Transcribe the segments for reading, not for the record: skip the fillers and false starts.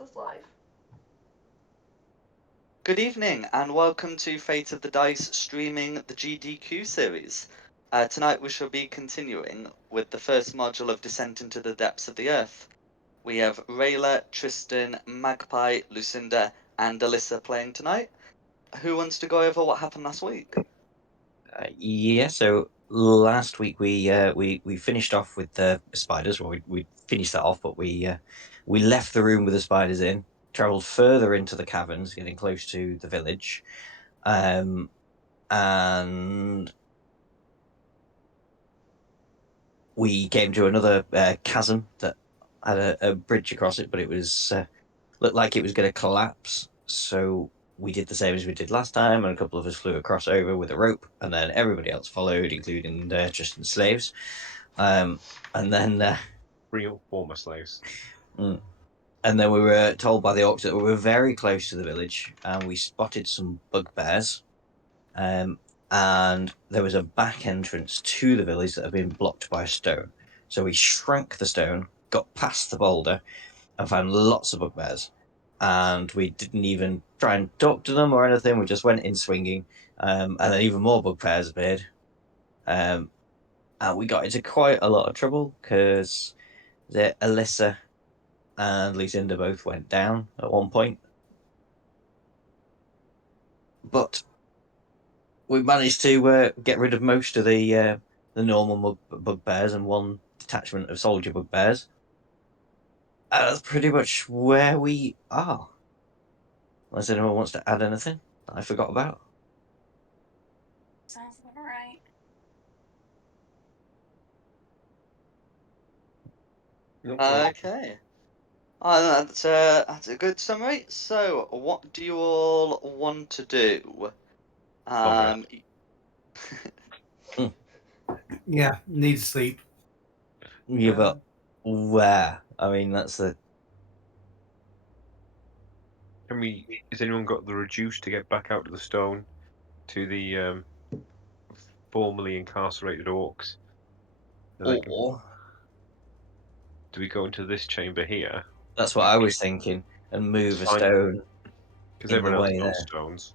us live. Good evening and welcome to Fate of the Dice streaming the GDQ series. Tonight we shall be continuing with the first module of Descent into the Depths of the Earth. We have Rayla, Tristan, Magpie, Lucinda and Alyssa playing tonight. Who wants to go over what happened last week? So last week we finished off with the spiders. Well, we finished that off, but we left the room with the spiders in, travelled further into the caverns, getting close to the village, and we came to another chasm that had a bridge across it, but it was looked like it was going to collapse. So we did the same as we did last time, and a couple of us flew across over with a rope, and then everybody else followed, including Tristan's slaves. And then real former slaves. And then we were told by the orcs that we were very close to the village, and we spotted some bugbears. And there was a back entrance to the village that had been blocked by a stone. So we shrank the stone, got past the boulder, and found lots of bugbears. And we didn't even try and talk to them or anything. We just went in swinging, and then even more bugbears appeared. And we got into quite a lot of trouble because Alyssa and Lucinda both went down at one point. But we managed to get rid of most of the normal bugbears and one detachment of soldier bugbears. That's pretty much where we are. Unless anyone wants to add anything that I forgot about. Sounds about right. Okay. That's a good summary. So, what do you all want to do? Yeah, need sleep. Yeah, but where? I mean, that's the. Has anyone got the reduce to get back out to the stone to the formerly incarcerated orcs? Or do we go into this chamber here? That's what I was thinking, and move a stone. Because everyone else knows stones.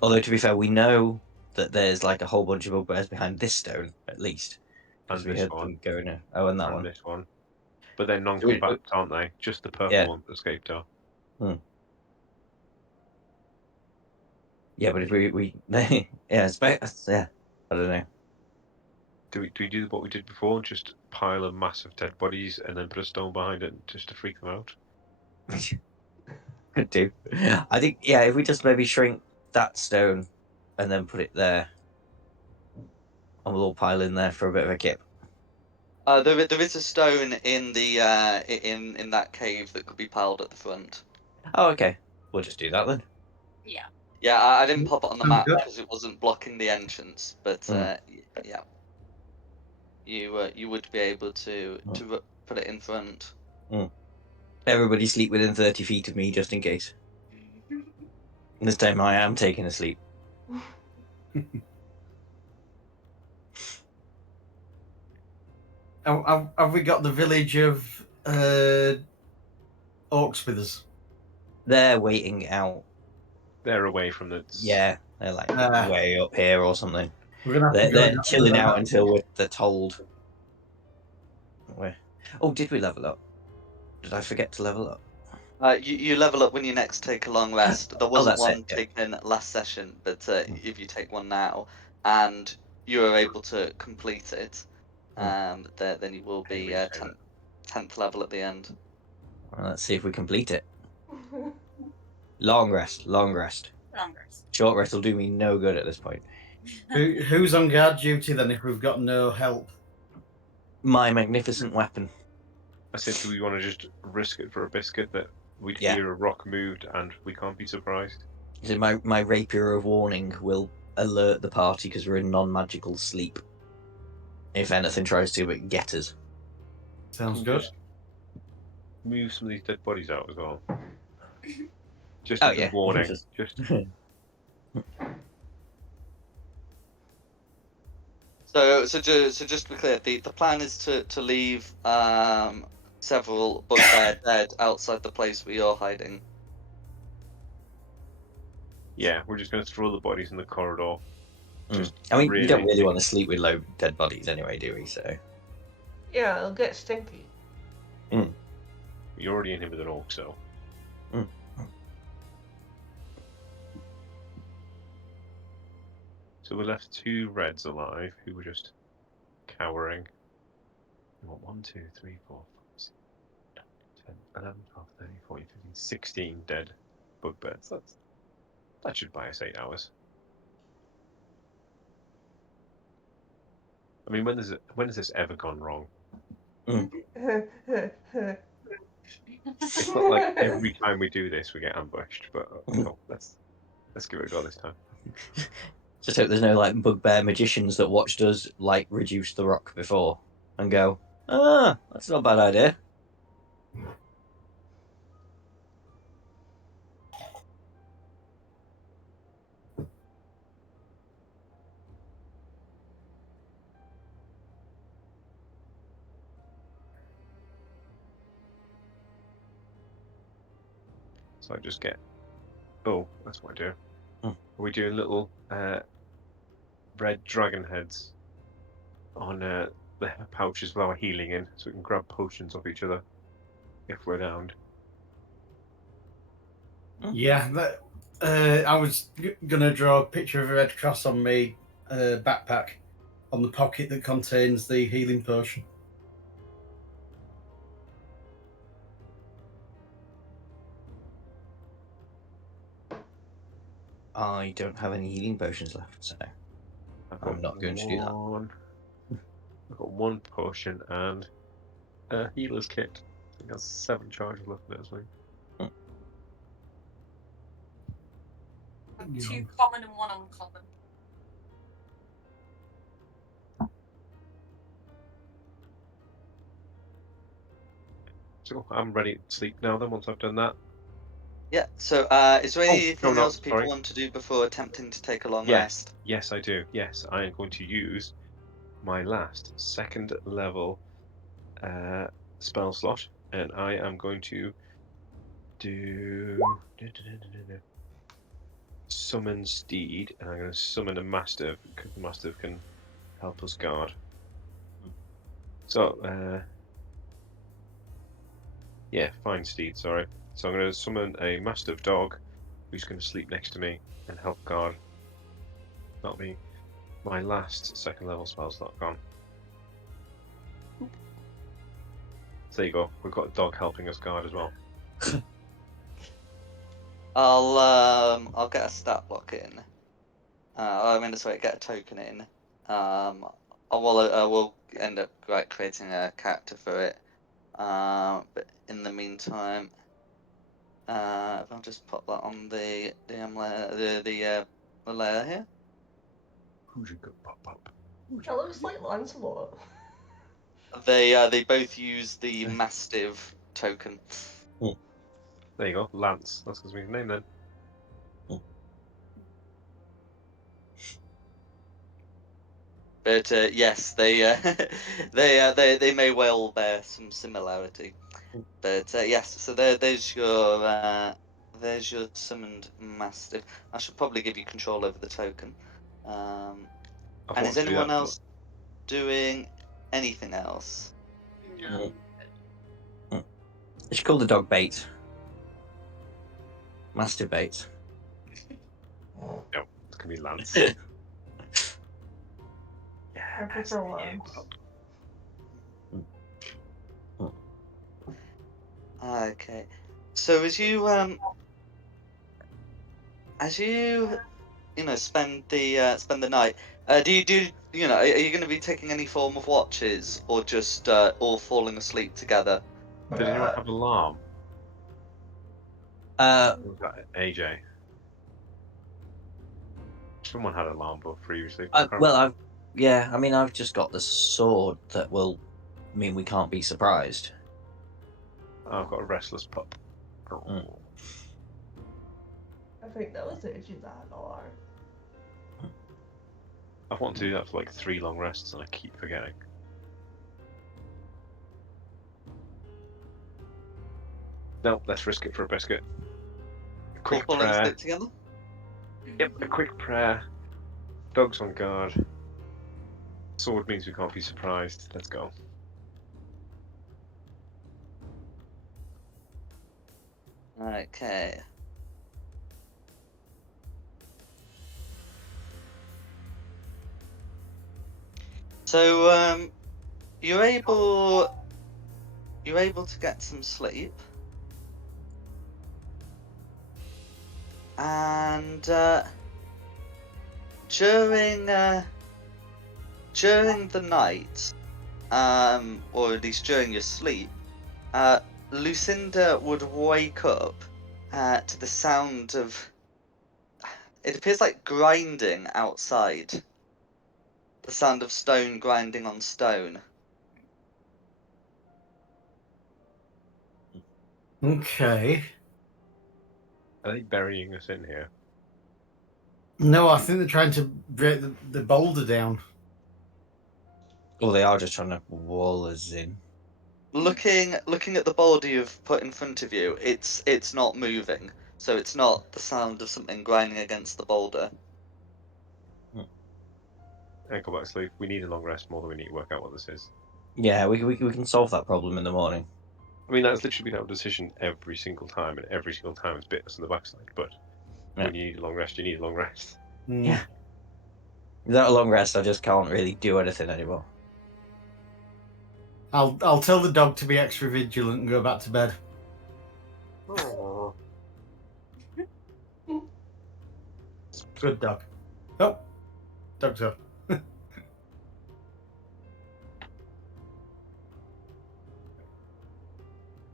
Although, to be fair, we know that there's like a whole bunch of bugbears behind this stone, at least. Because we heard them going in. Oh, and that one. This one. But they're non-combatants, aren't they? Just the purple one that escaped off. Yeah, but if we yeah, I don't know. Do we do what we did before? Just pile a mass of dead bodies and then put a stone behind it just to freak them out? Could do. I think, yeah, if we just maybe shrink that stone and then put it there, and we'll all pile in there for a bit of a kip. There is a stone in the in that cave that could be piled at the front. Oh, okay. We'll just do that then. Yeah. Yeah, I didn't pop it on the map because it wasn't blocking the entrance, but yeah, you would be able to put it in front. Everybody sleep within 30 feet of me, just in case. This time I am taking a sleep. Have we got the village of orcs with us? They're waiting out. They're away from the. Yeah, they're like way up here or something. We're gonna have they're chilling out until they're told. Where? Oh, did we level up? Did I forget to level up? You level up when you next take a long rest. There wasn't one taken last session, but if you take one now and you are able to complete it, then you will be 10th level at the end. Well, let's see if we complete it. Long rest. Short rest will do me no good at this point. Who's on guard duty then if we've got no help? My magnificent weapon. I said, do we want to just risk it for a biscuit that we'd hear a rock moved and we can't be surprised? So my rapier of warning will alert the party because we're in non-magical sleep. If anything tries to get us. Sounds good. Move some of these dead bodies out as well. Just as a warning. Just. So just to be clear, the plan is to leave several bugbear dead outside the place where you're hiding. Yeah, we're just going to throw the bodies in the corridor. Just I mean, you don't really rearranging. want to sleep with low dead bodies anyway, do we? So Yeah, it'll get stinky. You're already in here with an orc, so. Mm. So we left 2 reds alive who were just cowering. We want 1, 2, 3, 4, 5, 6, 10, 11, 12, 13, 14, 15, 16 dead bugbears. That should buy us 8 hours. I mean, when has this ever gone wrong? It's not like every time we do this we get ambushed, but no, let's give it a go this time. just hope there's no like bugbear magicians that watched us like reduce the rock before and go, that's not a bad idea. So I just get. Oh, that's what I do. Hmm. Are we doing little red dragon heads on the pouches with our healing in, so we can grab potions off each other if we're downed? Yeah, I was gonna draw a picture of a red cross on my backpack on the pocket that contains the healing potion. I don't have any healing potions left, so I'm not going to do that. I've got 1 potion and a healer's kit. I think that's 7 charges left in it, I think. 2 common and 1 uncommon. So I'm ready to sleep now then, once I've done that. Yeah, so is there anything else people want to do before attempting to take a long rest? Yes, I do. Yes, I am going to use my last 2nd level spell slot, and I am going to do summon Steed, and I'm going to summon a Mastiff, because the Mastiff can help us guard. So, yeah, find Steed, sorry. So I'm going to summon a Mastiff dog, who's going to sleep next to me and help guard. That'll be my last 2nd level spell slot gone. So there you go. We've got a dog helping us guard as well. I'll get a stat block in. Get a token in. I will end up creating a character for it. But in the meantime, if I'll just pop that on the DM layer, the layer here. Who's your good pop? That looks like Lancelot. They both use the Mastiff token. There you go, Lance. That's his name then. But yes, they they may well bear some similarity. But yes, so there's your summoned Mastiff. I should probably give you control over the token. And is anyone else doing anything else? No. It's called the dog bait. Mastiff bait. No, it's gonna be Lance. I prefer Lance. Okay, so as you spend the night, are you going to be taking any form of watches or just all falling asleep together? Did anyone have an alarm? Was that AJ? Someone had an alarm book previously. I've just got the sword that will mean we can't be surprised. I've got a restless pup. Mm. I think that was AJ that had an alarm. I've wanted to do that for like 3 long rests and I keep forgetting. No, let's risk it for a biscuit. A All quick falling prayer. asleep together? Yep, a quick prayer. Dogs on guard. Sword means we can't be surprised. Let's go. Okay. So, you're able to get some sleep, and during the night, or at least during your sleep, Lucinda would wake up to the sound of, it appears like grinding outside. The sound of stone grinding on stone. Okay. Are they burying us in here? No, I think they're trying to break the boulder down. Well, they are just trying to wall us in. Looking at the boulder you've put in front of you, it's not moving, so it's not the sound of something grinding against the boulder. And go back to sleep. We need a long rest more than we need to work out what this is. Yeah, we can solve that problem in the morning. I mean, that's literally been our decision every single time, and every single time it's bit us in the backside. But Yeah. when you need a long rest, you need a long rest. Yeah. Without a long rest, I just can't really do anything anymore. I'll tell the dog to be extra vigilant and go back to bed. Oh. Good dog. Oh, dog's up.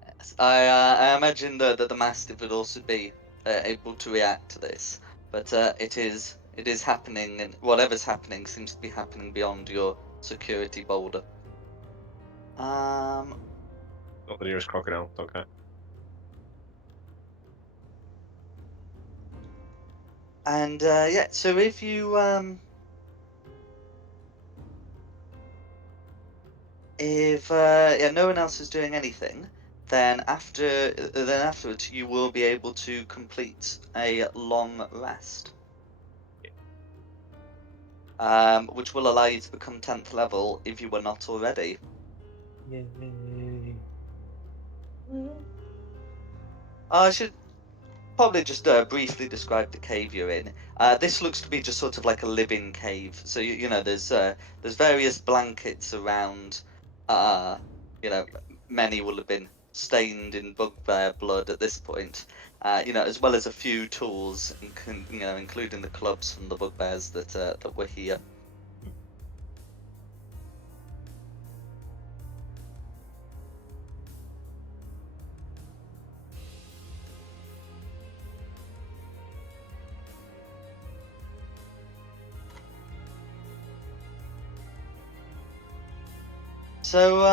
Yes, I imagine that the Mastiff would also be able to react to this, but it is happening, and whatever's happening seems to be happening beyond your security boulder. Not the nearest crocodile. Okay. And yeah, so if you if yeah, no one else is doing anything, then afterwards you will be able to complete a long rest, which will allow you to become 10th level if you were not already. Yay. I should probably just briefly describe the cave you're in. This looks to be just sort of like a living cave. So you know, there's various blankets around. You know, many will have been stained in bugbear blood at this point. You know, as well as a few tools, you know, including the clubs from the bugbears that were here. So,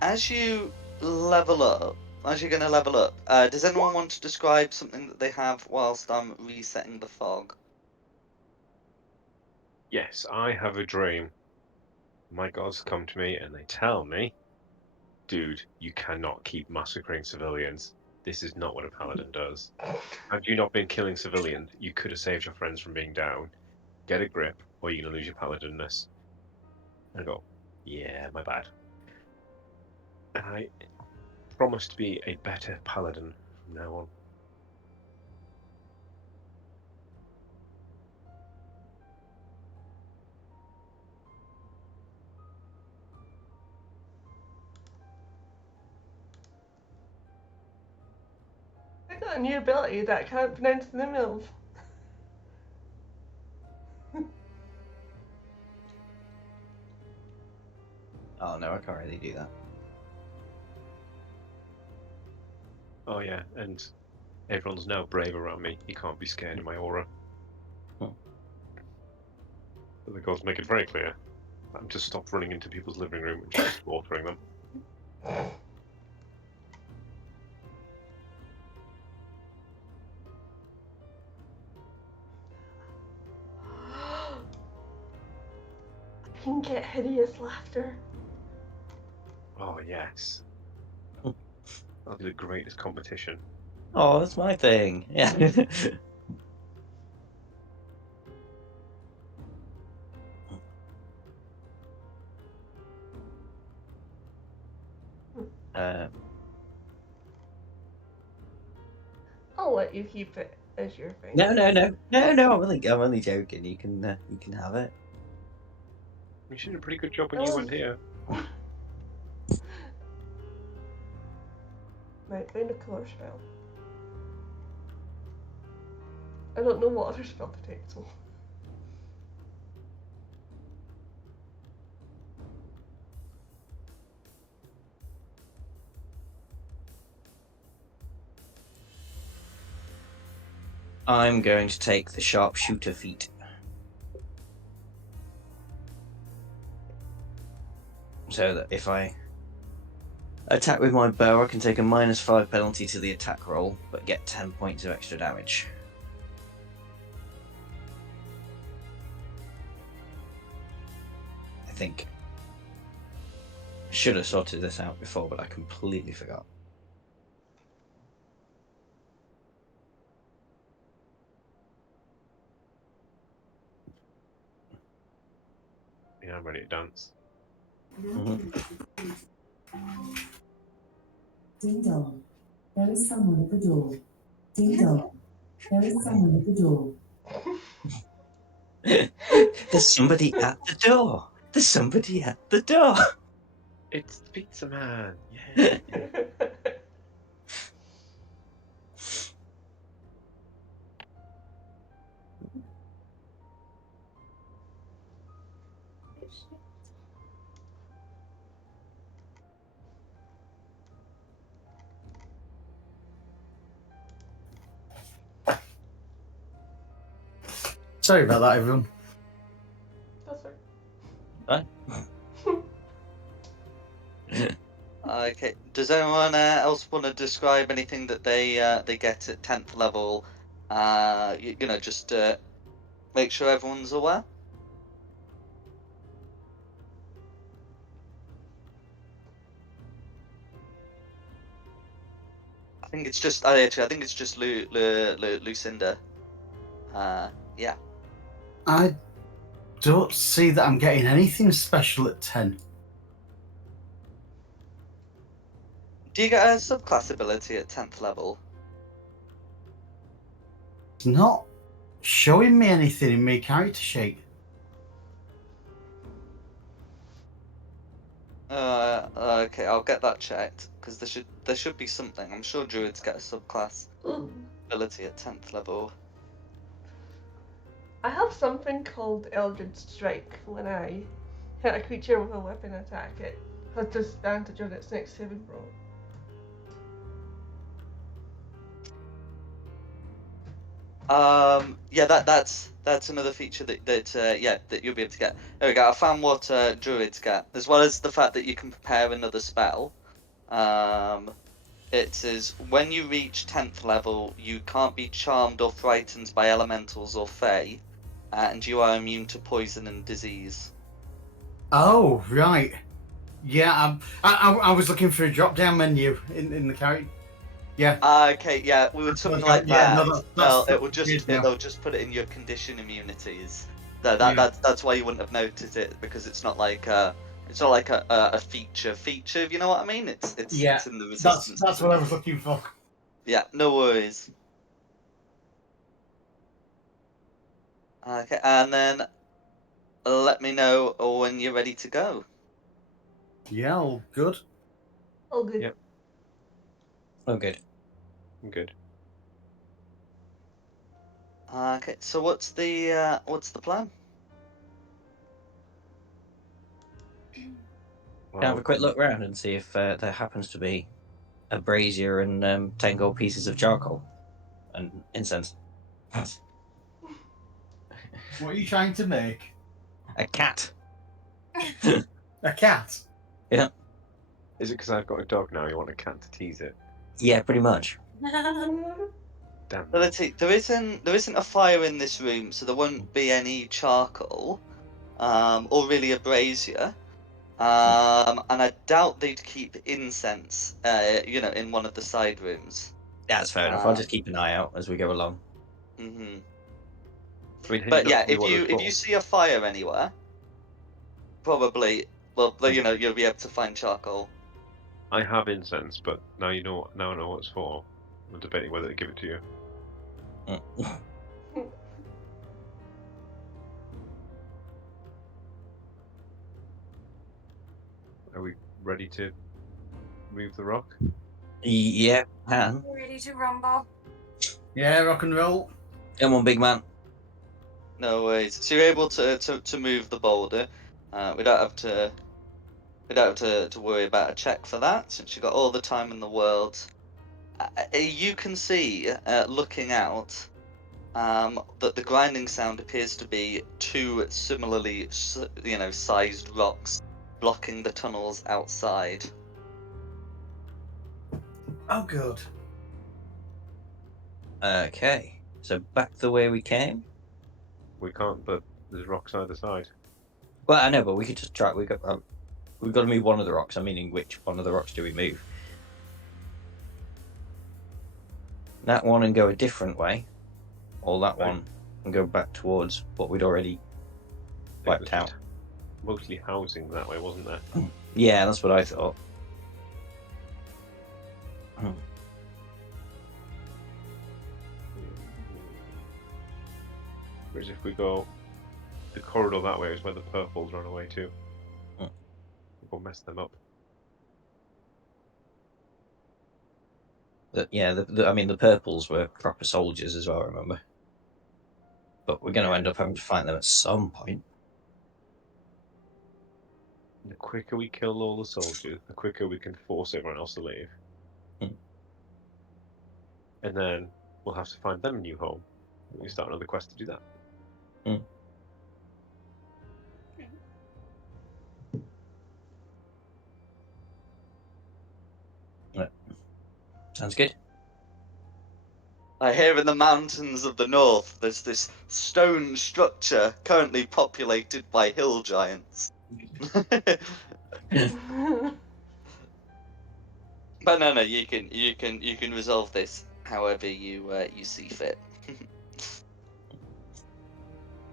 as you level up, as you're going to level up, does anyone want to describe something that they have whilst I'm resetting the fog? Yes, I have a dream. My gods come to me and they tell me, dude, you cannot keep massacring civilians. This is not what a paladin does. Had you not been killing civilians, you could have saved your friends from being down. Get a grip, or you're going to lose your paladinness. And I go, yeah, my bad. And I promise to be a better paladin from now on. I got a new ability that I can't pronounce the name of. Oh no, I can't really do that. Oh yeah, and everyone's now brave around me. You can't be scared in my aura. Hmm. But the gods make it very clear. I'm to stop running into people's living room and just slaughtering them. I can get hideous laughter. Oh yes. That'll be the greatest competition. Oh, that's my thing. Yeah. I'll let you keep it as your thing. No. I'm only joking. You can have it. You did a pretty good job when That you was- went here. Might find a colour spell. I don't know what other spell to take, so. I'm going to take the sharpshooter feat. So that if I attack with my bow, I can take a -5 penalty to the attack roll, but get 10 points of extra damage. I think. Should have sorted this out before, but I completely forgot. Yeah, I'm ready to dance. Ding dong. There is someone at the door. Ding dong. There is someone at the door. There's somebody at the door. There's somebody at the door. It's the pizza man. Yeah. Sorry about that, everyone. That's right. Okay. Does anyone else want to describe anything that they get at 10th level? You know, just make sure everyone's aware. I think it's just. I think it's just Lucinda. Yeah. I don't see that I'm getting anything special at 10. Do you get a subclass ability at 10th level? It's not showing me anything in my character sheet. Okay, I'll get that checked because there should be something. I'm sure druids get a subclass Ooh. ability at 10th level. I have something called Eldritch Strike. When I hit a creature with a weapon attack, it has disadvantage on its next saving throw. Yeah, that's another feature that you'll be able to get. There we go. I found what druids get, as well as the fact that you can prepare another spell. It says when you reach 10th level, you can't be charmed or frightened by elementals or fae, and you are immune to poison and disease. Oh, right. Yeah, I was looking for a drop-down menu in the character. Yeah. Okay, yeah, we would something Okay, like yeah, that. no, Well, that's it will just weird now. they'll just put it in your condition immunities. So Yeah. that's why you wouldn't have noticed it, because it's not like a feature, if you know what I mean. It's Yeah, it's in the resistance. That's what I was looking for. Yeah, no worries. Okay, and then let me know when you're ready to go. Yeah, all good. Oh, good. Yep. Oh, good. I'm good. Okay, so what's the plan? Have a quick look round and see if there happens to be a brazier and 10 gold pieces of charcoal and incense. What are you trying to make? A cat. A cat? Yeah. Is it because I've got a dog now? You want a cat to tease it? Yeah, pretty much. Damn. Well, let's see. There isn't a fire in this room, so there won't be any charcoal, or really a brazier. And I doubt they'd keep incense, in one of the side rooms. That's fair enough. I'll just keep an eye out as we go along. Hmm. I mean, But not yeah, tell me what they're if you called. see a fire anywhere, probably, well, you'll be able to find charcoal. I have incense, but now you know. Now I know what it's for. I'm debating whether to give it to you. Are we ready to move the rock? Yeah, can. Ready to rumble? Yeah, rock and roll. Come on, big man. No worries. So you're able to move the boulder. We don't have to worry about a check for that, since you've got all the time in the world. You can see, looking out, that the grinding sound appears to be two similarly, sized rocks blocking the tunnels outside. Oh, good. Okay, so back the way we came. We can't, but there's rocks either side. Well, I know, but we could just try. We've got to move one of the rocks. I'm meaning, which one of the rocks do we move? That one and go a different way, or that Right. one and go back towards what we'd already There was wiped out. just mostly housing that way, wasn't there? Yeah, that's what I thought. Whereas if we go, the corridor that way is where the purples run away to. We'll mess them up. I mean, the purples were proper soldiers as well, remember? But we're going to end up having to fight them at some point. The quicker we kill all the soldiers, the quicker we can force everyone else to leave. And then we'll have to find them a new home. We start another quest to do that. Sounds good. I hear in the mountains of the north there's this stone structure currently populated by hill giants. But no, you can resolve this however you see fit.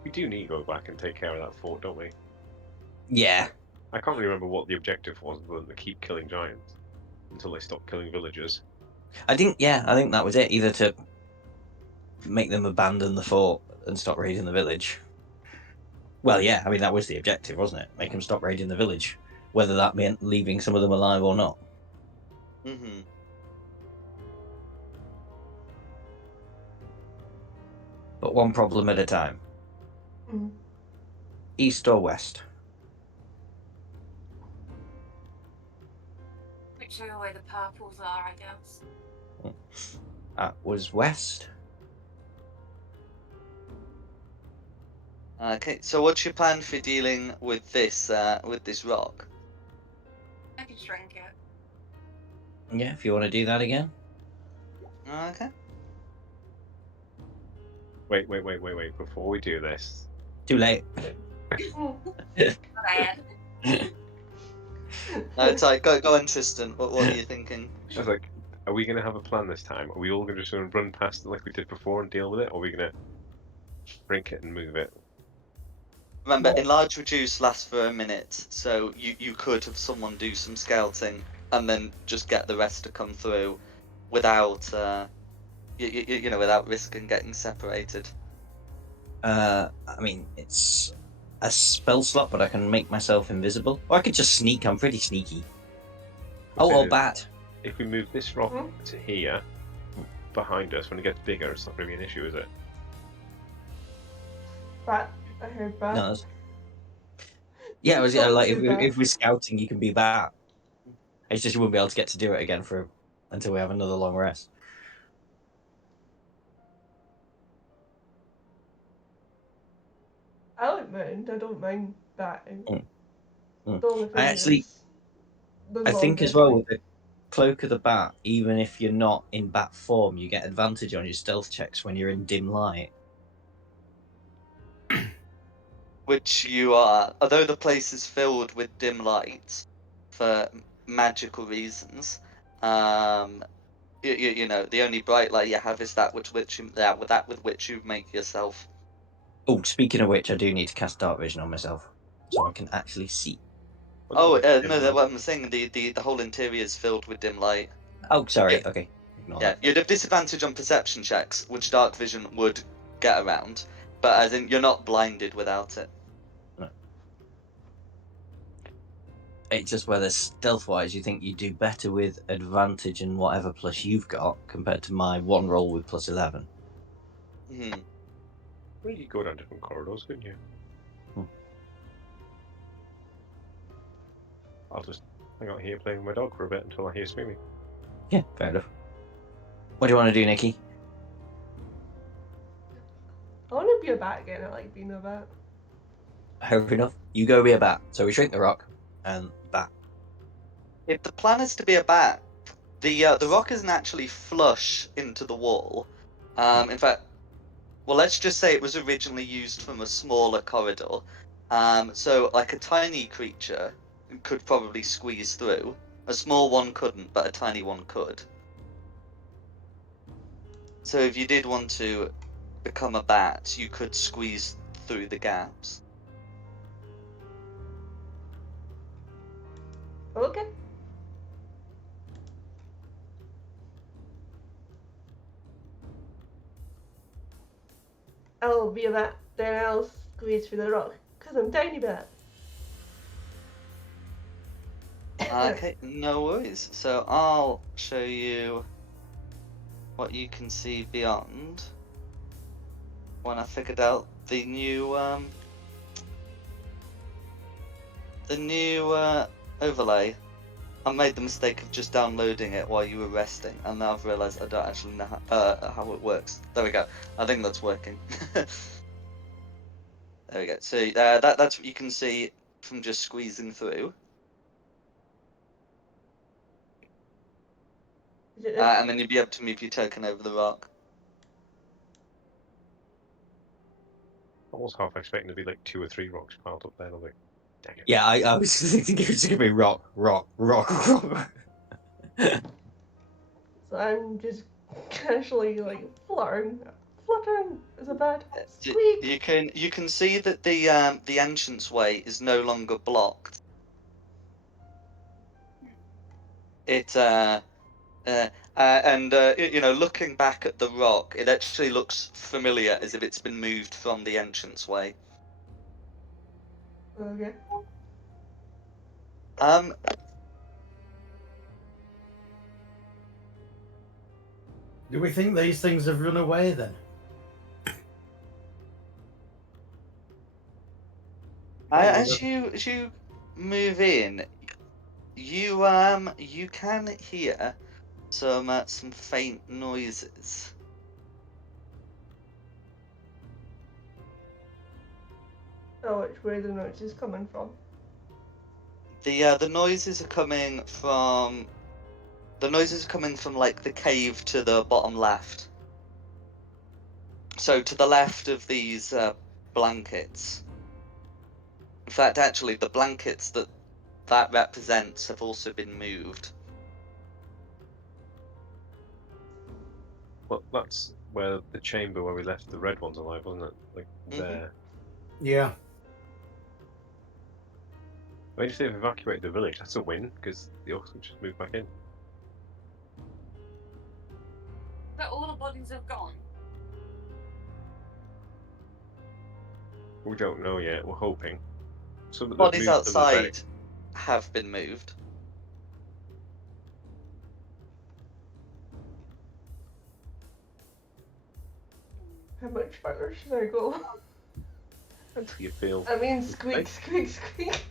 We do need to go back and take care of that fort, don't we? Yeah. I can't really remember what the objective was, other than to keep killing giants until they stop killing villagers. I think that was it. Either to make them abandon the fort and stop raiding the village. Well, yeah, I mean, that was the objective, wasn't it? Make them stop raiding the village. Whether that meant leaving some of them alive or not. Mm-hmm. But one problem at a time. East or west? Whichever way the purples are, I guess. That was west. Okay, so what's your plan for dealing with this rock? I can shrink it. Yeah, if you want to do that again. Okay. Wait. Before we do this, Too late. Bad. It's like go on, Tristan. What are you thinking? I was like, are we going to have a plan this time? Are we all going to just run past it like we did before and deal with it? Or are we going to shrink it and move it? Remember, enlarge reduce lasts for a minute, so you could have someone do some scouting and then just get the rest to come through without without risking getting separated. I mean, it's a spell slot, but I can make myself invisible. Or I could just sneak. I'm pretty sneaky. Or bat. If we move this rock to here, behind us, when it gets bigger, it's not going to be an issue, is it? Bat. I heard bat. No, yeah, it was like if we're scouting, you can be bat. It's just you wouldn't be able to get to do it again until we have another long rest. I don't mind. I don't mind batting. I think as well with the Cloak of the Bat, even if you're not in bat form, you get advantage on your stealth checks when you're in dim light. which you are, although the place is filled with dim lights for magical reasons, you know, the only bright light you have is that with which you make yourself. Oh, speaking of which, I do need to cast dark vision on myself so I can actually see. Oh, no, what I'm saying, the whole interior is filled with dim light. Oh, sorry. Yeah. Okay. Ignore Yeah, that. you'd have disadvantage on perception checks, which dark vision would get around, but as in, you're not blinded without it. No. It's just whether stealth-wise you think you do better with advantage and whatever plus you've got compared to my one roll with plus 11. Hmm. Well, you could go down different corridors, couldn't you? I'll just hang out here playing with my dog for a bit until I hear screaming. Yeah, fair enough. What do you want to do, Nikki? I want to be a bat again. I like being a bat. Fair enough. You go be a bat. So we shrink the rock and bat. If the plan is to be a bat, the rock isn't actually flush into the wall. In fact, well, let's just say it was originally used from a smaller corridor. So like a tiny creature could probably squeeze through. A small one couldn't, but a tiny one could. So if you did want to become a bat, you could squeeze through the gaps. Okay. I'll be a bat, then I'll squeeze through the rock, because I'm tiny bat. Okay, no worries. So I'll show you what you can see beyond when I figured out the new overlay. I made the mistake of just downloading it while you were resting, and now I've realised I don't actually know how it works. There we go. I think that's working. There we go. So that's what you can see from just squeezing through. Is it And then you'd be able to move your token over the rock. I was half expecting to be like 2 or 3 rocks piled up there. I was like, dang it. Yeah, I was thinking it was going to be rock. So I'm just casually like fluttering as a bat. You Squeak! you can see that the entranceway is no longer blocked. It you know, looking back at the rock, it actually looks familiar, as if it's been moved from the entranceway. Okay. Do we think these things have run away then? As you move in, you can hear some faint noises. Oh, which way the noise is coming from? The noises are coming from like the cave to the bottom left. So to the left of these blankets. In fact, actually, the blankets that represents have also been moved. Well, that's where the chamber where we left the red ones alive, wasn't it? Like there. Yeah. I mean, if they've evacuated the village, that's a win because the orcs can just move back in. But all the bodies have gone. We don't know yet. We're hoping. Some that Bodies moved to the very- outside have been moved. How much further should I go? You feel? I mean, squeak, squeak, squeak.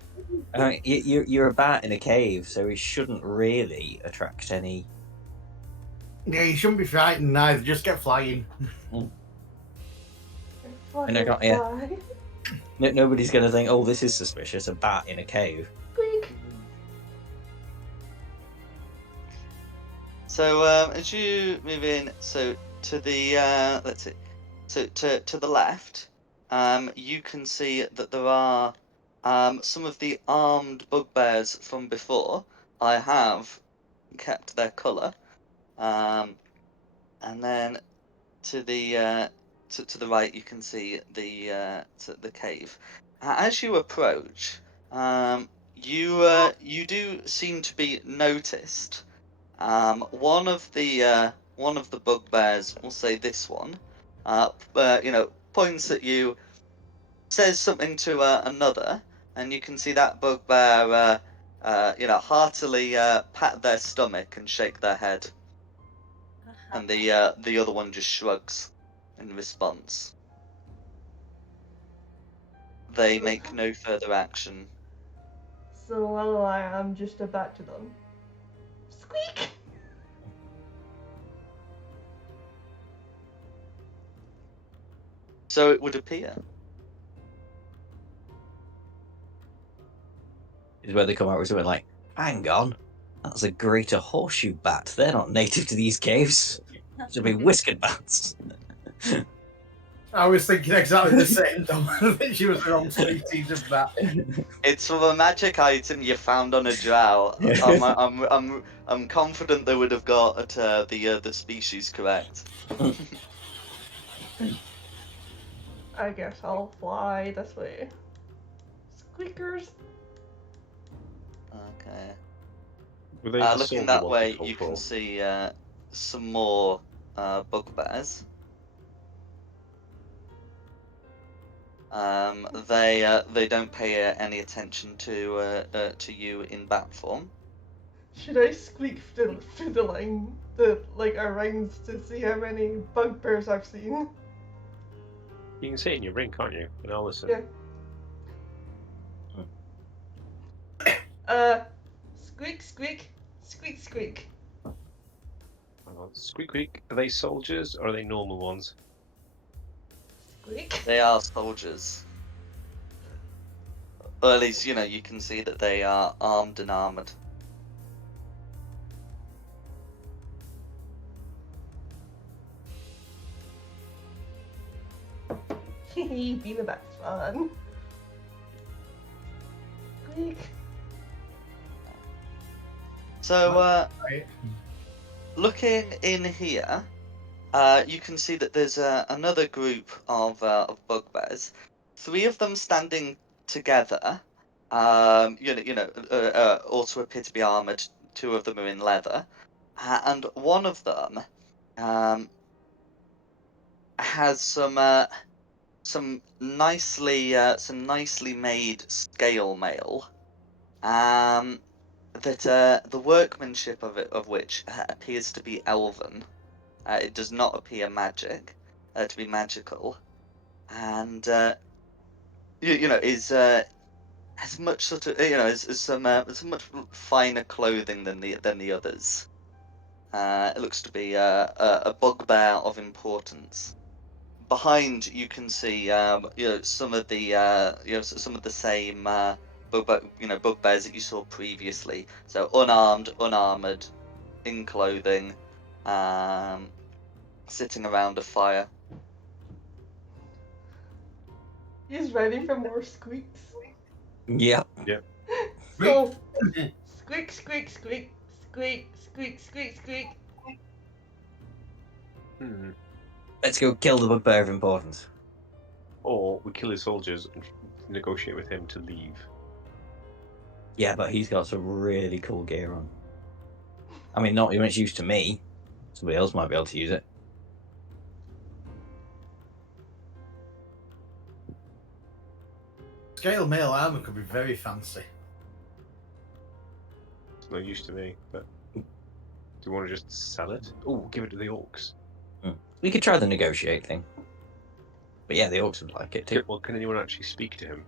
I mean, you're a bat in a cave, so it shouldn't really attract any. Yeah, you shouldn't be frightened either. Just get flying. And I got- yeah. Nobody's going to think, oh, this is suspicious, a bat in a cave. Squeak. So as you move in, so to the let's see, so to the left, you can see that there are some of the armed bugbears from before. I have kept their colour. And then to the to the right, you can see the cave. As you approach, you do seem to be noticed. One of the bugbears, we'll say this one, points at you, says something to another, and you can see that bugbear, heartily pat their stomach and shake their head, and the other one just shrugs in response. They make no further action. So while I am just about to them. Squeak! So it would appear. Is where they come out with something like, hang on, that's a greater horseshoe bat. They're not native to these caves. Should be whiskered bats. I was thinking exactly the same, Dom. I think she was the wrong species of bat. It's from a magic item you found on a drow. I'm confident they would have got the species correct. I guess I'll fly this way. Squeakers! Okay. Were they the Looking silver that ones way, we called you can for? see some more bugbears. They don't pay any attention to you in bat form. Should I squeak through the line, our rings, to see how many bugbears I've seen? You can say it in your ring, can't you? And I'll listen. Yeah. Squeak, squeak, squeak, squeak. Hang on. Squeak, squeak. Are they soldiers or are they normal ones? Squeak. They are soldiers. Or at least, you can see that they are armed and armoured. Being a bat's fun. Squeak. So, looking in here, you can see that there's another group of bugbears. 3 of them standing together. Also appear to be armored. 2 of them are in leather, and one of them has some nicely made scale mail. That the workmanship of which appears to be elven. It does not appear to be magical, and is has much sort of is some much finer clothing than the others. It looks to be a bugbear of importance. Behind you can see some of the same bugbears that you saw previously. So unarmed, unarmored, in clothing, sitting around a fire. He's ready for more squeaks. Yep. So, squeak, squeak, squeak, squeak, squeak, squeak, squeak. Let's go kill the bugbear of importance. Or we kill his soldiers and negotiate with him to leave. Yeah, but he's got some really cool gear on. I mean, not when it's used to me. Somebody else might be able to use it. Scale mail armor could be very fancy. It's not used to me, but do you want to just sell it? Oh, give it to the orcs. We could try the negotiate thing. But yeah, the orcs would like it too. Well, can anyone actually speak to him?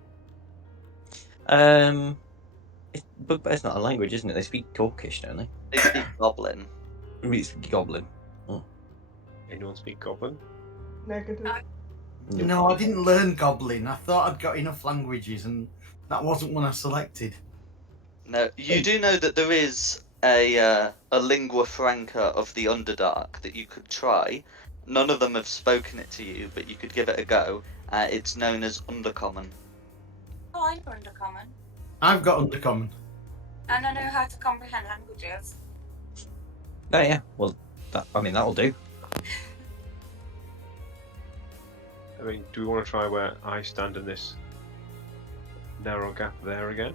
Bugbear's not a language, isn't it? They speak Orcish, don't they? They speak Goblin. We speak Goblin. Anyone speak Goblin? Negative. No, I didn't learn Goblin. I thought I'd got enough languages, and that wasn't one I selected. No, you do know that there is a lingua franca of the Underdark that you could try. none of them have spoken it to you, but you could give it a go. It's known as Undercommon. Oh, I'm Undercommon. I've got Undercommon. And I know how to comprehend languages. Oh yeah, well, that'll do. I mean, do we want to try where I stand in this narrow gap there again?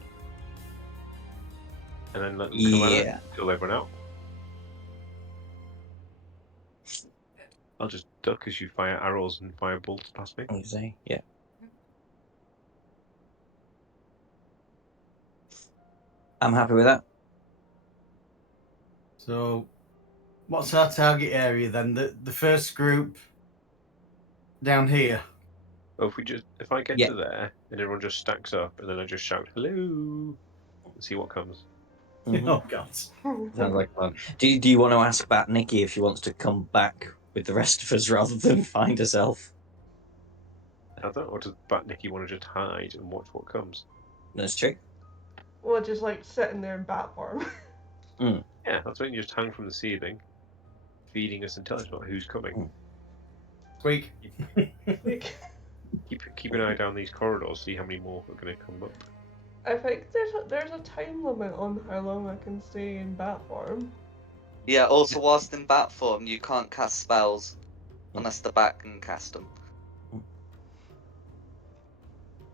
And then let them come at it Yeah. until they run out? I'll just duck as you fire arrows and fire bolts past me. You say, yeah. I'm happy with that. So, what's our target area then? The first group down here. Well, if I get Yeah. to there and everyone just stacks up, and then I just shout hello, and see what comes. Mhm. Oh God. Sounds like fun. Do you want to ask Bat Nikki if she wants to come back with the rest of us rather than find herself? I don't know, or does Bat Nikki want to just hide and watch what comes? That's true. Or just like sitting there in bat form. Yeah, that's when you just hang from the ceiling, feeding us and telling us about who's coming. Squeak. Like, Keep an eye down these corridors, see how many more are going to come up. I think there's a time limit on how long I can stay in bat form. Yeah, also whilst in bat form, you can't cast spells unless the bat can cast them.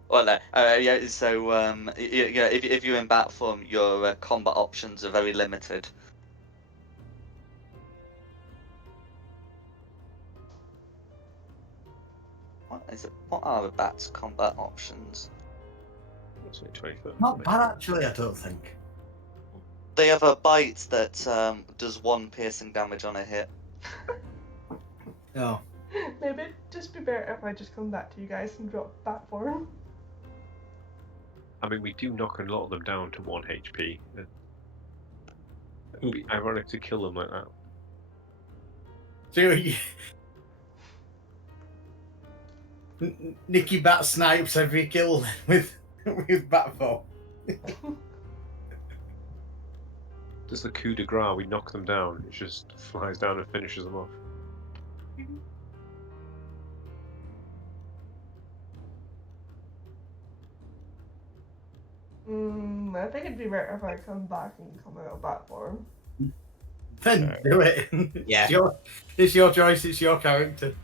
Well, no, yeah, so yeah, if you're in bat form, your combat options are very limited. What are the bat's combat options? What's it, 20 foot? Not bad actually, I don't think. They have a bite that does 1 piercing damage on a hit. Oh. Maybe it'd just be better if I just come back to you guys and drop bat form. I mean, we do knock a lot of them down to 1 HP. It'd be ironic to kill them like that. So Nicky Bat snipes every kill with bat form. Does the coup de grace, we knock them down, it just flies down and finishes them off. I think it'd be better if I come back and come out of bat form. Then do it. Yeah. It's your choice, it's your character.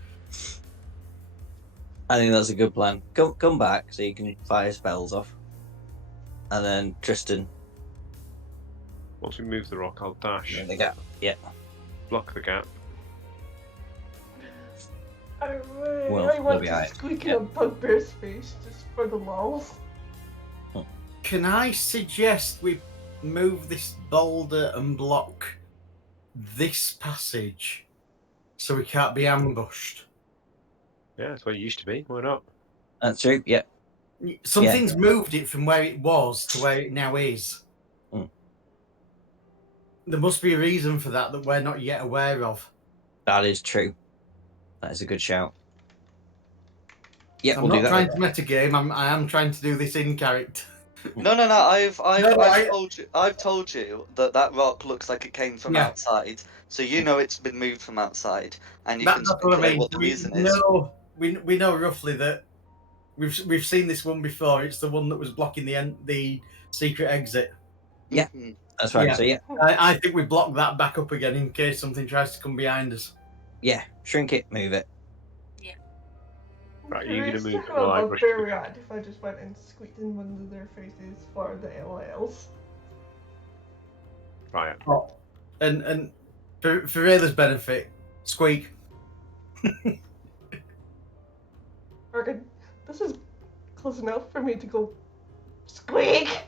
I think that's a good plan. Come back so you can fire spells off. And then Tristan. Once we move the rock, I'll dash, In the gap. Yeah. block the gap. I really Well, want maybe to I- squeak yeah. in a bugbear's face just for the lulz. Can I suggest we move this boulder and block this passage so we can't be ambushed? Yeah, that's where it used to be. Why not? That's true. Yeah. Something's moved it from where it was to where it now is. There must be a reason for that we're not yet aware of. That is true. That is a good shout. Yeah, I'm we'll do not that. trying to metagame. I am trying to do this in character. No. I've I- told you that rock looks like it came from Yeah. outside, so you know it's been moved from outside, and you can That's what I speculate mean. what the reason is. We know roughly that we've seen this one before. It's the one that was blocking the secret exit. Yeah. Mhm. That's right. Yeah. So yeah, I think we block that back up again in case something tries to come behind us. yeah. Shrink it, move it. Right, I'm you're gonna curious move to while I how a rush bugbear to- react if I just went and squeaked in one of their faces for the LLs. Right. Oh. And for Rayla's benefit, squeak. Okay, this is close enough for me to go squeak,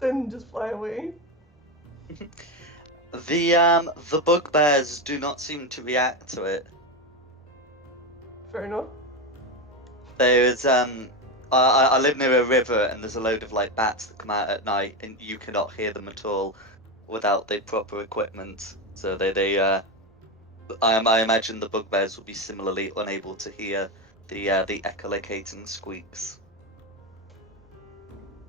then just fly away. The bugbears do not seem to react to it. Fair enough. There's I live near a river, and there's a load of like bats that come out at night, and you cannot hear them at all without the proper equipment. So I imagine the bugbears will be similarly unable to hear the echolocating squeaks.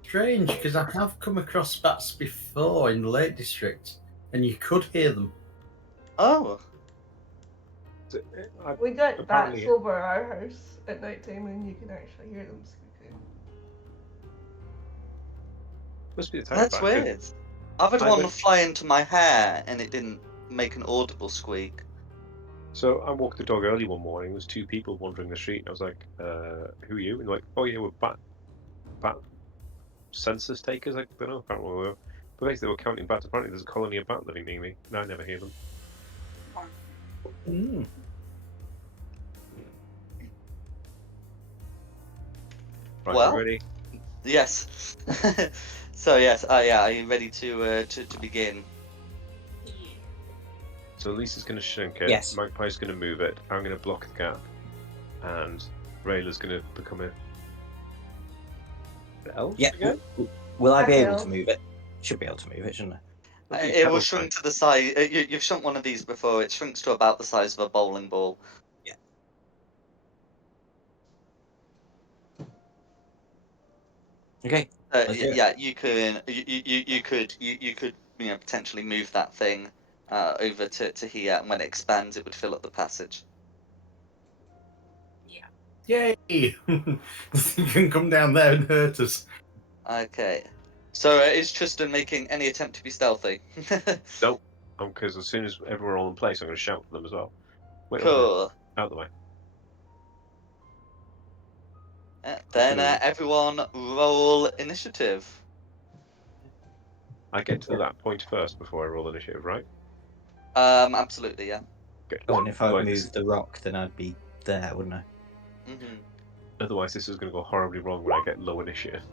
Strange, because I have come across bats before in the Lake District, and you could hear them. Oh, We got Apparently- bats over our house at night time and you can actually hear them squeaking. Must be the type That's of bat, 'cause weird. I've had I one went- fly into my hair and it didn't make an audible squeak. So I walked the dog early one morning. There was 2 people wandering the street. And I was like, "Who are you?" And like, "Oh yeah, we're bat census takers." I don't know. I can't remember. But basically, they were counting bats. Apparently, there's a colony of bat living near me, and I never hear them. Mm. Right, Well- you ready? Yes. So yes, yeah. Are you ready to begin? Yeah. So Lisa's going to shrink it. Yes. Magpie's going to move it. I'm going to block the gap, and Rayla's going to become a elf Yeah. again. Will I be I able will. to move it? Should be able to move it, shouldn't I? That'd be It will terrifying. shrink to the size. You've shrunk one of these before. It shrinks to about the size of a bowling ball. Okay. Let's do it. Yeah, you can. You could potentially move that thing over to here, and when it expands, it would fill up the passage. Yeah. Yay! You can come down there and hurt us. Okay. So is Tristan making any attempt to be stealthy? Nope. Because as soon as everyone are all in place, I'm going to shout for them as well. Wait, Cool. out of the way. Then Cool. everyone roll initiative. I get to that point first before I roll initiative, right? Absolutely, yeah. Good. Oh, and if I Otherwise, moved the rock, then I'd be there, wouldn't I? Otherwise, this is going to go horribly wrong when I get low initiative.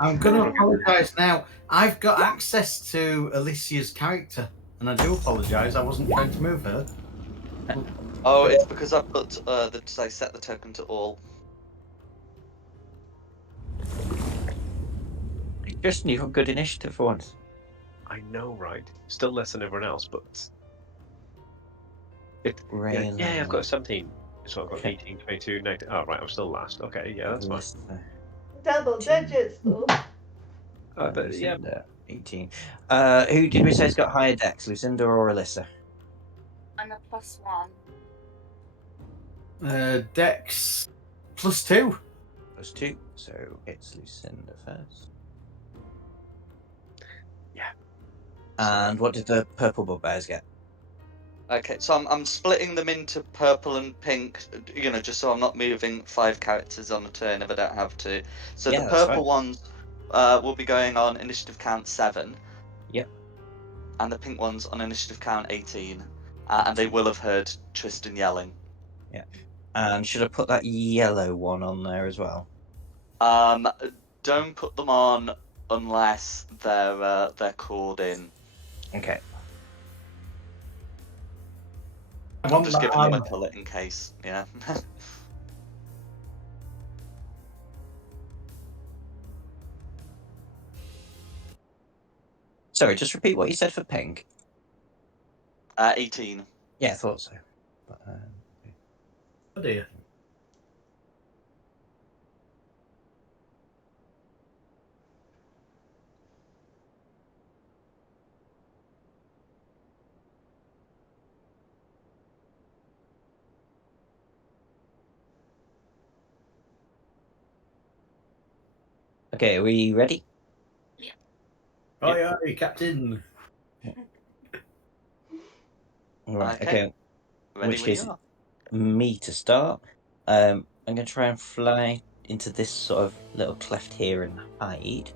I'm going to apologise now. I've got access to Alicia's character, and I do apologise. I wasn't trying to move her. Oh, it's because I put I set the token to all. Justin, you've got good initiative for once. I know, right? Still less than everyone else, but yeah, I've got a 17. So I've got 18, 22, 19. Oh, right, I'm still last. Okay, yeah, that's fine. Double digits though. Yeah, 18. Who did we say's got higher decks, Lucinda or Alyssa? I'm a +1. Dex +2. +2. So it's Lucinda first. Yeah. And what did the purple bugbears get? Okay, so I'm splitting them into purple and pink, just so I'm not moving 5 characters on a turn if I don't have to. So Yeah, the that's purple fine. ones will be going on initiative count 7. Yep. And the pink ones on initiative count 18. And they will have heard Tristan yelling. And should I put that yellow one on there as well? Don't put them on unless they're called in. Okay. I I'm want just that giving them a armor. colour in case, yeah. Sorry, just repeat what you said for pink. 18. Yeah, I thought so. But, Oh dear. okay, are we ready? Aye, aye, Captain. Right, Okay. okay. Ready Which when case, you are. me to start. I'm going to try and fly into this sort of little cleft here and hide.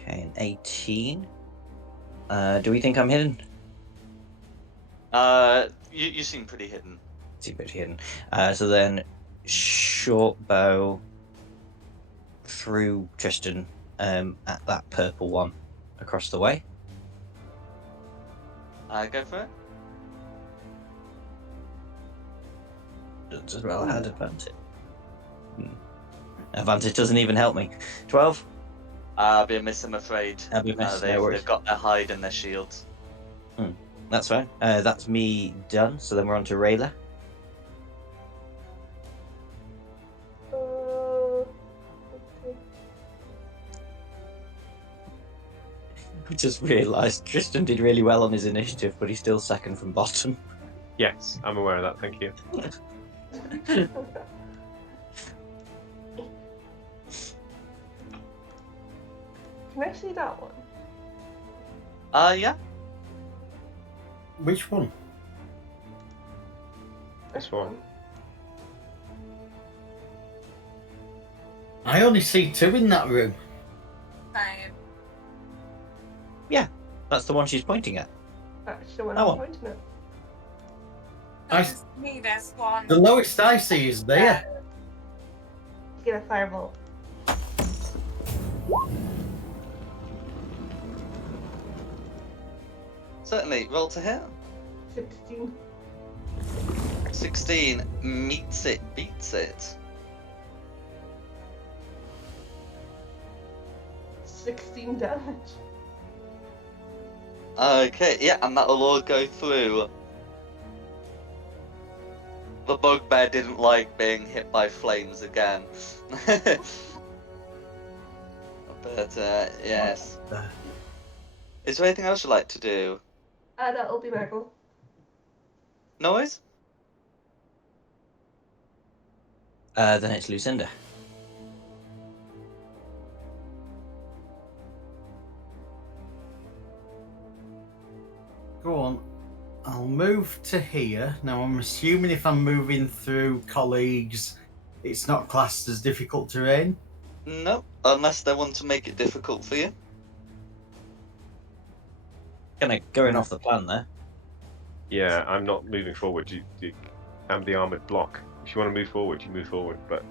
Okay, an 18. Do we think I'm hidden? You seem pretty hidden. Seem pretty hidden. So then, short bow through Tristan at that purple one across the way. Go for it. Does as well had advantage. Advantage doesn't even help me. 12. I'll be a miss, I'm afraid. I'll be a miss, no worries. They've got their hide and their shields. That's fine. That's me done. So then we're on to Rayla. Okay. just realised Tristan did really well on his initiative, but he's still second from bottom. Yes, I'm aware of that. Thank you. Can I see that one? Yeah. Which one? This one. I only see 2 in that room. Same. That's the one she's pointing at. That's the one That I'm one. pointing at. There's me, there's one. The lowest I see is there. Get a firebolt. Certainly. Roll to hit. 16. 16 meets it, beats it. 16 damage. Okay, yeah, and that'll all go through. The bugbear didn't like being hit by flames again. But, yes. Is there anything else you'd like to do? That'll be my goal. Noise? Then it's Lucinda. Go on. I'll move to here. Now, I'm assuming if I'm moving through colleagues, it's not classed as difficult terrain. No, unless they want to make it difficult for you. Kind of going off the plan there. Yeah, I'm not moving forward. I'm the armoured block. If you want to move forward, you move forward. But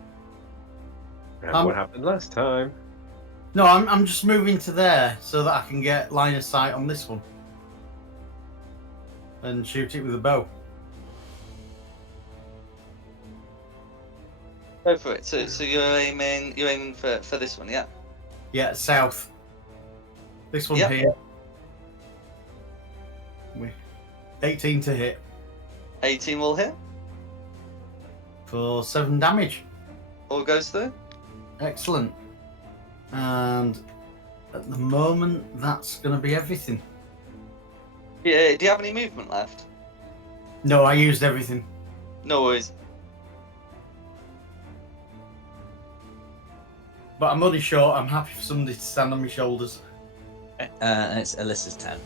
what happened last time? No, I'm just moving to there so that I can get line of sight on this one. And shoot it with a bow. Go for it. So you're aiming for this one, yeah? Yeah, south. This one Yep. here. 18 to hit 18 will hit. for 7 damage. All goes through. Excellent. And at the moment, that's going to be everything. Yeah, do you have any movement left? No, I used everything. No worries. But I'm only short. I'm happy for somebody to stand on my shoulders. And it's Alyssa's turn.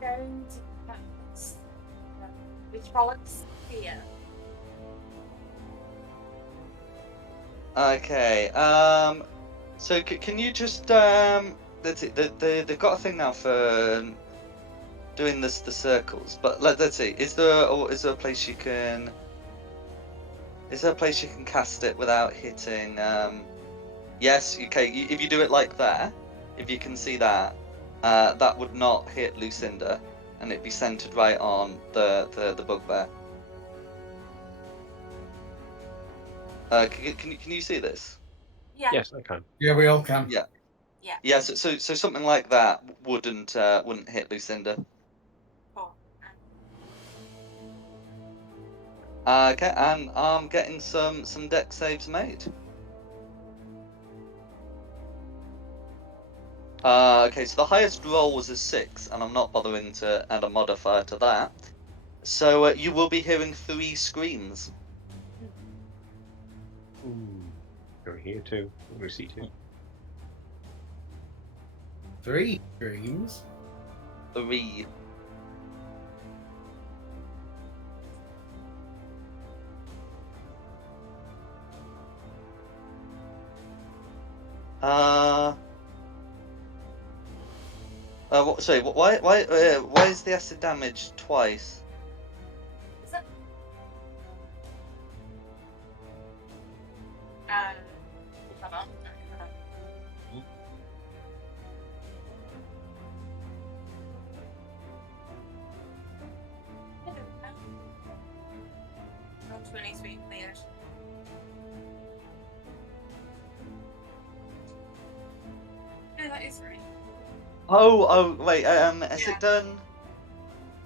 Going to practice. Which bollocks here? Okay. So can you just let's see. They've got a thing now for doing the circles. But let's see. Is there a place you can? Is there a place you can cast it without hitting? Yes. Okay. If you do it like that, if you can see that, that would not hit Lucinda, and it'd be centered right on the bugbear. Can you see this? Yeah. Yes, I can. Yeah, we all can. Yeah. Yeah. Yeah. So something like that wouldn't hit Lucinda. Cool. Okay, and I'm getting some deck saves made. Okay, so the highest roll was a 6, and I'm not bothering to add a modifier to that. So you will be hearing 3 screams. Ooh. Go here too. I'm going to see 2. 3 dreams. 3. Sorry, why is the acid damage twice? Is it? Hold on. Roll 23 players. No, that is right. Oh, wait, has it done?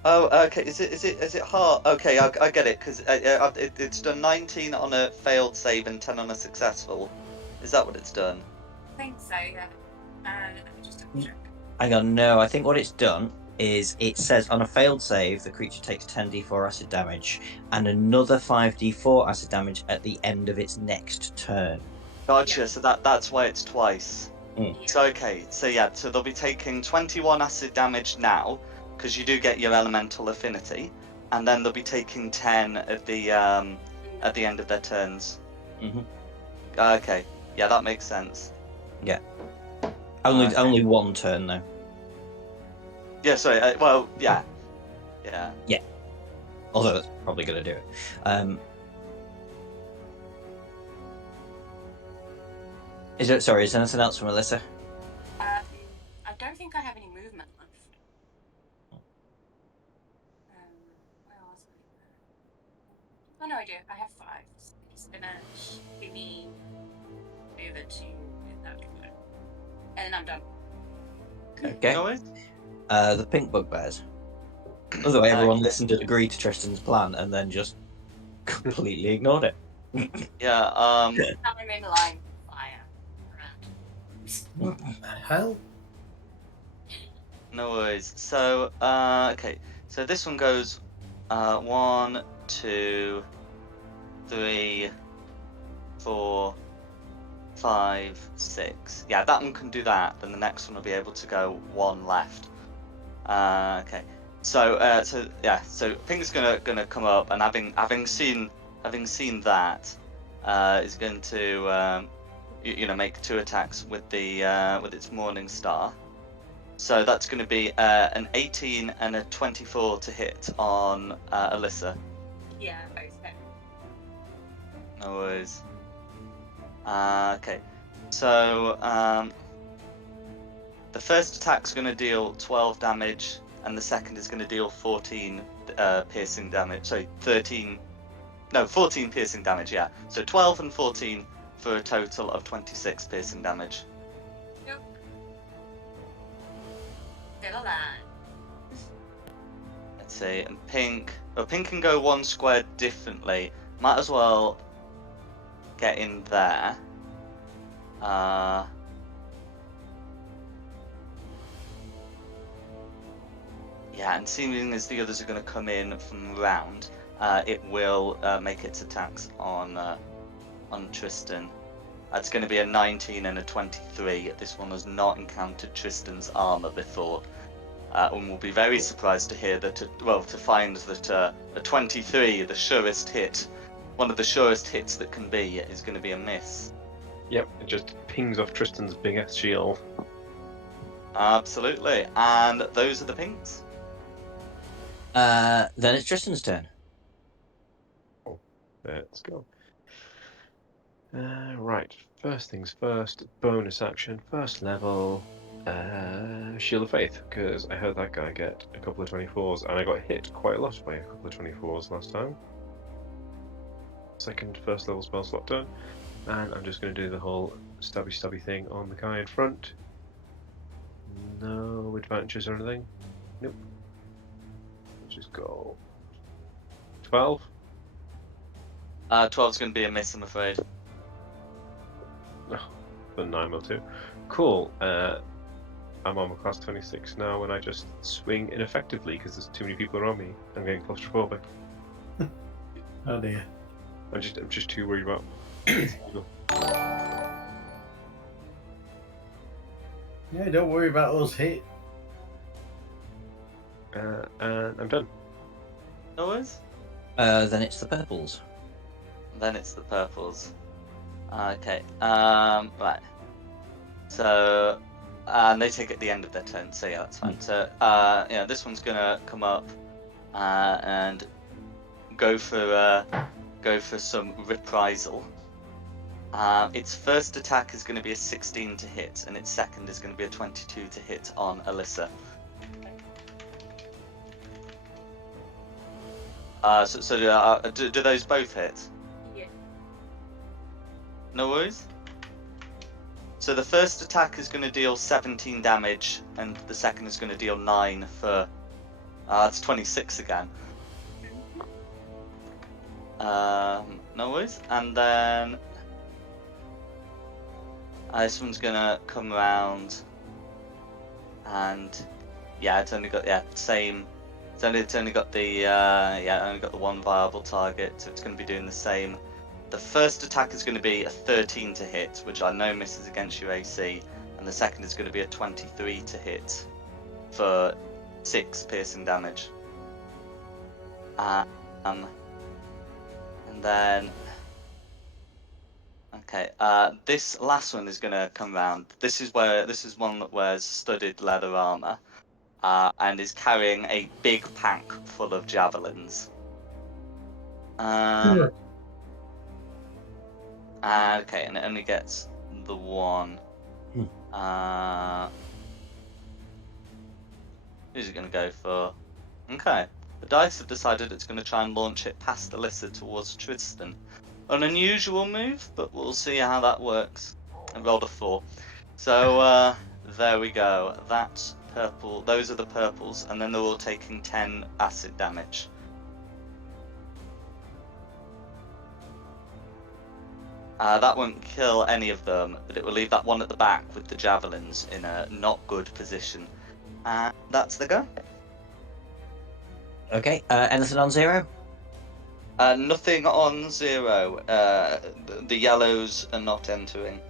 Oh, okay. Is it hard? Okay, I get it because it's done 19 on a failed save and 10 on a successful. Is that what it's done? I think so, yeah. Let me just double check. Hang on, no. I think what it's done is it says on a failed save, the creature takes 10d4 acid damage and another 5d4 acid damage at the end of its next turn. Gotcha. Yeah. So that's why it's twice. Yeah. So okay. So yeah. So they'll be taking 21 acid damage now because you do get your elemental affinity, and then they'll be taking 10 at the end of their turns. Mhm. Okay. Yeah, that makes sense. Only Okay. only one turn though. Yeah. Sorry. Well. Yeah. Yeah. Although that's probably going to do it. Is there anything else from Alyssa? I don't think I have any movement left. Where was I? Oh no, I do. I have 5. It's gonna shimmy over to that one. And I'm done. Okay. No worries. The pink bugbears. Although everyone listened and agreed to Tristan's plan and then just completely ignored it. Yeah. I'm in line fire. What the hell? No worries. So, okay. So this one goes 1, 2, 3, 4, 5, 6. Yeah, that one can do that. Then the next one will be able to go 1 left. Okay. So, So Pink's gonna come up, and having seen that, is going to make 2 attacks with its Morning Star. So that's going to be an 18 and a 24 to hit on Alyssa. Yeah, both hit. No worries. Okay. So the first attack's going to deal 12 damage, and the second is going to deal 14 piercing damage. Sorry, 14 piercing damage. Yeah. So 12 and 14 for a total of 26 piercing damage. Still alive. Let's see, and Pink. Well, Pink can go 1 square differently. Might as well get in there. Yeah, and seeming as the others are going to come in from round, it will make its attacks on Tristan. That's going to be a 19 and a 23. This one has not encountered Tristan's armor before. And will be very surprised to hear that, to find that a 23, the surest hit, one of the surest hits that can be, is going to be a miss. Yep, it just pings off Tristan's big ass shield. Absolutely, and those are the pings. Then it's Tristan's turn. Let's go. Right, first things first, bonus action, first level, Shield of Faith, because I heard that guy get a couple of 24s, and I got hit quite a lot by a couple of 24s last time. Second first level spell slot done, and I'm just going to do the whole stabby thing on the guy in front. No advantages or anything. Nope. Let's just go 12. 12's going to be a miss, I'm afraid. But 9 will too. Cool. I'm on my class 26 now, and I just swing ineffectively because there's too many people around me. I'm getting claustrophobic. Oh dear. I'm just too worried about. Yeah, don't worry about those hit. And I'm done. No worries. Then it's the purples. Then it's the purples. Okay. Right. So, and they take at the end of their turn. So yeah, that's fine. So, this one's gonna come up and go for some reprisal. Its first attack is going to be a 16 to hit, and its second is going to be a 22 to hit on Alyssa. Do those both hit? Yeah. No worries. So the first attack is going to deal 17 damage, and the second is going to deal 9 for It's 26 again. No worries. And then this one's gonna come around, and yeah, it's only got same. It's only got the only got the one viable target, so it's gonna be doing the same. The first attack is going to be a 13 to hit, which I know misses against your AC, and the second is going to be a 23 to hit for 6 piercing damage. And then, okay, this last one is going to come round. This is one that wears studded leather armor, and is carrying a big pack full of javelins. Okay, and it only gets the one. Who's it going to go for? Okay. The dice have decided it's going to try and launch it past Alyssa towards Tristan. An unusual move, but we'll see how that works. I rolled a 4. So, there we go. That's purple. Those are the purples, and then they're all taking 10 acid damage. That won't kill any of them, but it will leave that one at the back with the javelins in a not good position. And that's the go. Okay, anything on 0? Nothing on 0. The yellows are not entering.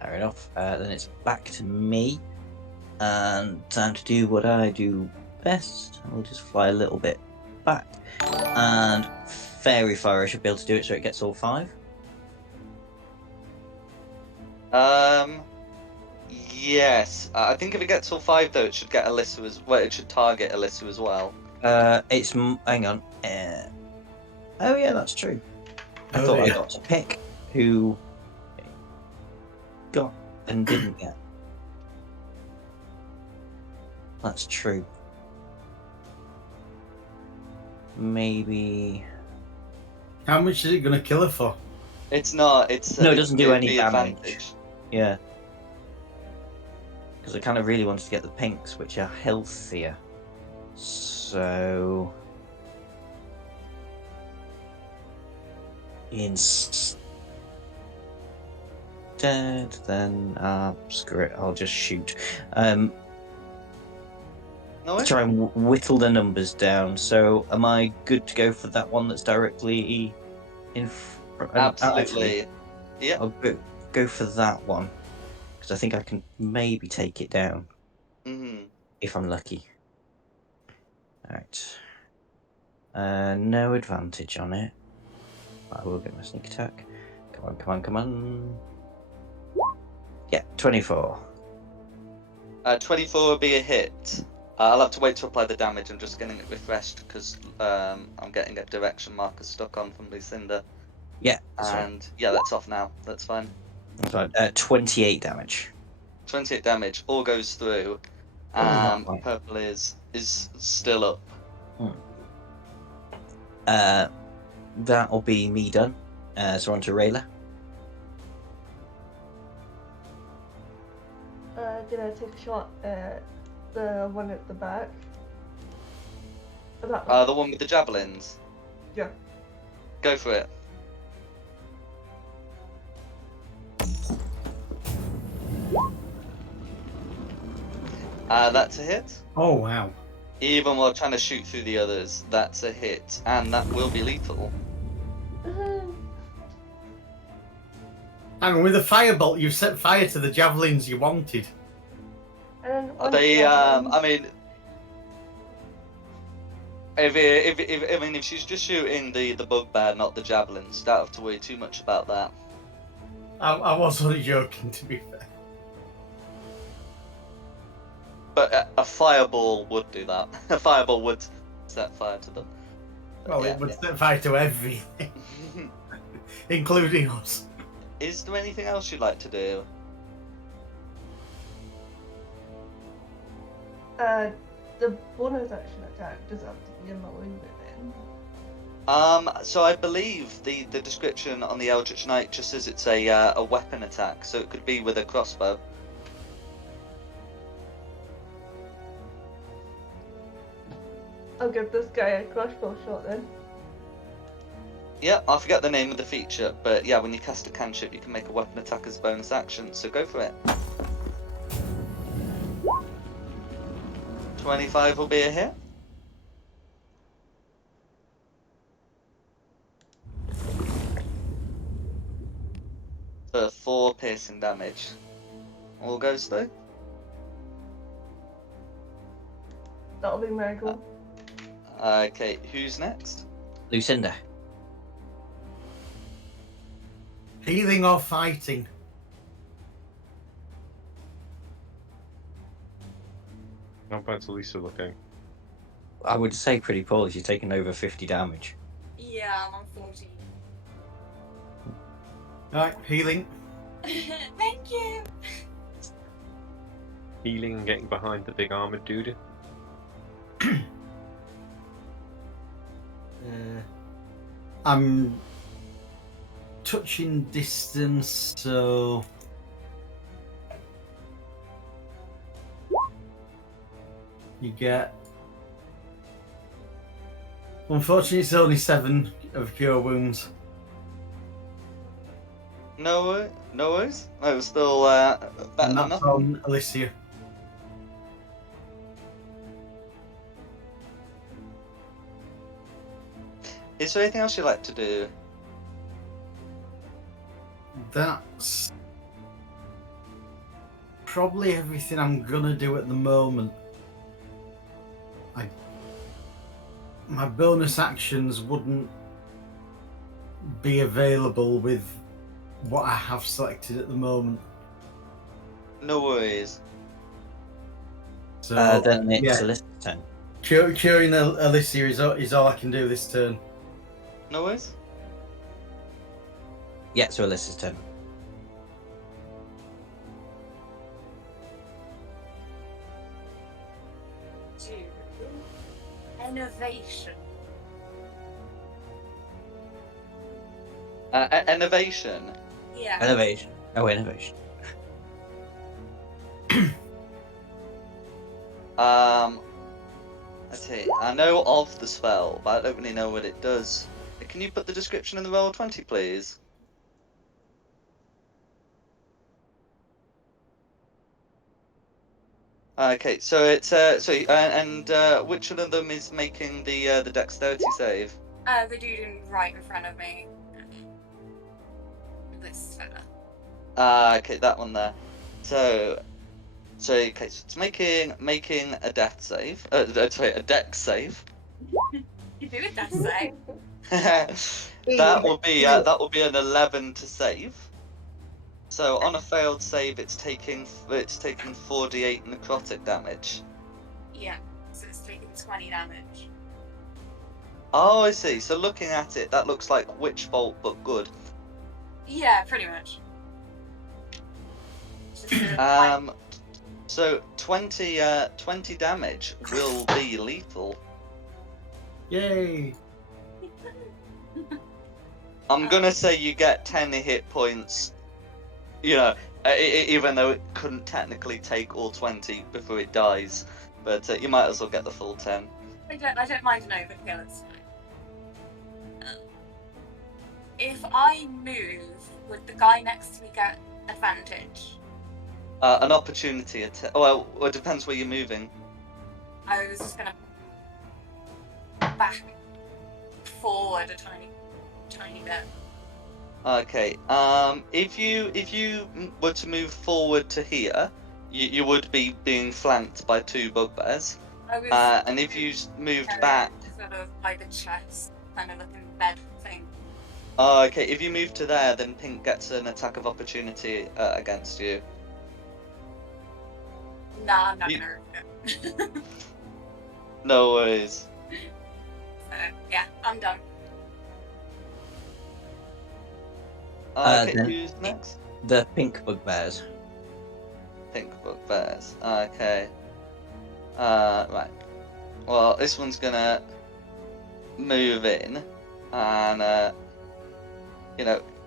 Fair enough. Then it's back to me. And time to do what I do best. I'll just fly a little bit back. And Fairy Fire, I should be able to do it so it gets all 5. Yes. I think if it gets all 5 though, it should get Alyssa as well. It should target Alyssa as well. Hang on. Oh yeah, that's true. I thought I got to pick who got and didn't get. That's true. Maybe. How much is it going to kill her for? It's not. It's no, it doesn't do any damage. Advantage. Yeah. Because I kind of really wanted to get the pinks, which are healthier. So instead, then screw it. I'll just shoot. Try and whittle the numbers down. So, am I good to go for that one that's directly in front? Absolutely. Yeah. I'll go for that one because I think I can maybe take it down if I'm lucky. All right. No advantage on it. But I will get my sneak attack. Come on. Yeah, 24. 24 will be a hit. I'll have to wait to apply the damage. I'm just getting it refreshed because I'm getting a direction marker stuck on from Lucinda. Yeah. Yeah, that's off now. That's fine. That's fine. 28 damage. 28 damage. All goes through. Purple is still up. That'll be me done. So on to Rayla. Gonna take a shot at the one at the back. The one with the javelins? Yeah. Go for it. That's a hit. Oh, wow. Even while trying to shoot through the others, that's a hit. And that will be lethal. And with a firebolt, you set fire to the javelins you wanted. Are they, I mean... If she's just shooting the bugbear, not the javelins, don't have to worry too much about that. I was only joking, to be fair. But a fireball would do that. A fireball would set fire to them. Well, it would set fire to everything, including us. Is there anything else you'd like to do? The bonus action attack does have to be a melee then. So I believe the description on the Eldritch Knight just says it's a weapon attack, so it could be with a crossbow. I'll give this guy a crossbow shot then. Yeah, I forget the name of the feature, but yeah, when you cast a cantrip, you can make a weapon attack as a bonus action, so go for it. 25 will be a hit. For 4 piercing damage. All goes through. That'll be my go. Okay, who's next? Lucinda. Healing or fighting? How bad's Lisa looking? I would say pretty poorly. She's taken over 50 damage. Yeah, I'm on 14. Right, healing. Thank you. Healing and getting behind the big armored dude. I'm touching distance, so you get. Unfortunately, it's only 7 of cure wounds. No worries. I was still better And than that's nothing. on Alicia. Is there anything else you'd like to do? That's probably everything I'm gonna do at the moment. My bonus actions wouldn't be available with what I have selected at the moment. No worries. So Then it's yeah, Alyssa's turn. curing Alicia is all I can do this turn. No worries. Yeah, so Alyssa's turn. Do innovation. Innovation. Yeah. Elevation. Oh, innovation. Okay, I know of the spell, but I don't really know what it does. Can you put the description in the roll 20, please? Okay, so it's which one of them is making the dexterity save? The dude right in front of me. This fella. Okay, that one there. So okay, so it's making a death save. Sorry, a dex save. You do it, that's say. that will be an 11 to save. So on a failed save, it's taking 4d8 necrotic damage. Yeah. So it's taking 20 damage. Oh, I see. So looking at it, that looks like Witch Bolt, but good. Yeah, pretty much. Just a So 20 damage will be lethal. Yay! I'm gonna say you get 10 hit points. You know, even though it couldn't technically take all 20 before it dies, but you might as well get the full 10. I don't mind an overkill, it's fine. If I move, would the guy next to me get advantage? An opportunity attack. Well, it depends where you're moving. I was just gonna back forward a tiny bit. Okay. If you were to move forward to here, you would be being flanked by 2 bugbears. I was And if you moved carrying back, sort of by the chest, kind of looking bed thing. okay. If you move to there, then Pink gets an attack of opportunity against you. Nah, I'm not You- gonna risk it. No worries. So yeah, I'm done. Okay, then- who's next? The pink bugbears. Pink bugbears. Okay. Right. Well, this one's gonna move in and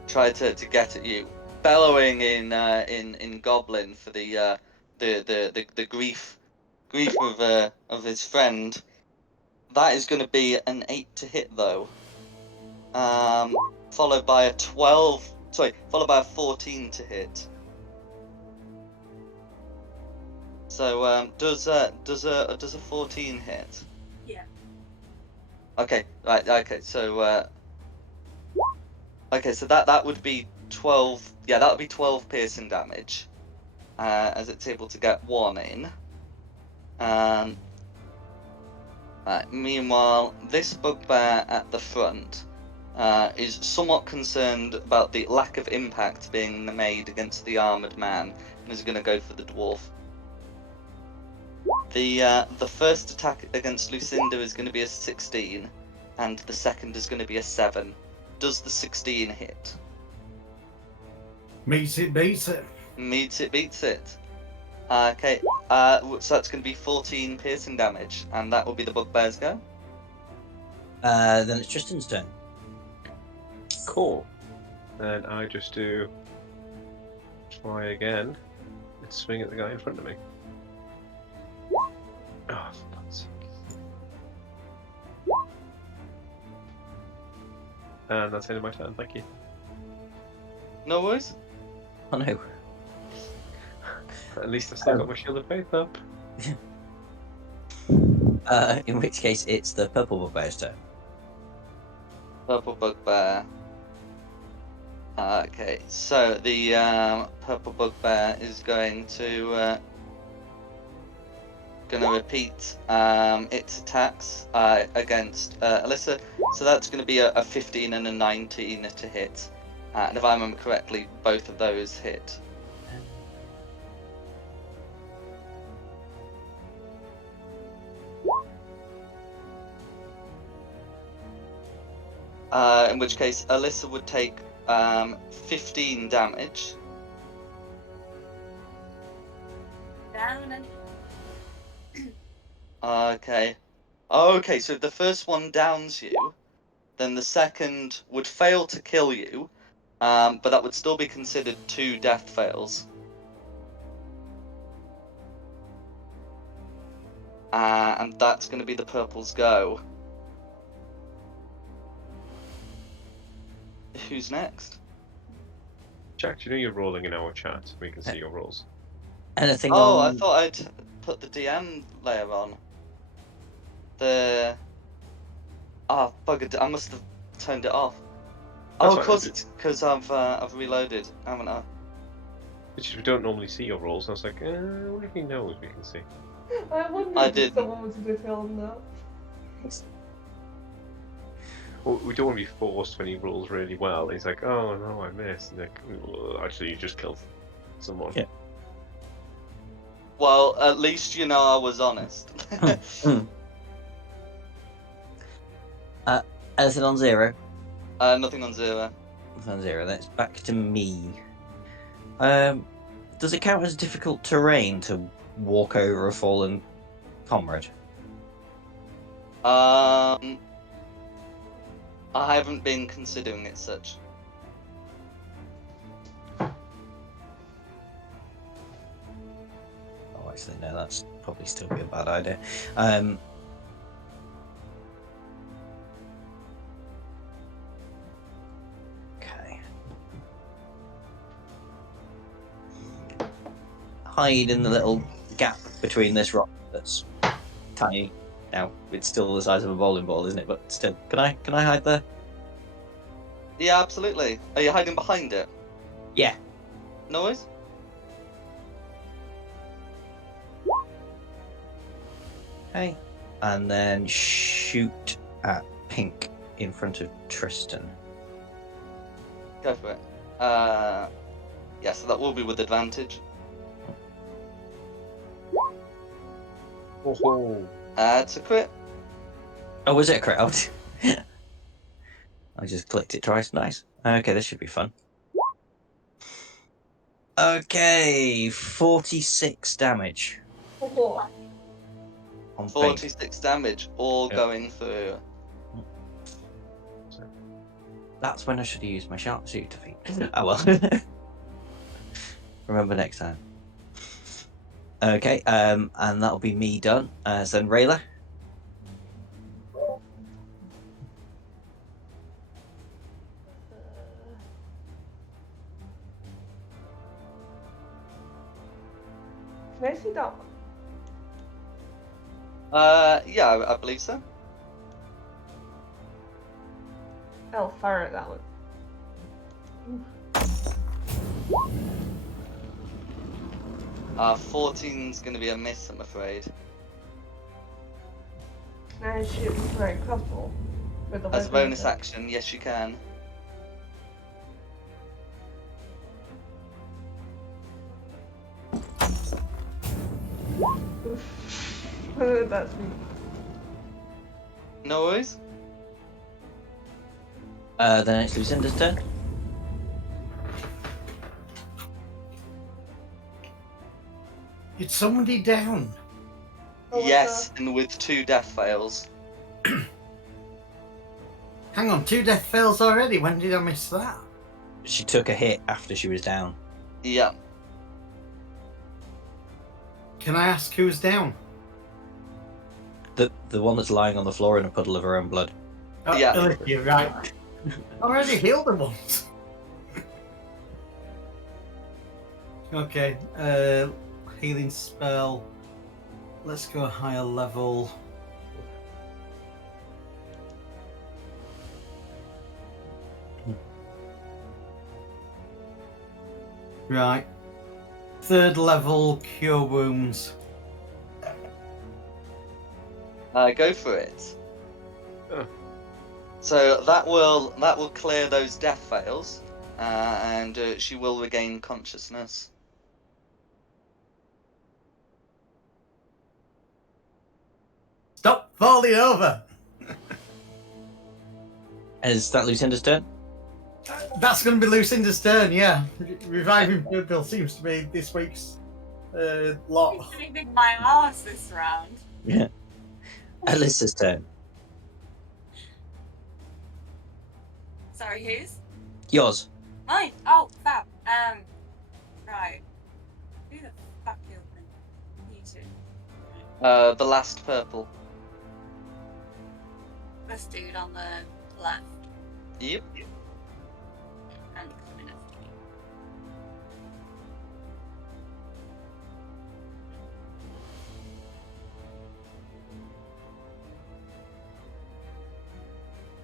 try to get at you, bellowing in Goblin for the grief of his friend. That is going to be an 8 to hit, though. Followed by a 12. Sorry, followed by a 14 to hit. So, does a 14 hit? Yeah. Okay, right. Okay, so okay, so that would be 12. Yeah, that would be 12 piercing damage, as it's able to get 1 in. Meanwhile, this bugbear at the front is somewhat concerned about the lack of impact being made against the armored man, and is going to go for the dwarf. The first attack against Lucinda is going to be a 16, and the second is going to be a 7. Does the 16 hit? Meets it, beats it. Meets it, beats it. Okay, so that's going to be 14 piercing damage, and that will be the bugbear's go. Then it's Tristan's turn. Cool. Then I just try again and swing at the guy in front of me. Oh, for God's sake. And that's the end of my turn, thank you. No worries. Oh no. At least I've still got my shield of faith up. In which case, it's the purple bugbear's turn. Purple bugbear. Okay, so the purple bugbear is going to repeat its attacks against Alyssa. So that's going to be a 15 and a 19 to hit. And if I remember correctly, both of those hit. In which case, Alyssa would take 15 damage. Down and Okay. Okay, so if the first one downs you, then the second would fail to kill you, but that would still be considered 2 death fails. And that's going to be the purple's go. Who's next? Jack, do you know you're rolling in our chat? We can see your rolls. Anything Oh, on... I thought I'd put the DM layer on. Ah, buggered! I must have turned it off. That's Oh, of fine. course it's because I've reloaded, haven't I? It's just we don't normally see your rolls. I was like, I wonder if he knows we can see. I wondered I if didn't. someone was going to tell him that. Well, we don't want to be forced when he rolls really well. He's like, oh no, I missed. He's like, actually, you just killed someone. Yeah. Well, at least you know I was honest. Anything on 0? Nothing on 0. Nothing on 0. That's back to me. Does it count as difficult terrain to walk over a fallen comrade? I haven't been considering it such. Oh, actually, no, that's probably still be a bad idea. Okay. Hide in the little gap between this rock that's tiny. Now it's still the size of a bowling ball, isn't it? But still, can I hide there? Yeah, absolutely. Are you hiding behind it? Yeah. No worries. Okay. And then shoot at pink in front of Tristan. Go for it. Yeah, so that will be with advantage. Oh, It's a crit. Oh, was it a crit? Oh, I just clicked it twice. Nice. Okay, this should be fun. Okay, 46 damage. Oh, On pink. 46 damage, all Yep. going through. That's when I should have used my sharpshooter feat. Oh well. Remember next time. Okay, and that'll be me done. So then Rayla. Can I see that one? Yeah, I believe so. I'll fire at that one. 14's going to be a miss, I'm afraid. Can I shoot with my crossbow? With the As a weapon bonus attack? action, yes, you can. Oof. That's me. No worries. Then it's Lucinda's turn. It's somebody down. Oh, Yes, and with 2 death fails. Hang on, 2 death fails already. When did I miss that? She took a hit after she was down. Yeah. Can I ask who's down? The one that's lying on the floor in a puddle of her own blood. Oh, Yeah. Olivia, right. I already healed her once. Okay, healing spell. Let's go higher level. Right. 3rd level cure wounds. Go for it. Oh. So that will clear those death fails, and she will regain consciousness. Stop falling over. Is that Lucinda's turn? That's going to be Lucinda's turn, yeah. Reviving Purple seems to be this week's lot. He's saving my ass this round. Yeah. Alyssa's turn. Sorry, whose? Yours. Mine. Oh, fab. Right. Who the fuck killed me? You two. The last purple. This dude on the left. Yep. And coming after me.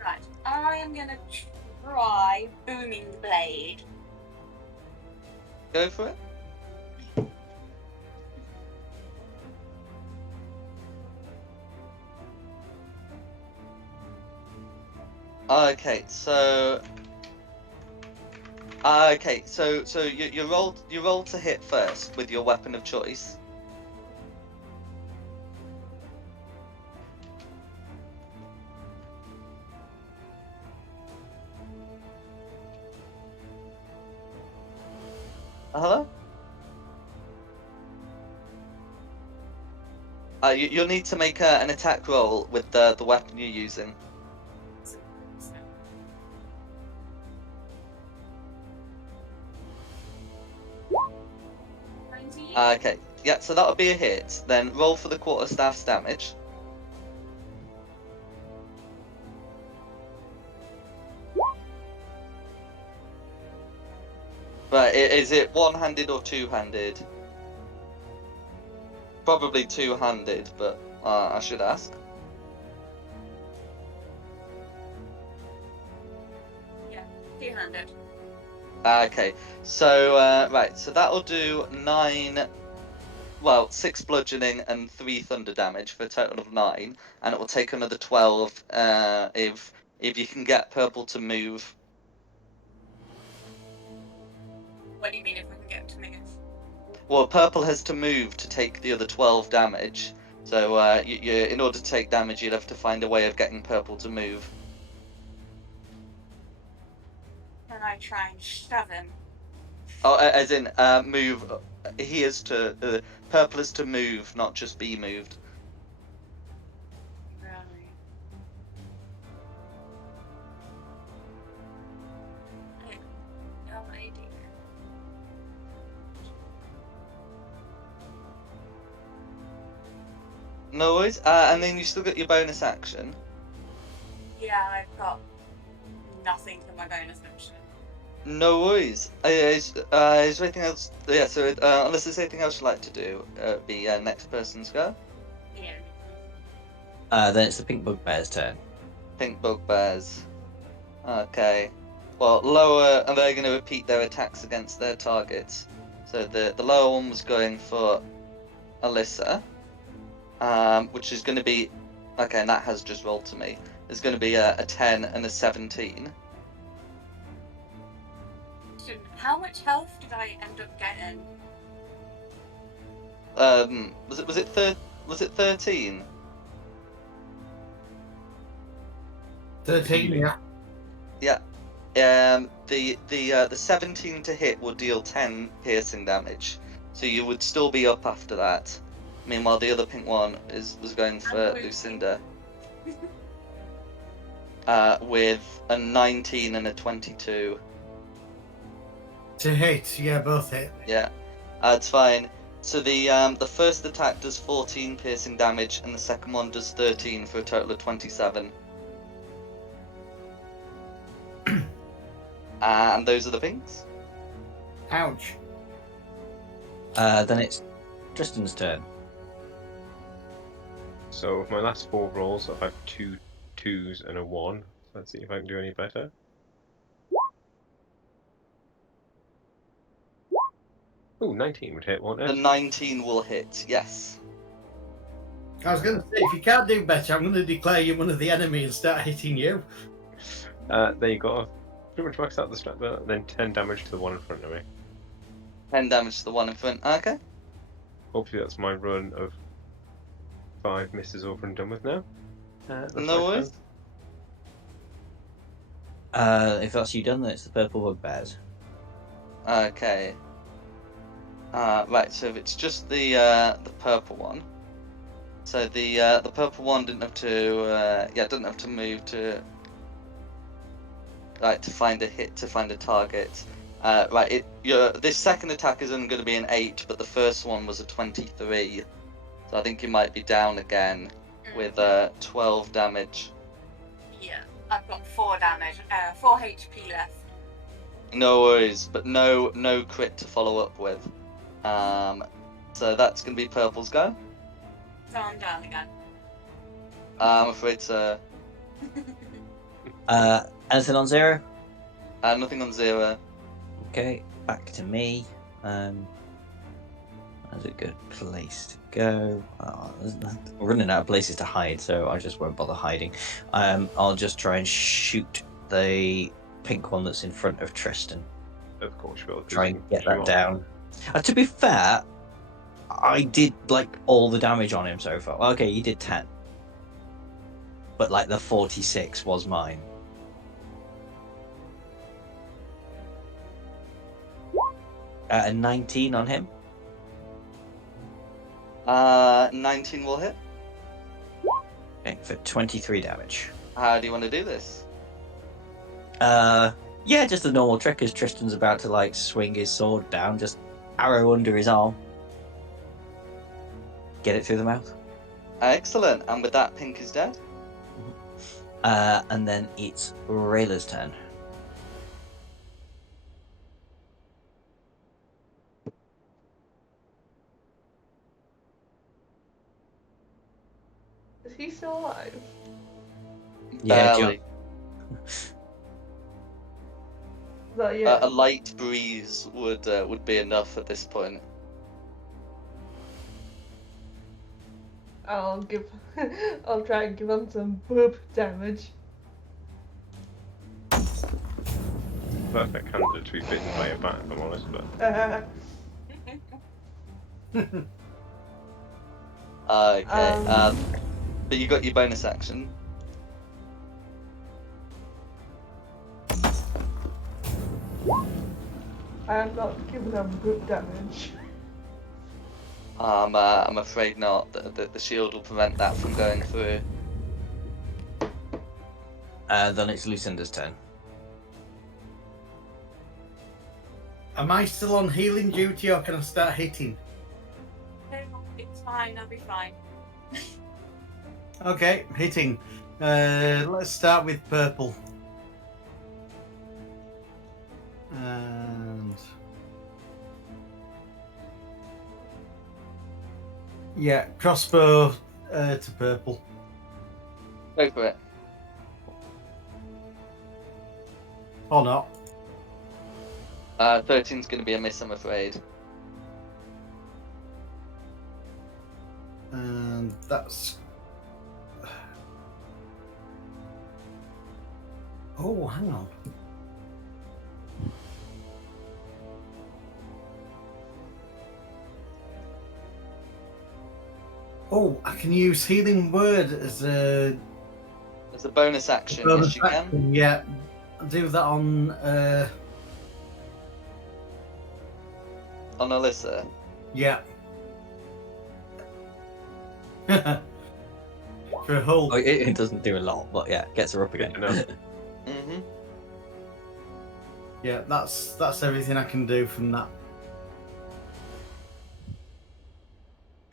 Right. I am gonna try booming the blade. Go for it. Okay, so you roll to hit first with your weapon of choice. Hello? You'll need to make an attack roll with the weapon you're using. Okay, yeah, so that'll be a hit. Then roll for the quarterstaff's damage. But is it one-handed or two-handed? Probably two-handed, but I should ask. Yeah, two-handed. Okay, so right, so that'll do 6 bludgeoning and 3 thunder damage for a total of 9, and it will take another 12 if you can get purple to move. What do you mean if we can get to move? Well, purple has to move to take the other 12 damage. So in order to take damage, you'd have to find a way of getting purple to move. Can I try and shove him? Oh, as in move. He is to purple is to move, not just be moved. Right. I have no idea. No worries. And then you still got your bonus action. Yeah, I've got nothing for my bonus action. No worries. Is there anything else? Yeah. So unless there's anything else you'd like to do, be next person's go. Yeah. Then it's the pink bugbear's turn. Pink bugbears. Okay. Well, lower, and they're going to repeat their attacks against their targets. So the lower one was going for Alyssa, which is going to be, okay, and that has just rolled to me. There's going to be a 10 and a 17. So how much health did I end up getting? Was it 13? 13, yeah. Yeah. The 17 to hit will deal 10 piercing damage, so you would still be up after that. Meanwhile, the other pink one was going for Lucinda. With a 19 and a 22. To hit, yeah, both hit. Yeah, it's fine. So the first attack does 14 piercing damage, and the second one does 13 for a total of 27. And those are the pinks. Ouch. Then it's Tristan's turn. So with my last 4 rolls, I've had 2 2s and a 1. Let's see if I can do any better. Ooh, 19 would hit, won't it? The 19 will hit, yes. I was going to say, if you can't do better, I'm going to declare you one of the enemy and start hitting you. There you go. Pretty much maxed out the strat, but then 10 damage to the one in front of me. 10 damage to the one in front. Okay. Hopefully that's my run of 5 misses over and done with now. That's No my worries. turn. If that's you done, then it's the purple bugbears. Okay. Right, so if it's just the purple one. So the purple one didn't have to move to to find a hit, to find a target. Right, this second attack is only going to be an 8, but the first one was a 23. So I think you might be down again with 12 damage. Yeah, I've got 4 damage, 4 HP left. No worries, but no crit to follow up with. So that's going to be purple's go. So I'm down again. I'm afraid so. Anything on 0? Nothing on 0. Okay, back to me. That's a good place to go. We're running out of places to hide, so I just won't bother hiding. I'll just try and shoot the pink one that's in front of Tristan. Of course you will. 'cause Try you and get can that down. To be fair, I did like all the damage on him so far. Okay, you did 10. But like the 46 was mine. A 19 on him. 19 will hit. Okay, for 23 damage. How do you want to do this? Yeah, just the normal trick as Tristan's about to like swing his sword down, just arrow under his arm. Get it through the mouth. Excellent. And with that, pink is dead. And then it's Rayla's turn. Is he still alive? Yeah, Barely. Not yet. A light breeze would be enough at this point. I'll try and give him some boob damage. Perfect candidate to be bitten by a bat, if I'm honest, but Okay. But you got your bonus action. I am not giving him boob damage. I'm afraid not. The shield will prevent that from going through. Then it's Lucinda's turn. Am I still on healing duty or can I start hitting? No, it's fine, I'll be fine. Okay, hitting. Let's start with purple. And yeah, crossbow to purple. Go for it. Or not. 13's going to be a miss, I'm afraid. And that's. Oh, hang on. Oh, I can use healing word as a As a bonus action, bonus yes, you can. action. Yeah, I'll do that on. On Alyssa. Yeah. For a whole. Oh, it doesn't do a lot, but yeah, gets her up again. No. Mm-hmm. Yeah, that's everything I can do from that.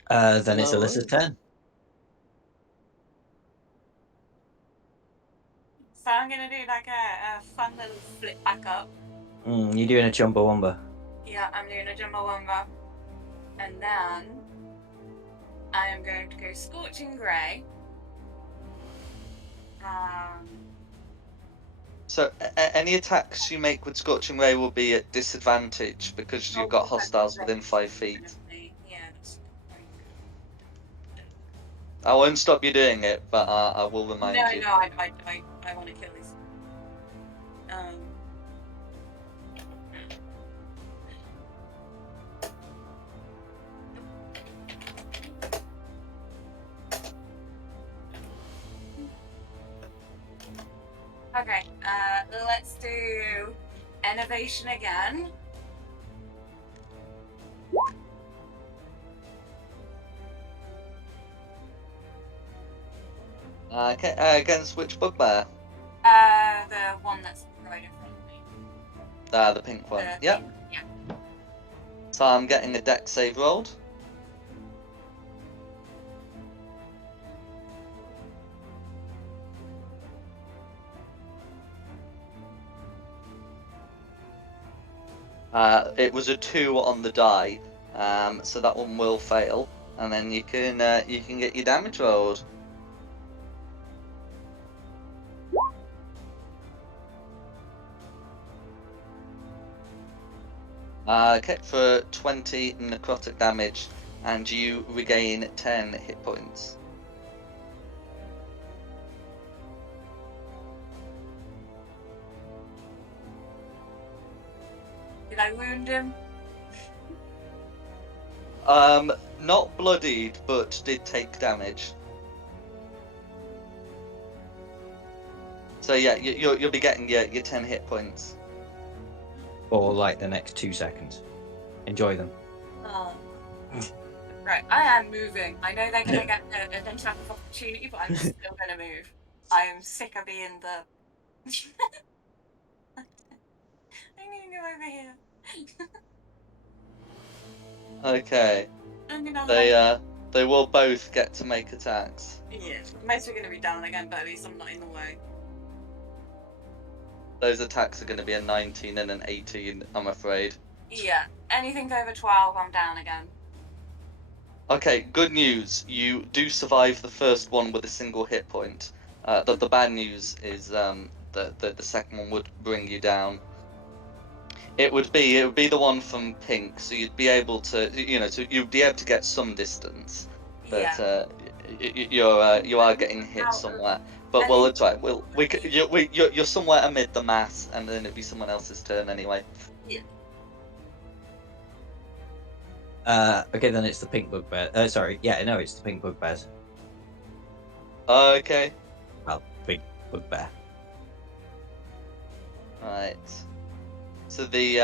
Then it's No Alyssa's worries. turn. So I'm gonna do like a fun little flip back up. You're doing a Chumbawamba. Yeah, I'm doing a Jumbawamba. And then I am going to go Scorching Grey. So any attacks you make with Scorching Ray will be at disadvantage because you've got hostiles within 5 feet. Yeah, that's very good. I won't stop you doing it, but I will remind you. No, I want to kill this. Okay, let's do Innovation again. Okay, against which bugbear? The one that's right in front of me. The pink one. Yep. Yeah. So I'm getting a dex save rolled. It was a 2 on the die, so that one will fail, and then you can get your damage rolled. Okay, for 20 necrotic damage, and you regain 10 hit points. Did I wound him? Not bloodied, but did take damage. So yeah, you'll be getting your 10 hit points. For like the next 2 seconds. Enjoy them. Right, I am moving. I know they're gonna get an attack of opportunity, but I'm still gonna move. I am sick of being the. I'm gonna go over here. Okay. I'm gonna They will both get to make attacks. Yeah, most are gonna be down again, but at least I'm not in the way. Those attacks are going to be a 19 and an 18, I'm afraid. Yeah, anything over 12, I'm down again. Okay, good news. You do survive the first one with a single hit point. The bad news is the second one would bring you down. It would be the one from pink, so you'd be able to you'd be able to get some distance, but you are getting hit somewhere. But well, it's right. You're somewhere amid the mass, and then it'd be someone else's turn anyway. Yeah. Okay, then it's the pink bugbear. It's the pink bugbears. Okay. Well, big bugbear. Right. So the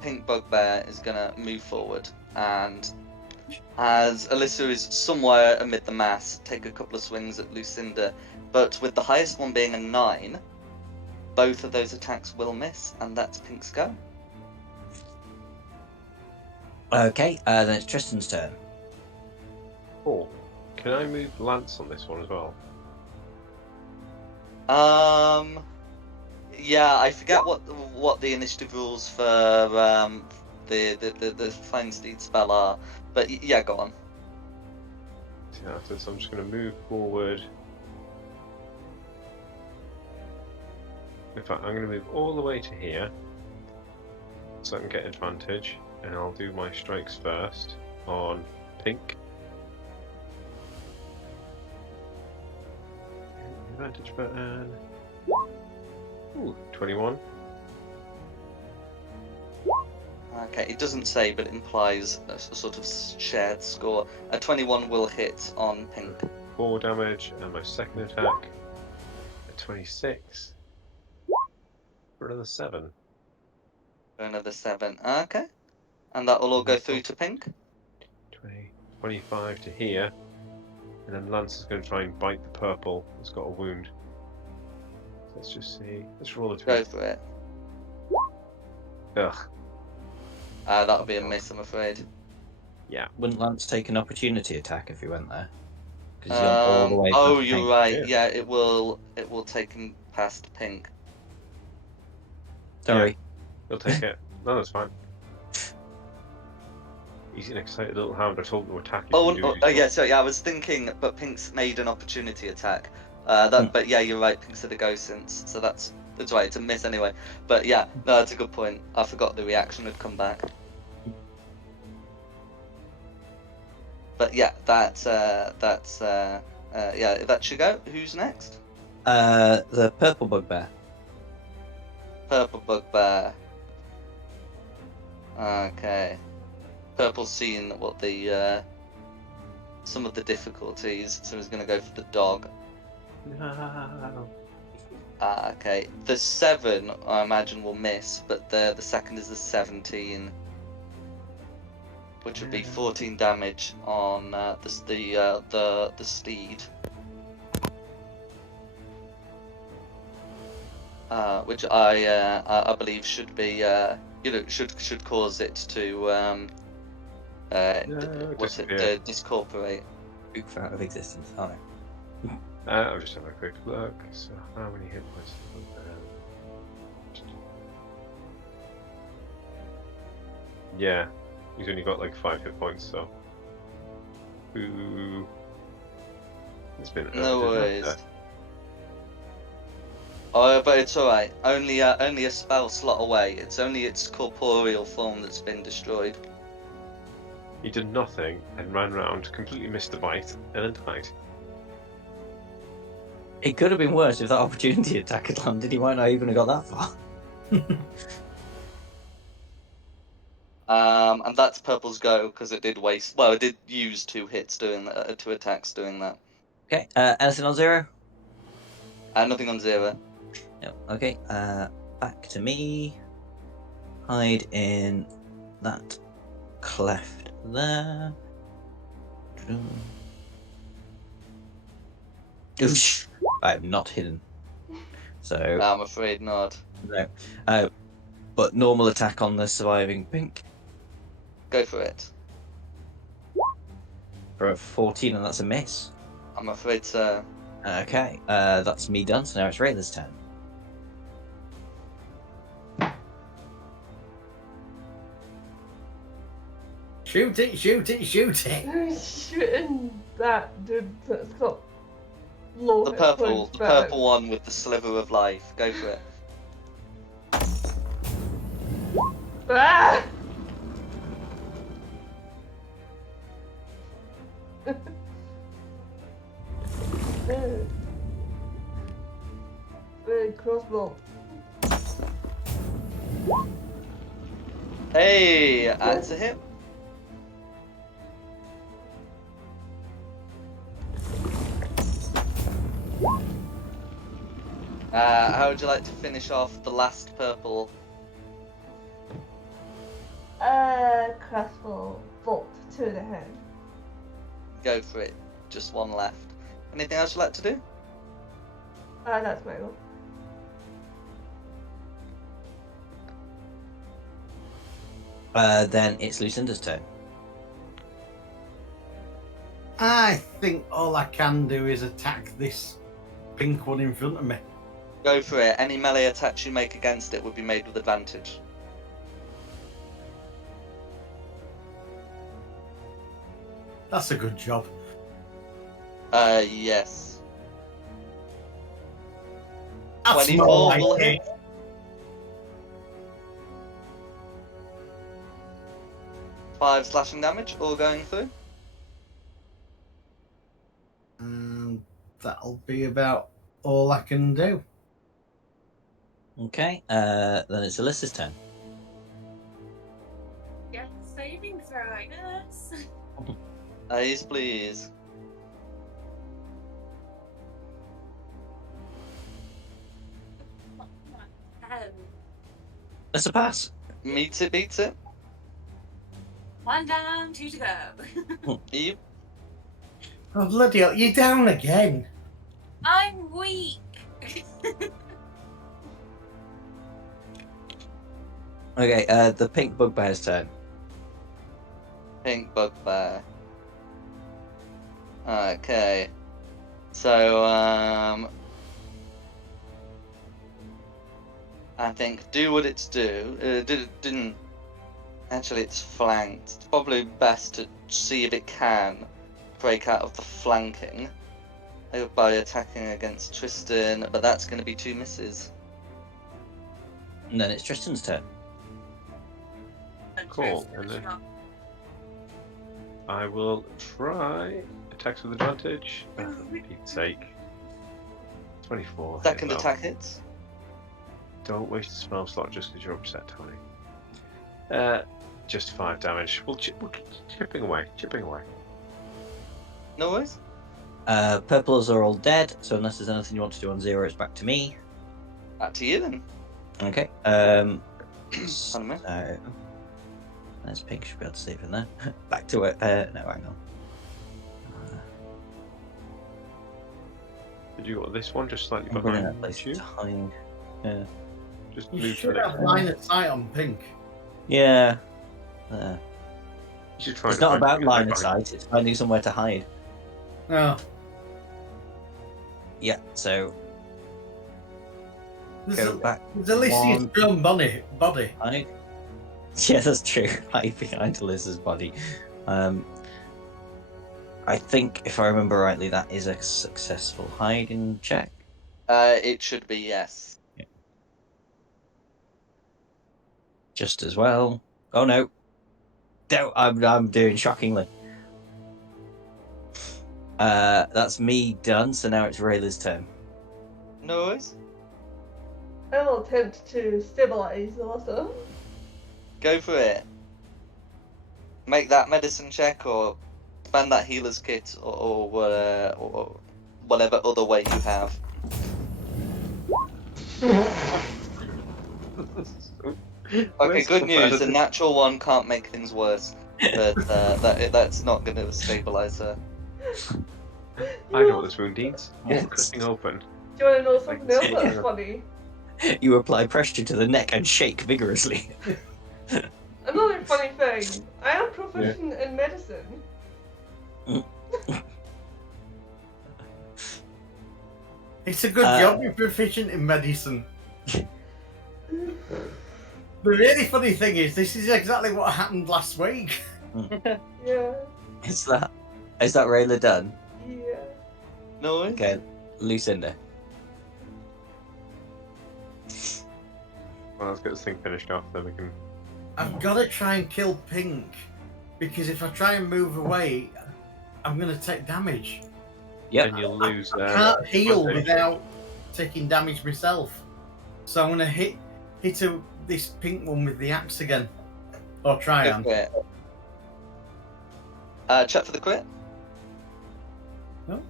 pink bugbear is gonna move forward, and as Alyssa is somewhere amid the mass, take a couple of swings at Lucinda, but with the highest one being a 9, both of those attacks will miss, and that's Pink's go. Okay, then it's Tristan's turn. Oh, can I move Lance on this one as well? Yeah, I forget what the initiative rules for the Flame Steed spell are, but yeah, go on. Yeah, so I'm just going to move forward. In fact, I'm going to move all the way to here so I can get advantage, and I'll do my strikes first on pink. Advantage button. Ooh, 21. Okay, it doesn't say, but it implies a sort of shared score. A 21 will hit on pink. 4 damage, and my second attack, a 26. For another 7. For another 7. Okay. And that will all go through to pink. 20, 25 to here. And then Lance is going to try and bite the purple. It's got a wound. Let's just see. Let's roll a 2. Go for it. Ugh. That'll be a miss, I'm afraid. Yeah. Wouldn't Lance take an opportunity attack if he went there? Because he's gone all the way oh, past you're pink. right. Yeah, it will take him past pink. Sorry. He'll take it. No, that's fine. He's an excited little hound. I told him to attack. Yeah, sorry, I was thinking, but pink's made an opportunity attack. But yeah, you're right. Pink's had a go since, so that's right. It's a miss anyway. But yeah, no, that's a good point. I forgot the reaction had come back. But yeah, that should go. Who's next? The purple bugbear. Purple bugbear. Okay. Purple's seen what the some of the difficulties, so he's going to go for the dog. No. Okay. The 7, I imagine, will miss, but the second is the 17, which would be 14 damage on the steed. Which I believe should be should cause it to discorporate. Poof out of existence. Oh no. I'll just have a quick look. So, how many hit points? Yeah, he's only got like 5 hit points, so. Ooh. It's been no worries. Oh, but it's alright. Only a spell slot away. It's only its corporeal form that's been destroyed. He did nothing and ran around, completely missed the bite, and then died. It could have been worse if that opportunity attack had landed. He might not even have got that far. And that's Purple's go because it did waste. Well, it did use 2 hits doing that, 2 attacks doing that. Okay. Anything on 0? Nothing on 0. No. Okay. Back to me. Hide in that cleft there. Oosh. I am not hidden. So. I'm afraid not. No. But normal attack on the surviving pink. Go for it. For a 14, and that's a miss. I'm afraid so. Okay. That's me done. So now it's Rayla's turn. Shoot it, shoot it, shoot it! Who's shooting that dude that's got low The hit purple points back? one with the sliver of life. Go for it. Ah! Crossbow. Hey, answer him. How would you like to finish off the last purple? Crossbow bolt to the head. Go for it. Just one left. Anything else you'd like to do? That's my goal. Then it's Lucinda's turn. I think all I can do is attack this pink one in front of me. Go for it. Any melee attacks you make against it would be made with advantage. That's a good job. Yes. That's 24 more like will it. hit. 5 slashing damage, all going through. And that'll be about all I can do. Okay, then it's Alyssa's turn. Yeah, saving throw, I guess. Ace, please. That's a pass. Meets it, beats it. 1 down, 2 to go. Yep. Oh, bloody hell, you're down again. I'm weak. Okay, the pink bugbear's turn. Pink bugbear. Okay. So, I think do what it's due. Didn't. Actually, it's flanked. It's probably best to see if it can break out of the flanking by attacking against Tristan, but that's going to be 2 misses. And then it's Tristan's turn. Cool, and then I will try attacks with advantage. Oh, for Pete's sake. 24. Second hit, though. attack hits. Don't waste a spell slot just because you're upset, Tony. Just 5 damage. We're chipping away. No worries. Purples are all dead, so unless there's anything you want to do on 0, it's back to me. Back to you then. Okay. Pardon me. So there's pink, should be able to save in there. Back to it. No, hang on. Did you got this one just slightly I'm bringing behind that place you? to hide. Yeah. Just You move should to have the line of sight on pink. Yeah. You should try It's to not find about something line of behind- sight, it's finding somewhere to hide. Oh. Yeah, so go back. There's Alicia's one. own body. Hide. Yeah, that's true. Hide behind Alyssa's body. I think, if I remember rightly, that is a successful hiding check. It should be, yes. Just as well. Oh no. No, I'm doing shockingly. That's me done, so now it's Rayla's turn. No worries. I will attempt to stabilize Alyssa. Go for it. Make that medicine check or spend that healer's kit or whatever other way you have. Okay, Where's good the news. A further- natural 1 can't make things worse, but that's not going to stabilize her. I know what this wound needs. More cutting open. Do you want to know something else see. that's funny? You apply pressure to the neck and shake vigorously. Another funny thing. I am proficient in medicine. It's a good job you're proficient in medicine. The really funny thing is, this is exactly what happened last week. Yeah. Is that Rayla done? Yeah. No worries. Okay, Lucinda. Well, let's get this thing finished off, then we can. I've got to try and kill Pink, because if I try and move away, I'm going to take damage. Yep. And you'll lose. I can't heal advantage. without taking damage myself. So I'm going to hit this pink one with the axe again. Or try Go and. for it. Check for the crit. No?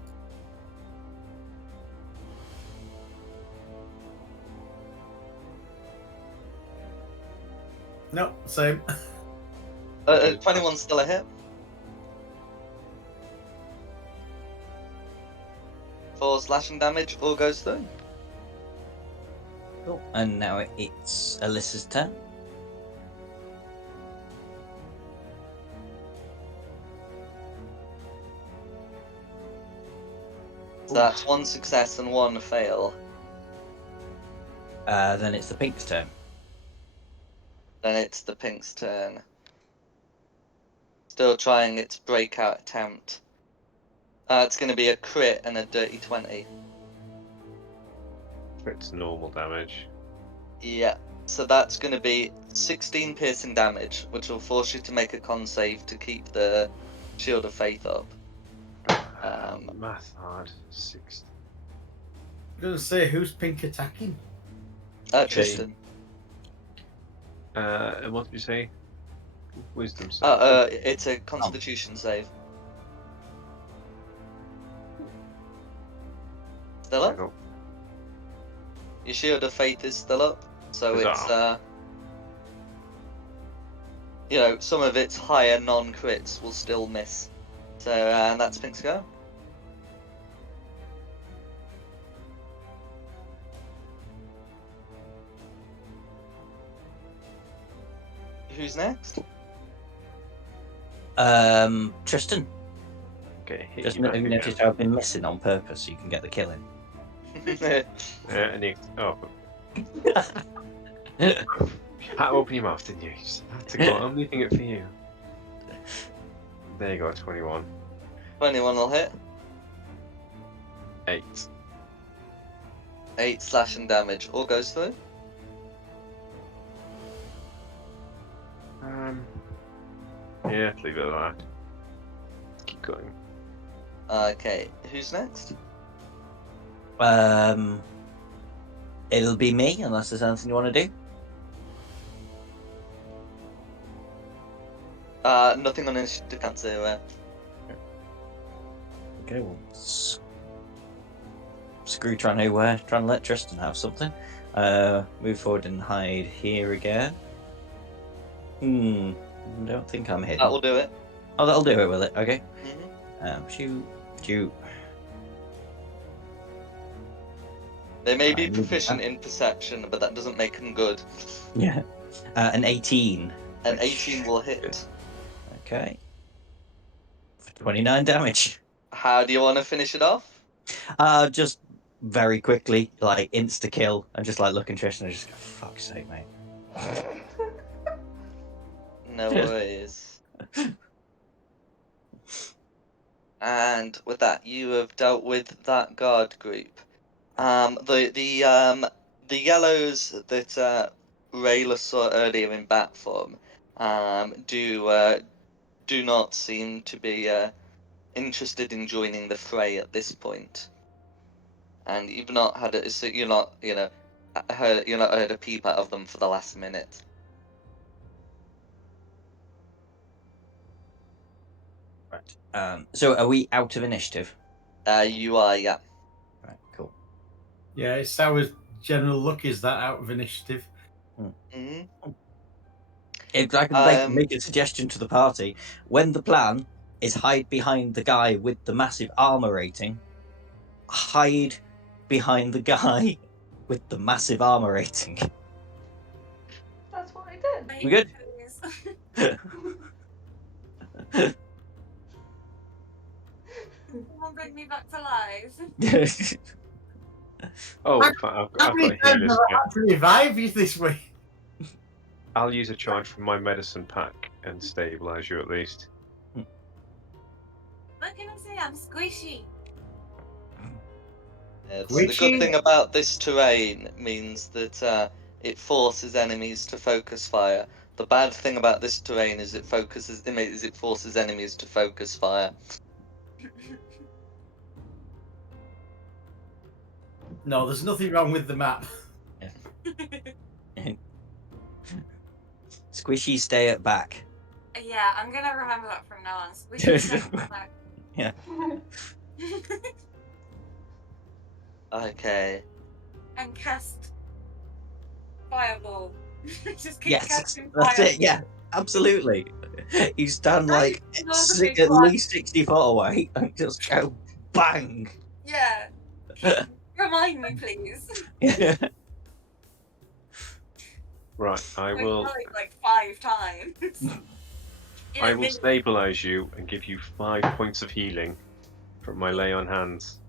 No, same. 21's still a hit. 4 slashing damage, all goes through. Cool. And now it's Alyssa's turn. So that's 1 success and 1 fail. Then it's the pink's turn. Then it's the pink's turn. Still trying its breakout attempt. It's going to be a crit and a dirty 20. It's normal damage. Yeah, so that's going to be 16 piercing damage, which will force you to make a con save to keep the Shield of Faith up. Math hard. 6. I'm going to say, who's pink attacking? Tristan. And what did you say? Wisdom save. It's a Constitution save. Still up? Go. Your Shield of Faith is still up, so Huzzah. it's some of its higher non-crits will still miss. So and that's Pink's go. Who's next? Tristan. Okay, hit Just you back noticed again. how I've been missing on purpose so you can get the kill in. Oh. You had to open your mouth, didn't you? You just had to go. I'm leaving it for you. There you go, 21. 21 will hit. 8. 8 slashing damage. All goes through. Yeah, leave it at that. Keep going. Okay, who's next? It'll be me unless there's anything you want to do. Nothing on initiative, can't say where. Okay, well, screw trying to let Tristan have something. Move forward and hide here again. I don't think I'm hitting. That will do it. Oh, that'll do it, will it? Okay. Mm-hmm. Shoot. They may be proficient in perception, but that doesn't make them good. Yeah. An 18. An 18 will hit. Okay. For 29 damage. How do you want to finish it off? Just very quickly, like insta kill, and just like looking Tristan and just go, fuck's sake, mate. No worries. And with that, you have dealt with that guard group. The yellows that Rayla saw earlier in bat form do not seem to be interested in joining the fray at this point. And you've not had a, so you're not heard a peep out of them for the last minute. Right. So are we out of initiative? You are, yeah. Right. Cool. Yeah, it's our general look is that out of initiative. Mm-hmm. If I can make a suggestion to the party, when the plan is hide behind the guy with the massive armor rating, hide behind the guy with the massive armor rating. That's what I did. Wait, We good? please. Someone bring me back to life. Oh, I've How got many a times healer's have I kit. had to revive you this week? I'll use a charge from my medicine pack and stabilize you at least. What can I say? I'm squishy. The good thing about this terrain means that it forces enemies to focus fire. The bad thing about this terrain is it forces enemies to focus fire. No, there's nothing wrong with the map. Squishy, stay at back. Yeah, I'm gonna remember that from now on. Squishy step back. Yeah. Okay. And cast fireball. Just keep Yes, casting that's fireball. it. Yeah, absolutely. You stand like Ignore the big at one. least 60 foot away and just go bang. Yeah. Remind me, please. Yeah. Right, I I've will. done it like 5 times. In I a will minute. stabilize you and give you 5 points of healing from my lay on hands.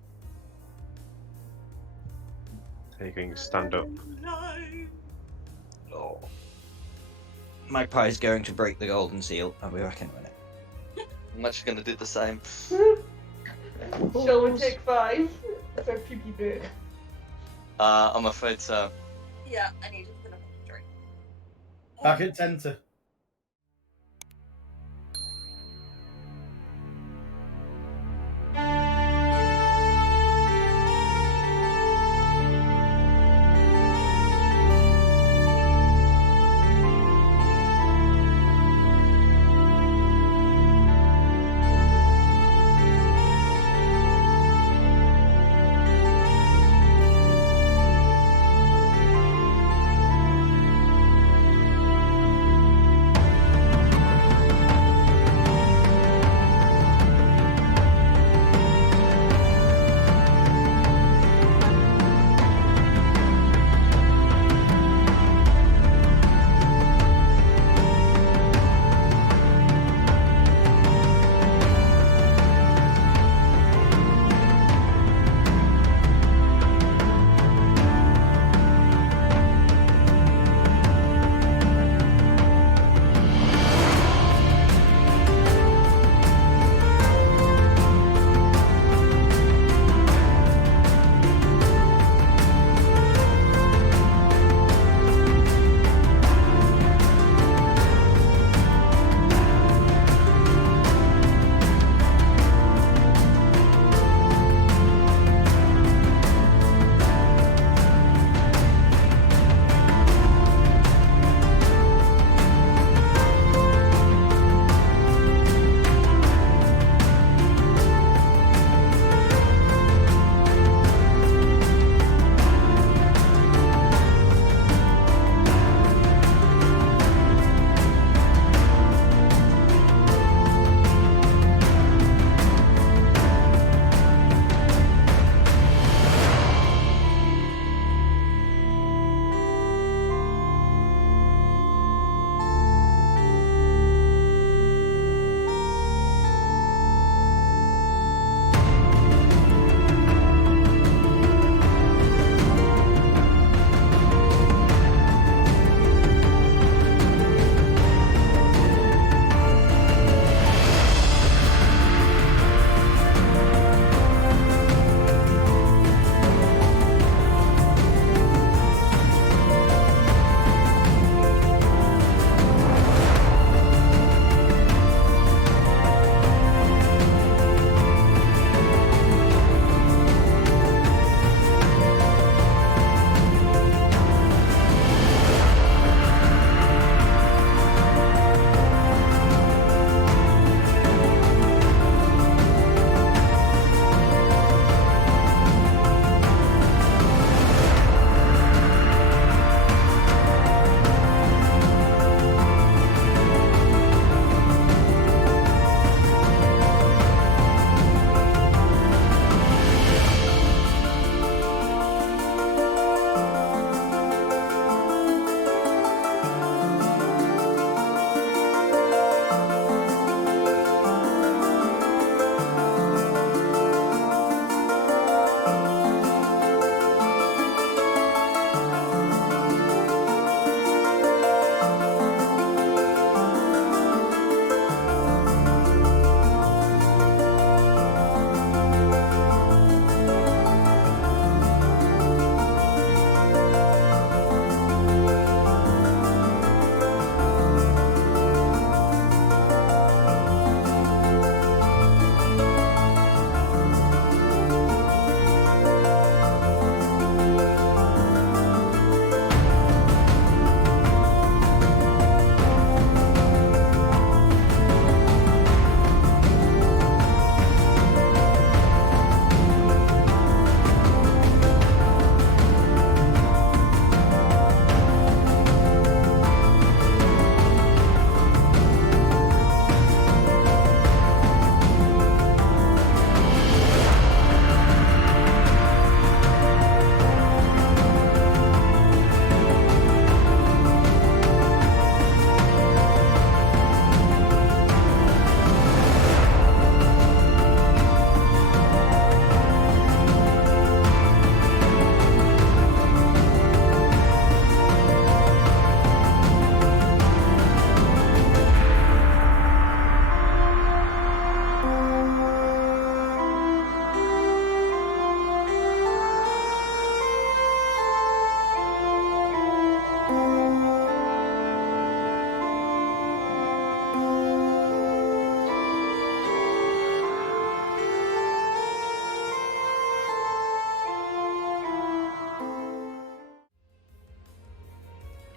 So you can stand up. No. Oh. Magpie's going to break the golden seal. I'll be back in a minute. I'm actually going to do the same. Shall we take 5 for Pee Bird? I'm afraid so. Yeah, I need to put up a drink. Back at Tenta.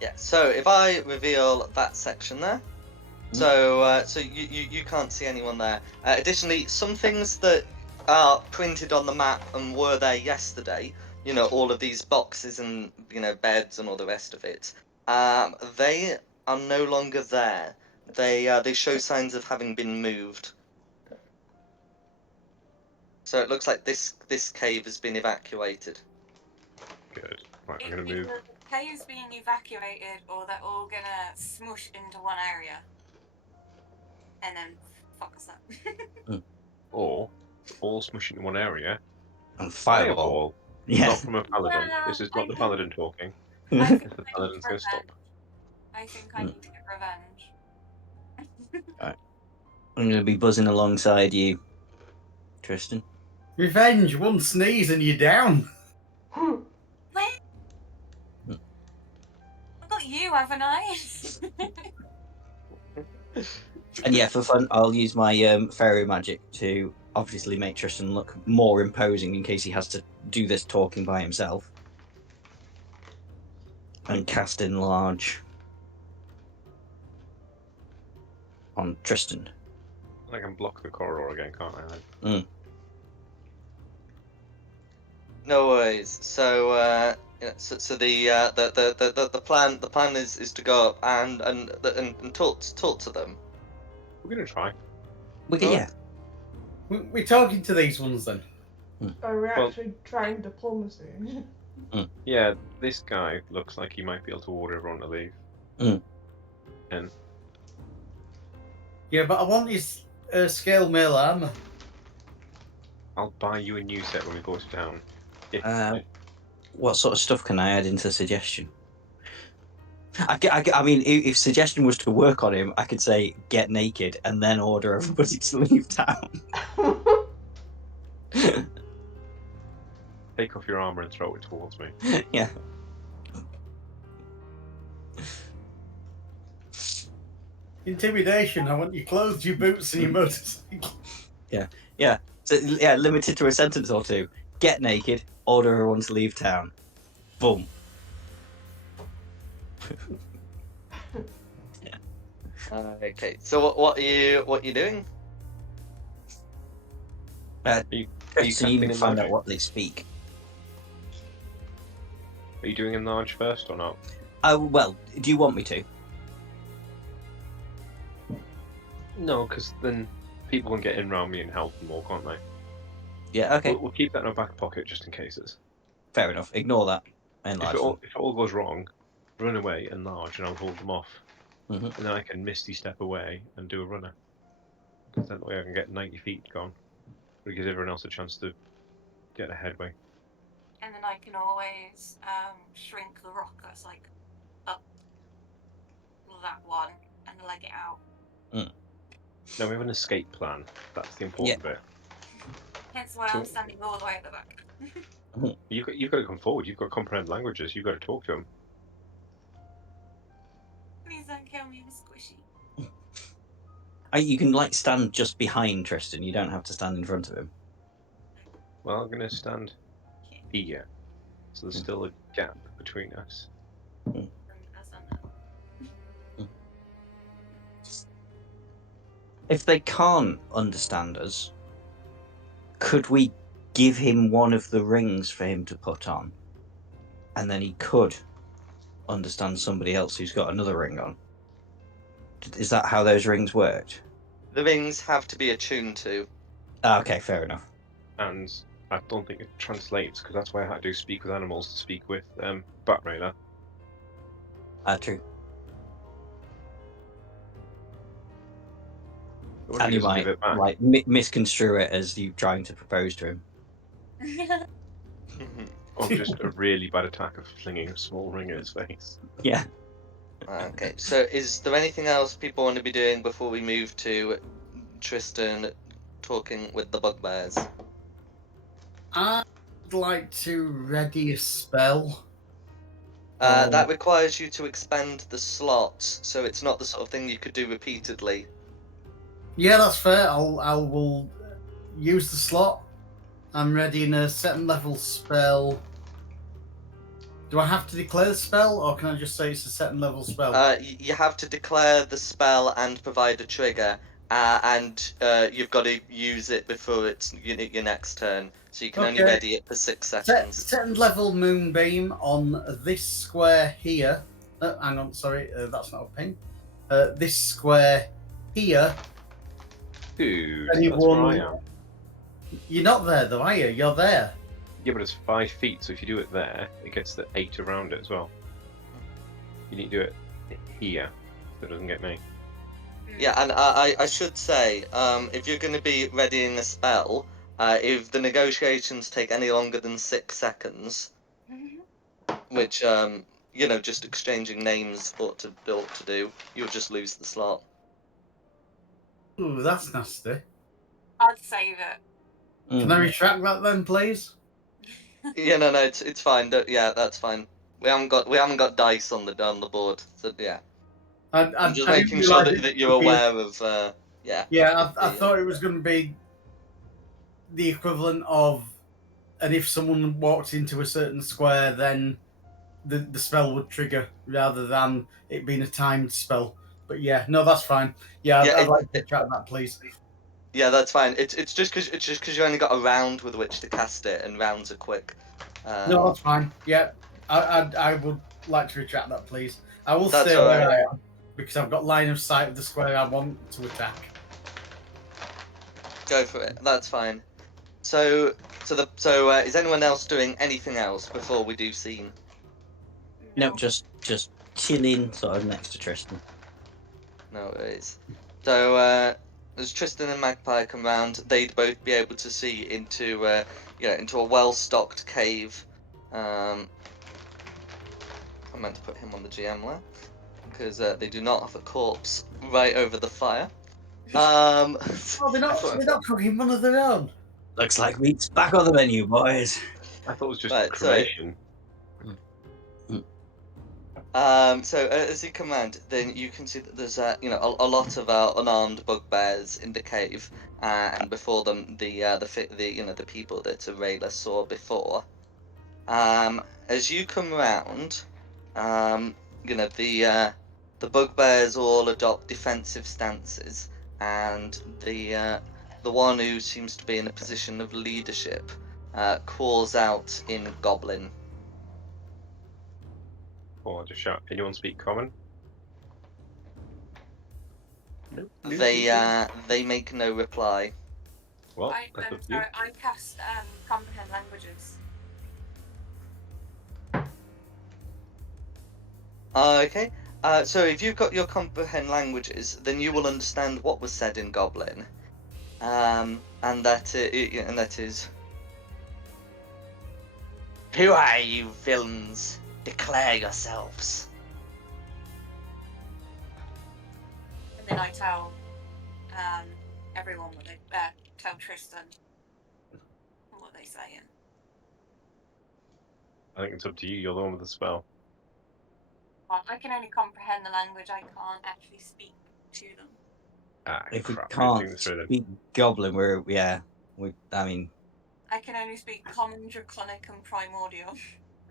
Yeah. So if I reveal that section there, so you can't see anyone there. Additionally, some things that are printed on the map and were there yesterday, all of these boxes and beds and all the rest of it, they are no longer there. They show signs of having been moved. So it looks like this cave has been evacuated. Good. Right, I'm Either going to move. the cave's being evacuated, or they're all gonna smush into one area, and then fuck us up. Or all smush into one area. And fireball. Yeah. Not from a paladin. Yeah, This is not the paladin talking. I think If the I need paladin's going to stop. revenge. I think I need to get revenge. I'm going to be buzzing alongside you, Tristan. Revenge, one sneeze and you're down. Wait, I've got you, haven't I? And yeah, for fun, I'll use my fairy magic to obviously make Tristan look more imposing in case he has to do this talking by himself. And cast Enlarge on Tristan. I can block the corridor again, can't I? No worries. So the plan is to go up and talk to them. We're going to try. Yeah. We're talking to these ones then. Are we Well- actually trying diplomacy? Yeah, this guy looks like he might be able to order everyone to leave. And Yeah, but I want his scale mail armor. I'll buy you a new set when we go to town. If What sort of stuff can I add into suggestion? I mean, if suggestion was to work on him, I could say get naked and then order everybody to leave town. take off your armor and throw it towards me. Yeah. Intimidation, I want your clothes, your boots, and your motorcycle. So, yeah, limited to a sentence or two. Get naked, order everyone to leave town. Boom. Okay. So what are you doing? Are you So you casting need to find out Enlarge? what they speak. Are you doing Enlarge first or not? Oh, well, do you want me to? No, because then people can get in around me and help them all, can't they? Yeah, okay. We'll keep that in our back pocket just in cases. Fair enough. Ignore that. If Enlarge it, them. all, if it all goes wrong, run away, enlarge, and I'll hold them off. Mhm. And then I can misty step away and do a runner. Because that way I can get 90 feet gone. It gives everyone else a chance to get a headway. And then I can always shrink the rock that's like up that one and leg it out. Now we have an escape plan. That's the important bit. Hence why I'm standing all the way at the back. You've got to come forward. You've got to comprehend languages. You've got to talk to them. Please don't kill me, I'm squishy. You can stand just behind Tristan. You don't have to stand in front of him. Well, I'm going to stand here. So there's still a gap between us. As I know. If they can't understand us, could we give him one of the rings for him to put on? And then he could understand somebody else who's got another ring on. Is that how those rings worked? The rings have to be attuned to. Okay, fair enough. And I don't think it translates, because that's why I had to speak with animals to speak with Bat Railer. True. What if And he you doesn't might give it back? misconstrue it as you trying to propose to him. Or just a really bad attack of flinging a small ring in his face. Yeah. Okay. So is there anything else people want to be doing before we move to Tristan talking with the bugbears? I'd like to ready a spell. That requires you to expend the slots, so it's not the sort of thing you could do repeatedly. Yeah, that's fair. I will use the slot. I'm readying a 7th level spell. Do I have to declare the spell, or can I just say it's a certain level spell? You have to declare the spell and provide a trigger, and you've got to use it before it's your next turn. So you can only Okay. ready it for 6 seconds. Second level moonbeam on this square here. Hang on, sorry, that's not a ping. This square here. Dude, Anyone- that's where I am. You're not there though, are you? You're there. Yeah, but it's 5 feet, so if you do it there, it gets the 8 around it as well. You need to do it here, so it doesn't get me. Yeah, and I should say, if you're going to be readying a spell, if the negotiations take any longer than 6 seconds, which just exchanging names ought to do, you'll just lose the slot. Ooh, that's nasty. I'd save it. Can I retract that then, please? Yeah, no, it's fine. Yeah, that's fine. We haven't got dice on the board, so yeah. I'm just making sure that you're aware of. Yeah. Yeah, I thought it was going to be the equivalent of, and if someone walked into a certain square, then the spell would trigger rather than it being a timed spell. But yeah, no, that's fine. Yeah, Yeah, I'd like to retract that, please. Yeah, that's fine. It's just because you only got a round with which to cast it, and rounds are quick. No, that's fine. Yeah, I would like to retract that, please. I will That's stay all where right. I am because I've got line of sight of the square I want to attack. Go for it. That's fine. So is anyone else doing anything else before we do scene? No, just chilling sort of next to Tristan. No worries. So as Tristan and Magpie come round, they'd both be able to see into into a well-stocked cave. I meant to put him on the GM there because they do not have a corpse right over the fire. Oh, they're not cooking one of their own. Looks like meat's back on the menu, boys. I thought it was just Right, so- cremation. So as you come round, then you can see that there's a lot of unarmed bugbears in the cave, and before them the people that Rayla saw before. As you come round, the bugbears all adopt defensive stances, and the one who seems to be in a position of leadership calls out in Goblin. Or just shout, anyone speak common? Nope. They make no reply. Well, I that's up to you. cast comprehend languages. Okay. So if you've got your comprehend languages, then you will understand what was said in Goblin, and that is, "Who are you, villains? Declare yourselves." And then I tell everyone what they tell Tristan what they saying. I think it's up to you. You're the one with the spell. Well, I can only comprehend the language. I can't actually speak to them. If we Crap, can't getting through them. speak Goblin, I mean. I can only speak common, draconic, and primordial.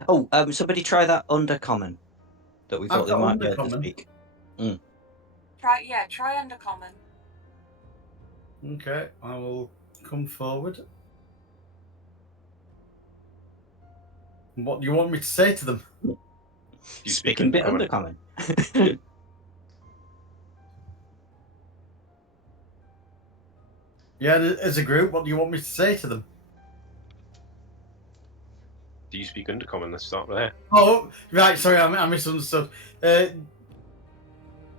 Oh, somebody try that undercommon that we thought they got might be able to undercommon. speak. Try undercommon. Okay, I will come forward. What do you want me to say to them? You speak Speaking bit undercommon. undercommon. Yeah, as a group, what do you want me to say to them? Do you speak undercommon? Let's start there. Oh, right. Sorry, I misunderstood.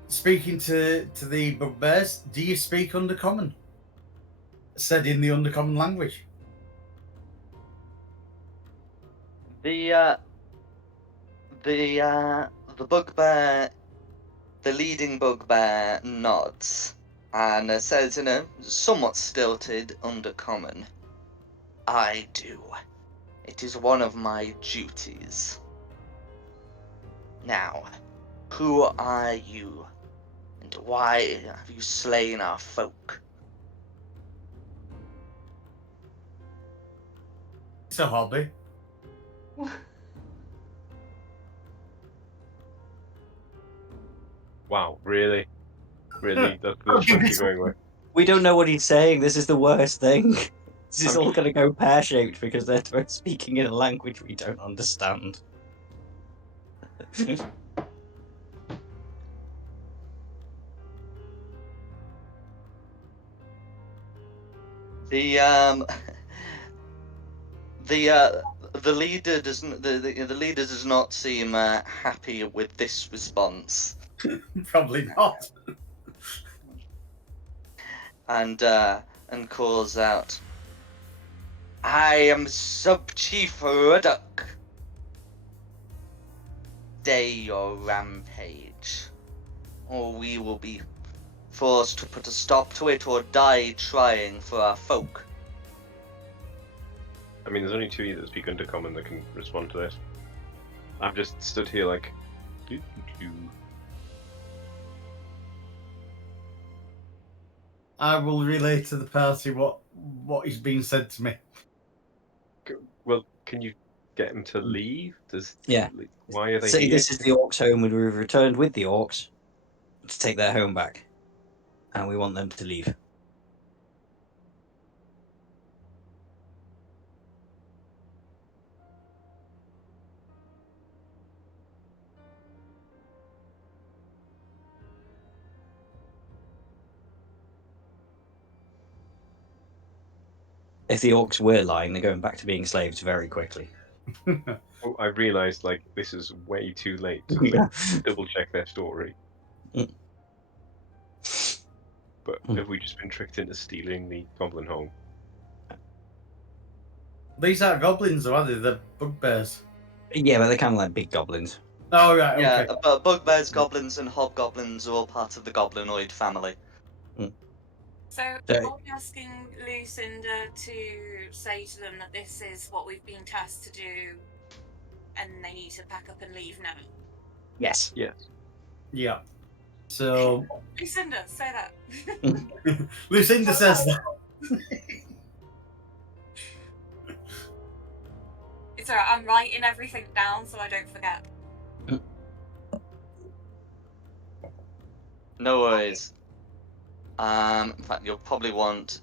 Speaking to the bugbears, do you speak undercommon? Said in the undercommon language. The bugbear, the leading bugbear nods and says in a somewhat stilted undercommon, "I do. It is one of my duties. Now, who are you, and why have you slain our folk?" It's a hobby. Wow, really? Really? That's the point you're going with? We don't know what he's saying. This is the worst thing. This is I'm- all going to go pear-shaped because they're both speaking in a language we don't understand. The the leader doesn't the leader does not seem happy with this response, Probably not. and calls out, "I am Sub Chief Ruddock. Stay your rampage, or we will be forced to put a stop to it or die trying for our folk." I mean, there's only two of you that speak Undercommon that can respond to this. I've just stood here like... doo-doo-doo. I will relay to the party what is being said to me. Well, can you get him to leave? Yeah. Why are they Say here? this is the orcs' home and we've returned with the orcs to take their home back. And we want them to leave. If the orcs were lying, they're going back to being slaves very quickly. Oh, I realised, like, this is way too late to Yeah. double-check their story. Mm. But have we just been tricked into stealing the goblin home? These aren't goblins, though, are they? They're bugbears. Yeah, but they're kind of like big goblins. Oh, right, Yeah, okay. but bugbears, goblins, and hobgoblins are all part of the goblinoid family. So So- are we asking Lucinda to say to them that this is what we've been tasked to do and they need to pack up and leave now? Yes. Yes. Yeah. So, Lucinda, say that. Lucinda says that. It's alright, I'm writing everything down so I don't forget. No worries. In fact, you'll probably want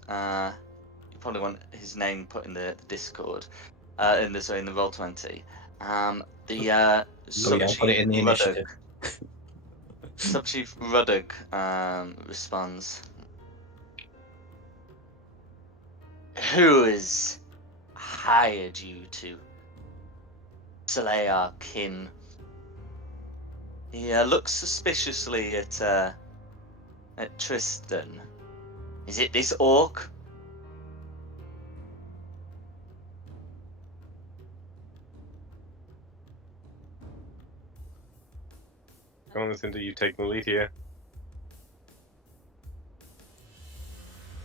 his name put in the Discord, in the Roll20. Oh yeah, I'll put it in the initiative. Sub Chief Ruddock responds, "Who has hired you to slay our kin?" He looks suspiciously at Tristan. "Is it this orc?" Come on, Lucinda, you take the lead here.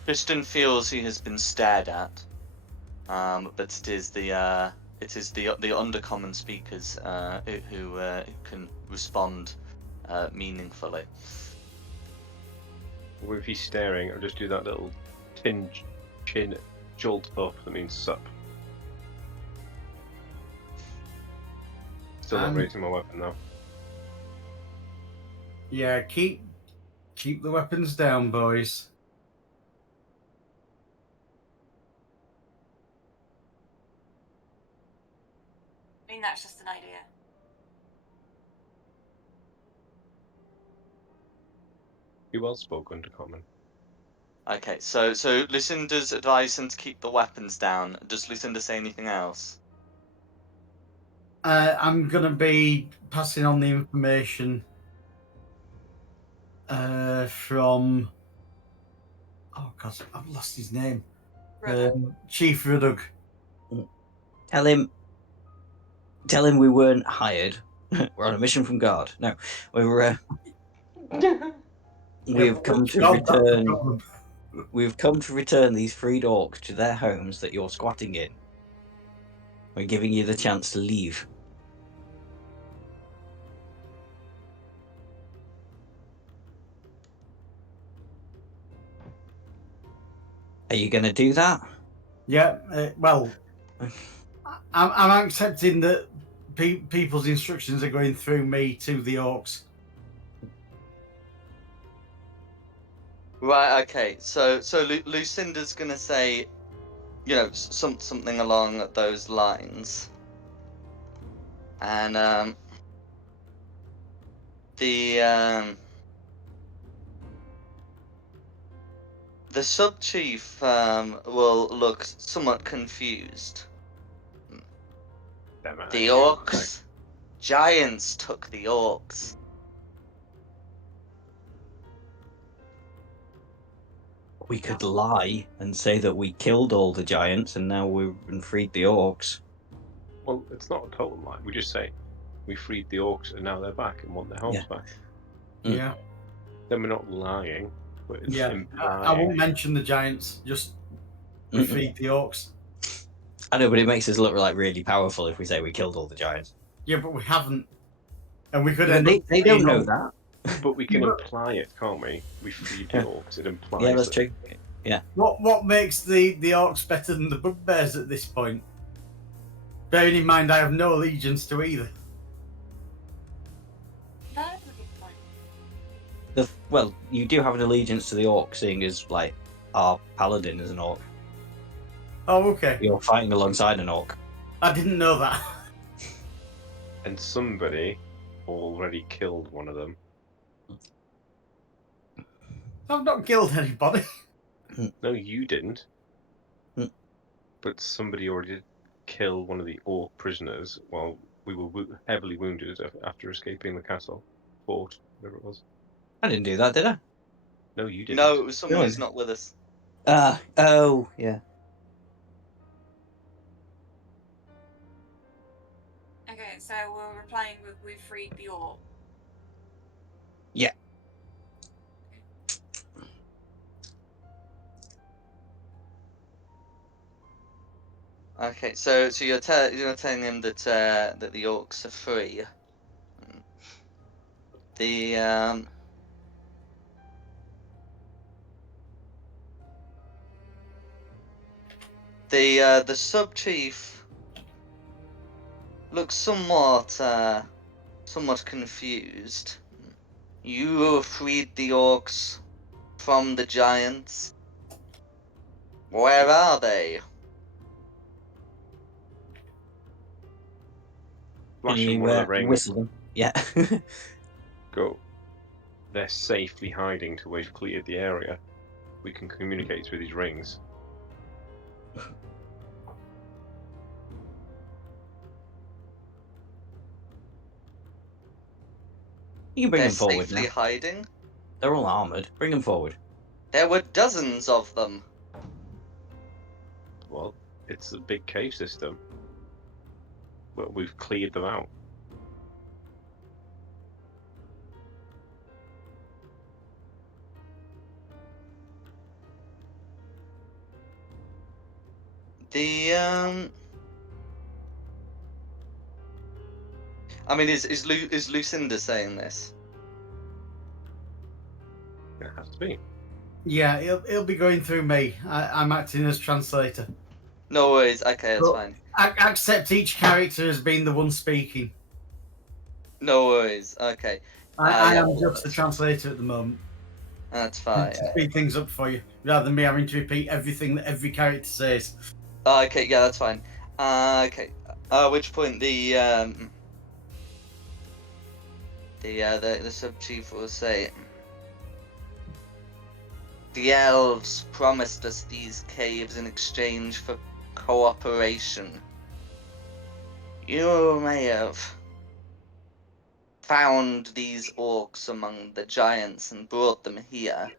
Tristan feels he has been stared at, but it is the undercommon speakers who can respond meaningfully. Or if he's staring, I'll just do that little chin jolt up that means sup. Still not raising my weapon though. Yeah, keep the weapons down, boys. I mean, that's just an idea. Who else spoke Undercommon? Okay, so Lucinda's advised him to keep the weapons down. Does Lucinda say anything else? I'm going to be passing on the information from... Oh, God, I've lost his name. Chief Ruddock. Tell him we weren't hired. We're on a mission from God. No, we've come to return. We've come to return these freed orcs to their homes that you're squatting in. We're giving you the chance to leave. Are you going to do that? Yeah, well, I'm accepting that people's instructions are going through me to the orcs. Right. Okay. So Lucinda's gonna say, you know, something along those lines, and the sub chief will look somewhat confused. Damn it, The I knew it. orcs, giants took the orcs. We could lie and say that we killed all the giants and now we've freed the orcs. Well, it's not a total lie. We just say we freed the orcs and now they're back and want their homes back. Mm. Yeah. Then we're not lying, but it's Yeah. implying. I won't mention the giants. Just we Mm-mm. feed the orcs. I know, but it makes us look like really powerful if we say we killed all the giants. Yeah, but we haven't. And we could Yeah, end they up don't being know on- that. But we can Yeah, imply it, can't we? We freed the Yeah. orcs. It implies Yeah, that's that. true. Yeah. What makes the orcs better than the bugbears at this point? Bearing in mind I have no allegiance to either. That's a good point. Well, you do have an allegiance to the orc, seeing as like our paladin is an orc. Oh, okay. You're fighting alongside an orc. I didn't know that. And somebody already killed one of them. I've not killed anybody. No, you didn't. Mm. But somebody already did kill one of the orc prisoners while we were heavily wounded after escaping the castle. Fort, whatever it was. I didn't do that, did I? No, you didn't. No, it was someone who's Really? not with us. Oh, yeah. Okay, so we're replying with we freed the orc. Yeah. Okay, so you're telling him that that the orcs are free. The the sub chief looks somewhat confused. You freed the orcs from the giants. Where are they? Can Flash them you one of the rings. whistle them? Yeah. Go. They're safely hiding till we've cleared the area. We can communicate through these rings. You can bring They're them forward safely now. hiding. They're all armoured. Bring them forward. There were dozens of them. Well, it's a big cave system. But we've cleared them out. The I mean, is Lucinda saying this? It has to be. Yeah, it'll be going through me. I'm acting as translator. No worries. Okay, that's But fine. accept each character as being the one speaking. No worries. Okay, I yeah, am just the translator at the moment. that's fine. To speed things up for you, rather than me having to repeat everything that every character says. Okay, yeah, that's fine. Okay. At which point the sub chief will say, the elves promised us these caves in exchange for cooperation. You may have found these orcs among the giants and brought them here.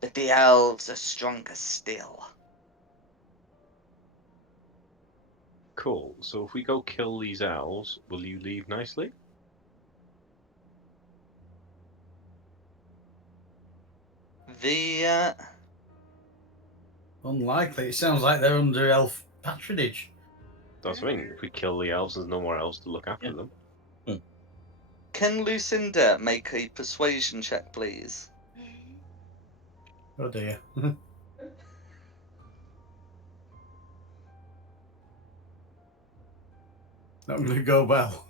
But the elves are stronger still. Cool. So if we go kill these elves, will you leave nicely? The Unlikely. It sounds like they're under elf patronage. That's what I mean. If we kill the elves, there's no more elves to look after Yeah. them. can Lucinda make a persuasion check, please? Oh dear. Not going to go well.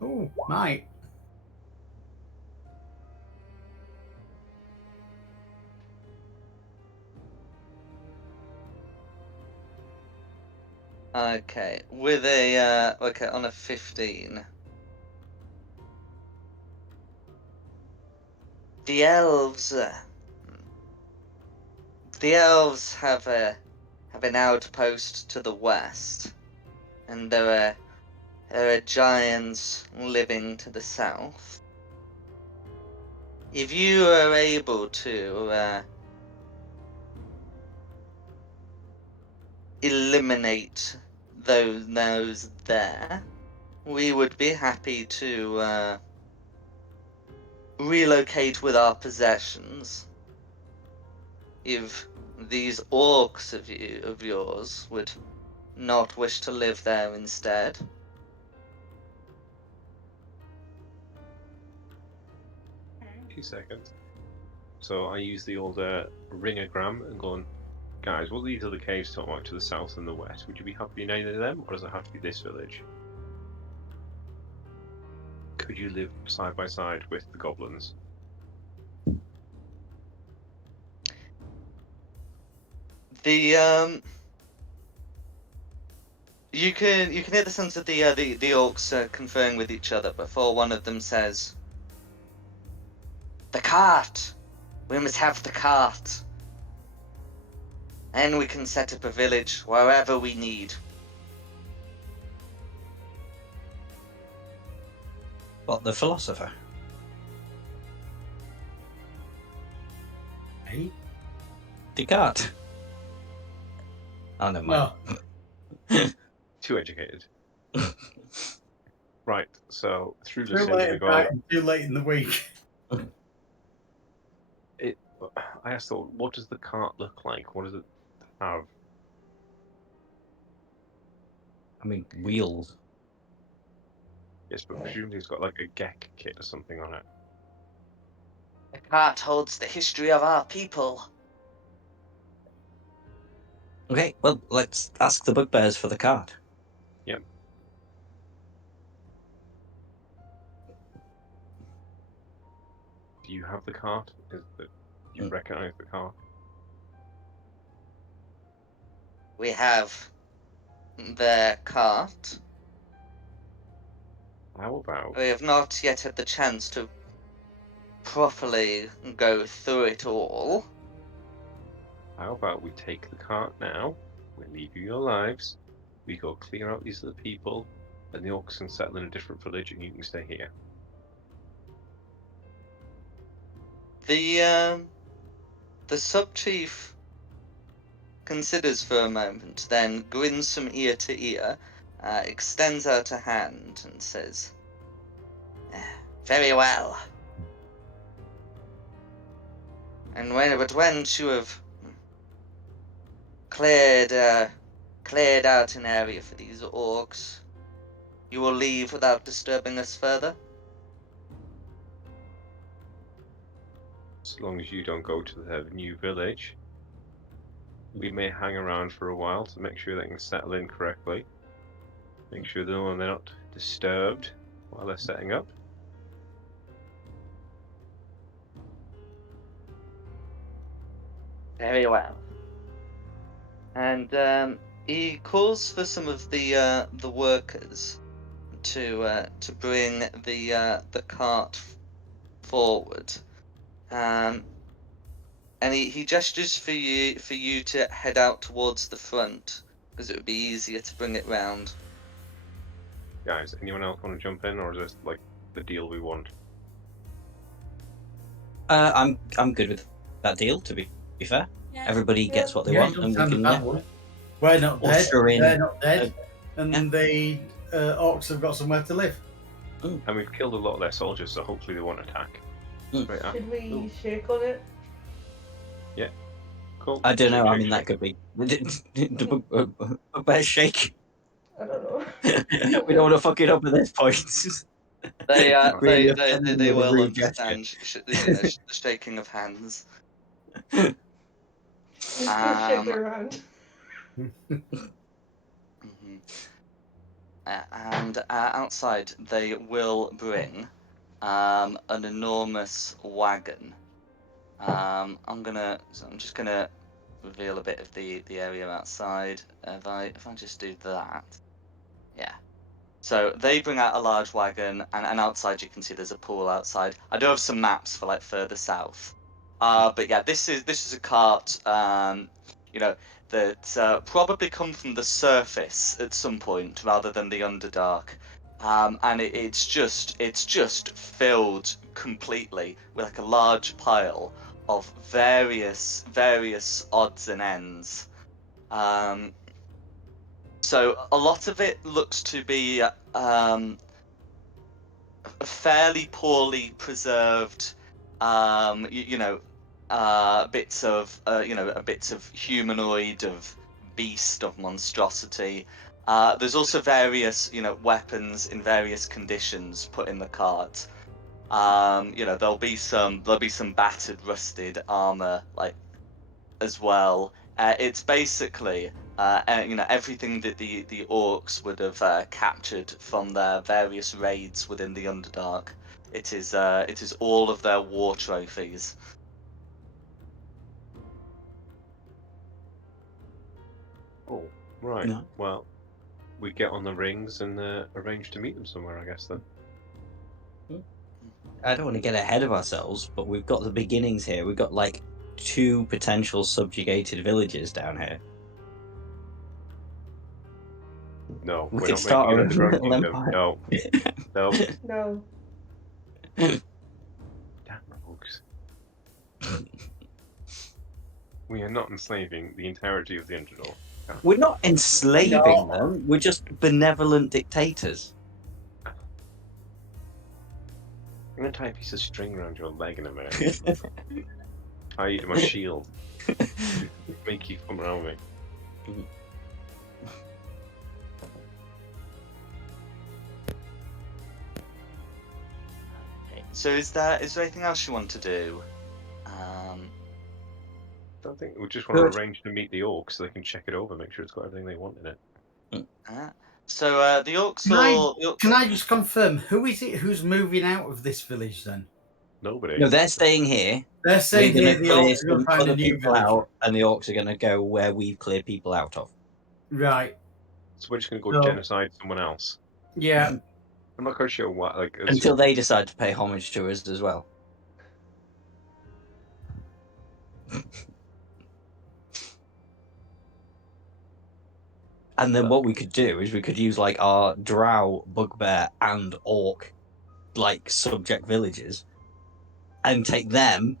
Oh, might. Okay, with a okay on a 15. The elves. The elves have an outpost to the west, and there are giants living to the south. If you are able to eliminate those there, we would be happy to relocate with our possessions. If these orcs of yours would not wish to live there instead. 2 seconds. So I use the old ringogram and going, guys, what are these other caves talking about to the south and the west? Would you be happy in any of them, or does it have to be this village? Could you live side by side with the goblins? The you can hear the sense of the orcs conferring with each other before one of them says, "The cart! We must have the cart. And we can set up a village wherever we need." What, the philosopher? Hey? Descartes. Oh, never mind. No. Too educated. Right, so through Too listening, late I at go, night and too late in the week. I asked, what does the cart look like? What does it have? I mean, wheels. Yes, but presumably it's got like a Gek kit or something on it. The cart holds the history of our people. Okay, well, let's ask the bugbears for the card. Yep. Do you have the cart? Do you recognize the cart? We have the cart. How about We have not yet had the chance to properly go through it all. we take the cart now, we leave you your lives, we go clear out these other people, and the orcs can settle in a different village and you can stay here. The sub-chief considers for a moment, then grins from ear to ear, extends out a hand and says, "Very well. But once you have cleared out an area for these orcs, you will leave without disturbing us further?" As long as you don't go to the new village, we may hang around for a while to make sure they can settle in correctly. Make sure they're not disturbed while they're setting up. Very well. And he calls for some of the workers to bring the cart forward, and he gestures for you to head out towards the front because it would be easier to bring it round. Guys, anyone else want to jump in, or is this like the deal we want? I'm good with that deal, to be fair. Yeah. Everybody gets what they Yeah, want, and we can We're not dead. usher in. They're not dead. And yeah. the orcs have got somewhere to live. And we've killed a lot of their soldiers, so hopefully they won't attack. Right, Should we shake on it? cool. I don't know. I Shake, mean, that shake. could be the bugbear shake. I don't know. We don't want to fuck it up at this point. They Really they offending they with a will rude gesture. understand the shaking of hands. Just go shake their hand. Mhm. And outside, they will bring an enormous wagon. I'm just gonna reveal a bit of the area outside. If I just do that, yeah. So they bring out a large wagon, and outside you can see there's a pool outside. I do have some maps for like further south, but yeah, this is a cart, you know, that probably come from the surface at some point rather than the Underdark, and it's just filled completely with like a large pile of various odds and ends. So a lot of it looks to be fairly poorly preserved, bits of bits of humanoid, of beast, of monstrosity. There's also various weapons in various conditions put in the cart. There'll be some battered, rusted armor as well. It's basically everything that the orcs would have captured from their various raids within the Underdark. It is all of their war trophies. Oh, right. No. Well, we get on the rings and arrange to meet them somewhere, I guess, then. I don't want to get ahead of ourselves, but we've got the beginnings here. We've got like 2 potential subjugated villages down here. No, We we're could not start making our an underground little kingdom. empire. No, no. No. Damn rogues. We are not enslaving the entirety of the Underdark. We're not enslaving No. them. We're just benevolent dictators. I'm going to tie a piece of string around your leg in a minute. Tie you to my shield. Make you come around me. So is there anything else you want to do? I don't think we just want to Good. arrange to meet the orcs so they can check it over, make sure it's got everything they want in it. So the orcs Can I just confirm, who is it who's moving out of this village then? Nobody. No, they're staying here. They're We're saying going here to the clear orcs are going some to find other a new people village. out, and the orcs are going to go where we've cleared people out of. Right. So we're just going to go No. genocide someone else. Yeah. I'm not quite sure what. Until they decide to pay homage to us as well. And then what we could do is we could use like our drow, bugbear, and orc like subject villages, and take them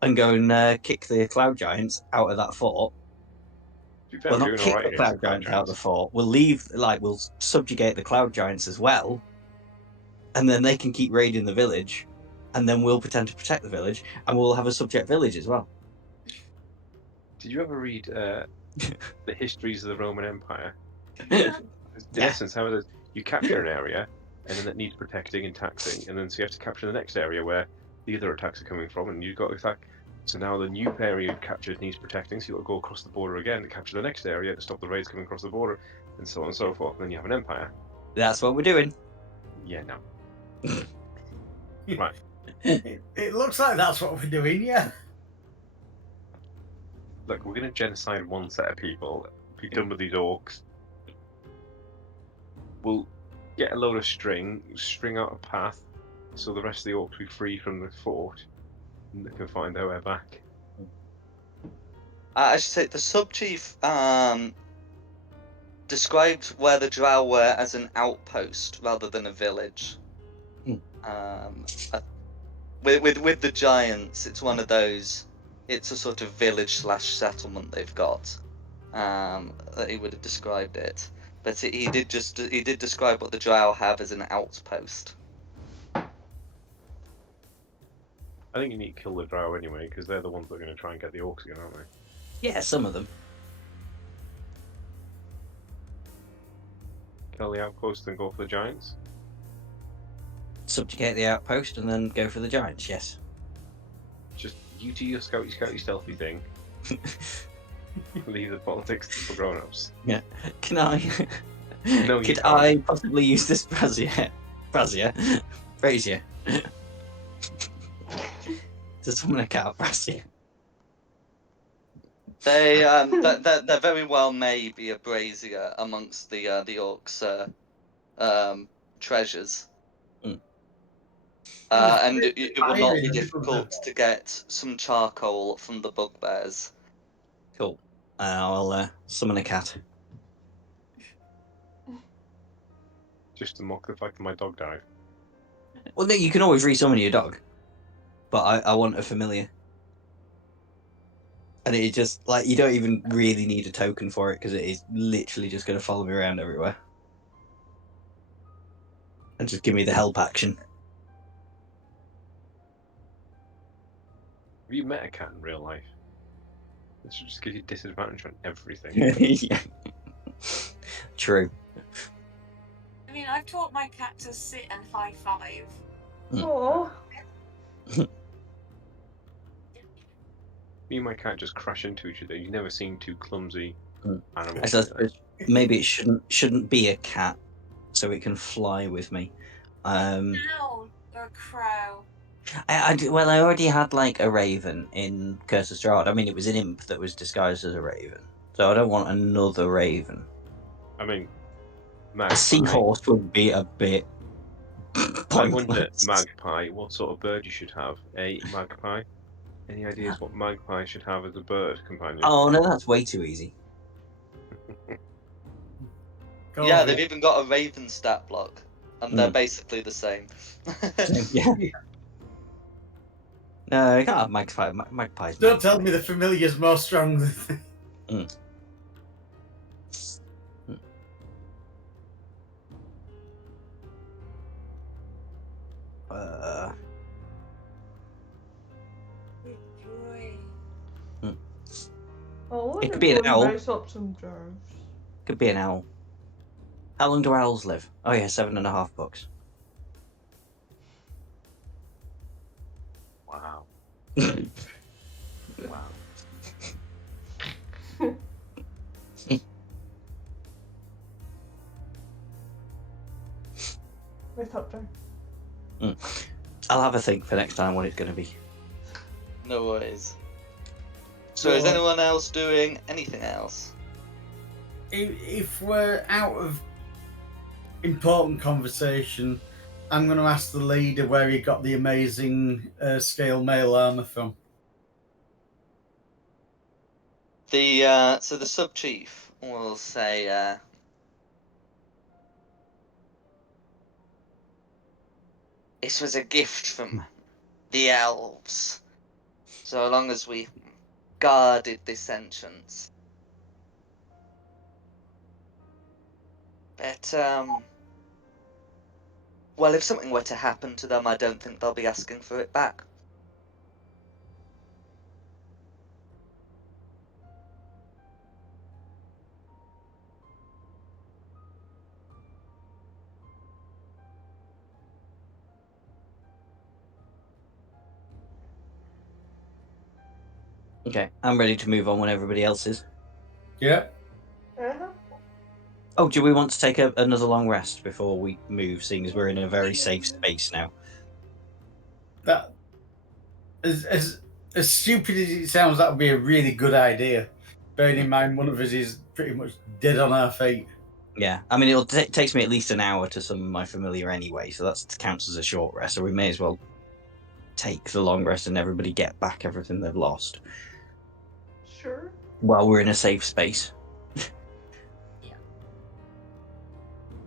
and go and kick the cloud giants out of that fort. To be fair, Well, we're not doing kick alright the against the cloud giants out of the giants. fort. We'll subjugate the cloud giants as well, and then they can keep raiding the village, and then we'll pretend to protect the village, and we'll have a subject village as well. Did you ever read the histories of the Roman Empire? Yeah. In essence, how it is, you capture an area, and then it needs protecting and taxing, and then so you have to capture the next area where the other attacks are coming from, and you've got to attack. So now the new area you've captured needs protecting, so you've got to go across the border again to capture the next area to stop the raids coming across the border, and so on and so forth. And then you have an empire. That's what we're doing. Yeah, no. Right. It looks like that's what we're doing, yeah. Look, we're going to genocide one set of people, be done with these orcs. We'll get a load of string out a path, so the rest of the orcs will be free from the fort, and they can find their way back. I should say the sub-chief described where the drow were as an outpost rather than a village. With the giants, it's one of those. It's a sort of village/settlement they've got. That he would have described it, but he did describe what the drow have as an outpost. I think you need to kill the drow anyway, because they're the ones that are going to try and get the orcs again, aren't they? Yeah, some of them. Kill the outpost and go for the giants? Subjugate the outpost and then go for the giants, yes. Just you do your scouty stealthy thing. Leave the politics for grown-ups. Yeah. Can I... No, you Could can't. I possibly use this brazier? Brazier. To summon a cat brazier. There very well may be a brazier amongst the orcs' treasures. Mm. And it would not be Fire in the middle of difficult to get some charcoal from the bugbears. Cool. I'll summon a cat. Just to mock the fact that my dog died. Well, no, you can always resummon your dog, but I want a familiar. And it just, like, you don't even really need a token for it, because it is literally just going to follow me around everywhere. And just give me the help action. Have you met a cat in real life? It should just give you disadvantage on everything. Yeah. True. I mean, I've taught my cat to sit and high five. Oh, Me and my cat just crash into each other. You've never seen two clumsy animals. I suppose maybe it shouldn't be a cat, so it can fly with me. Owl or a crow. Well, I already had like a raven in Curse of Strahd. I mean, it was an imp that was disguised as a raven, so I don't want another raven. I mean, A magpie. seahorse would be a bit I wonder, pointless. magpie, what sort of bird you should have? A magpie? Any ideas what magpie should have as a bird companion? Oh no, that's way too easy. Yeah, they've even got a raven stat block, and they're basically the same. Yeah. No, I can't have magpie. Magpie's Don't tell me the familiar's more strong than. I It could be an owl. Raise up some droves. Could be an owl. How long do owls live? Oh yeah, 7.5 bucks. Wow. Wow. Raise up drove. I'll have a think for next time what it's going to be. No worries. So is anyone else doing anything else? If we're out of important conversation, I'm going to ask the leader where he got the amazing scale mail armor from. So the sub chief will say, this was a gift from the elves, so long as we guarded this entrance. But well, if something were to happen to them, I don't think they'll be asking for it back. Okay, I'm ready to move on when everybody else is. Yeah. Uh-huh. Oh, do we want to take another long rest before we move, seeing as we're in a very safe space now? That as stupid as it sounds, that would be a really good idea. Bearing in mind one of us is pretty much dead on our feet. Yeah, I mean, it'll takes me at least an hour to summon my familiar anyway, so that counts as a short rest. So we may as well take the long rest and everybody get back everything they've lost Sure. while we're in a safe space.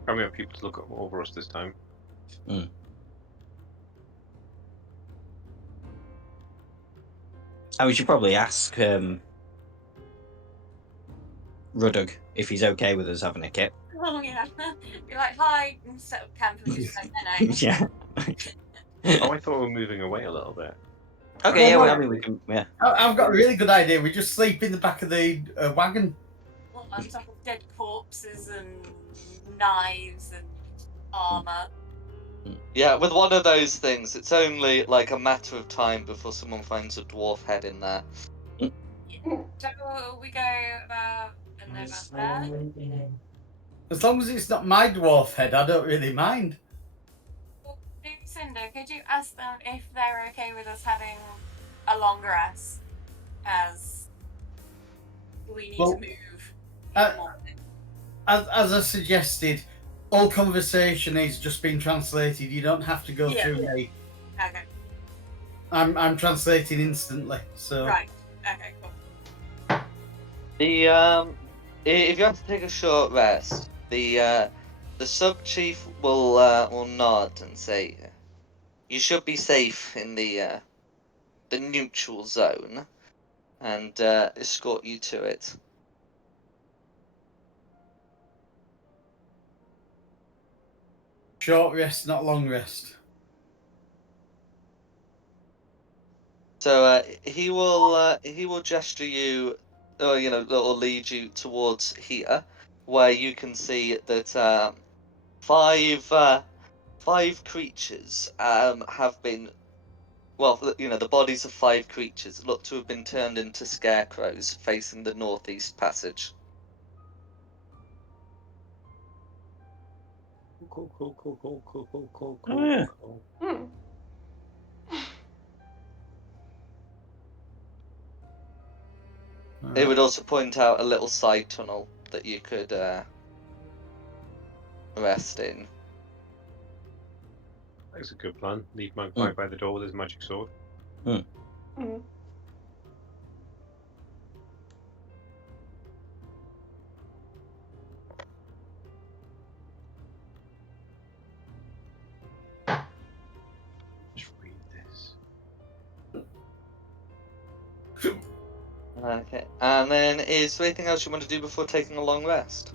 Can we have people to look over us this time? We should probably ask Ruddock if he's okay with us having a kip. Oh yeah. You're like, hi, and set up camp and just like, no. Yeah. Oh, I thought we were moving away a little bit. Okay, yeah, well, I mean, we can, yeah. I've got a really good idea. We just sleep in the back of the wagon. Well, on top of dead corpses and knives and armor. Yeah, with one of those things, it's only like a matter of time before someone finds a dwarf head in there. So we go about there. As long as it's not my dwarf head, I don't really mind. Well, Cinder, could you ask them if they're okay with us having a long rest as we need Well, to move uh, in the morning. As I suggested, all conversation is just being translated. You don't have to go Yeah. through me. Okay. I'm translating instantly. So Right. Okay, cool. If you have to take a short rest, the sub chief will nod and say, "You should be safe in the neutral zone," and escort you to it. short rest, not long rest. So he will gesture you, or or lead you towards here, where you can see that five creatures have been, well, the bodies of five creatures look to have been turned into scarecrows facing the northeast passage. Cool. Oh, yeah. Hmm. It would also point out a little side tunnel that you could rest in. That's a good plan. Leave Magpie by the door with his magic sword. Hmm. Just read this. Okay, and then is there anything else you want to do before taking a long rest?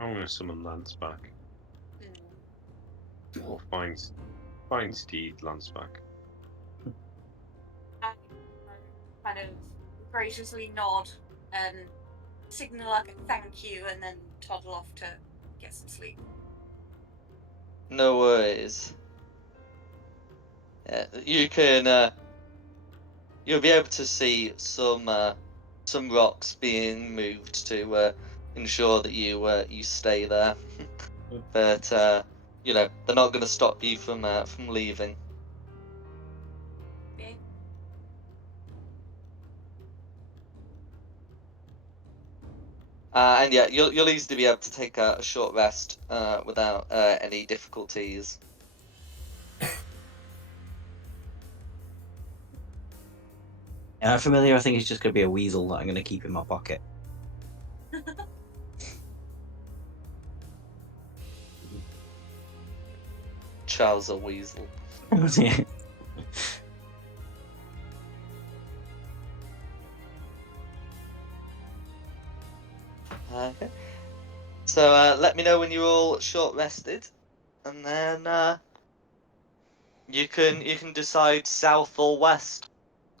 I'm going to summon Lance back. Hmm. Or find Steed Lance back. I kind of graciously nod and signal like a thank you, and then toddle off to get some sleep. No worries. Yeah, you can. You'll be able to see some rocks being moved to ensure that you stay there. But they're not going to stop you from leaving. Okay. And yeah, you'll easily be able to take a short rest without any difficulties. Yeah, familiar. I think it's just going to be a weasel that I'm going to keep in my pocket. Charles a weasel. Yeah. Okay. So let me know when you're all short rested, and then you can decide south or west,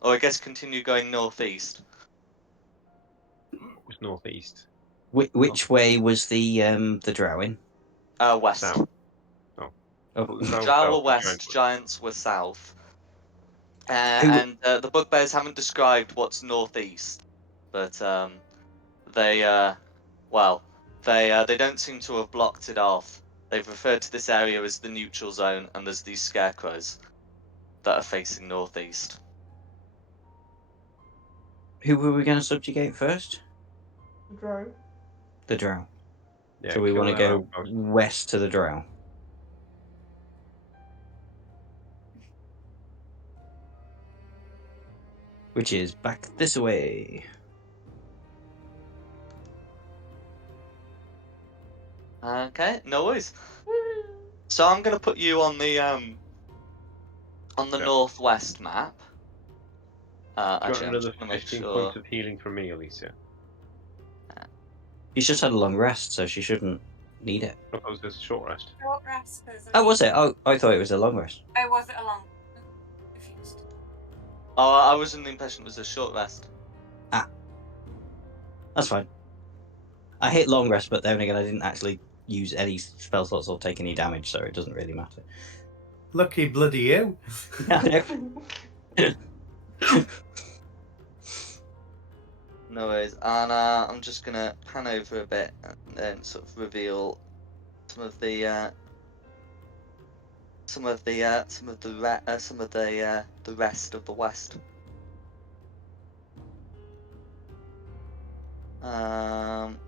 or I guess continue going northeast. It was northeast. Which way was the drawing? West. South. Oh. Oh, Drow were South, west, giants were south. Who- And the bugbears haven't described what's northeast, but they they don't seem to have blocked it off. They've referred to this area as the neutral zone, and there's these scarecrows that are facing northeast. who were we going to subjugate first? The drow. The drow. Yeah, So we kill want to them go outposts. west to the drow. Which is back this way. Okay, no worries. So I'm gonna put you on the Yeah. northwest map. Do you want Actually, I'm another just gonna make 15 sure. points of healing from me, Alicia? She's just had a long rest, so she shouldn't need it. I thought it was a short rest. Short rest, because Oh, was it? Oh, I thought it was a long rest. I was it along. Confused. Oh, I was under the impression it was a short rest. That's fine. I hit long rest, but then again, I didn't actually use any spell slots or take any damage, so it doesn't really matter. Lucky bloody you. No worries. And I'm just gonna pan over a bit and then sort of reveal some of the the rest of the West. Um,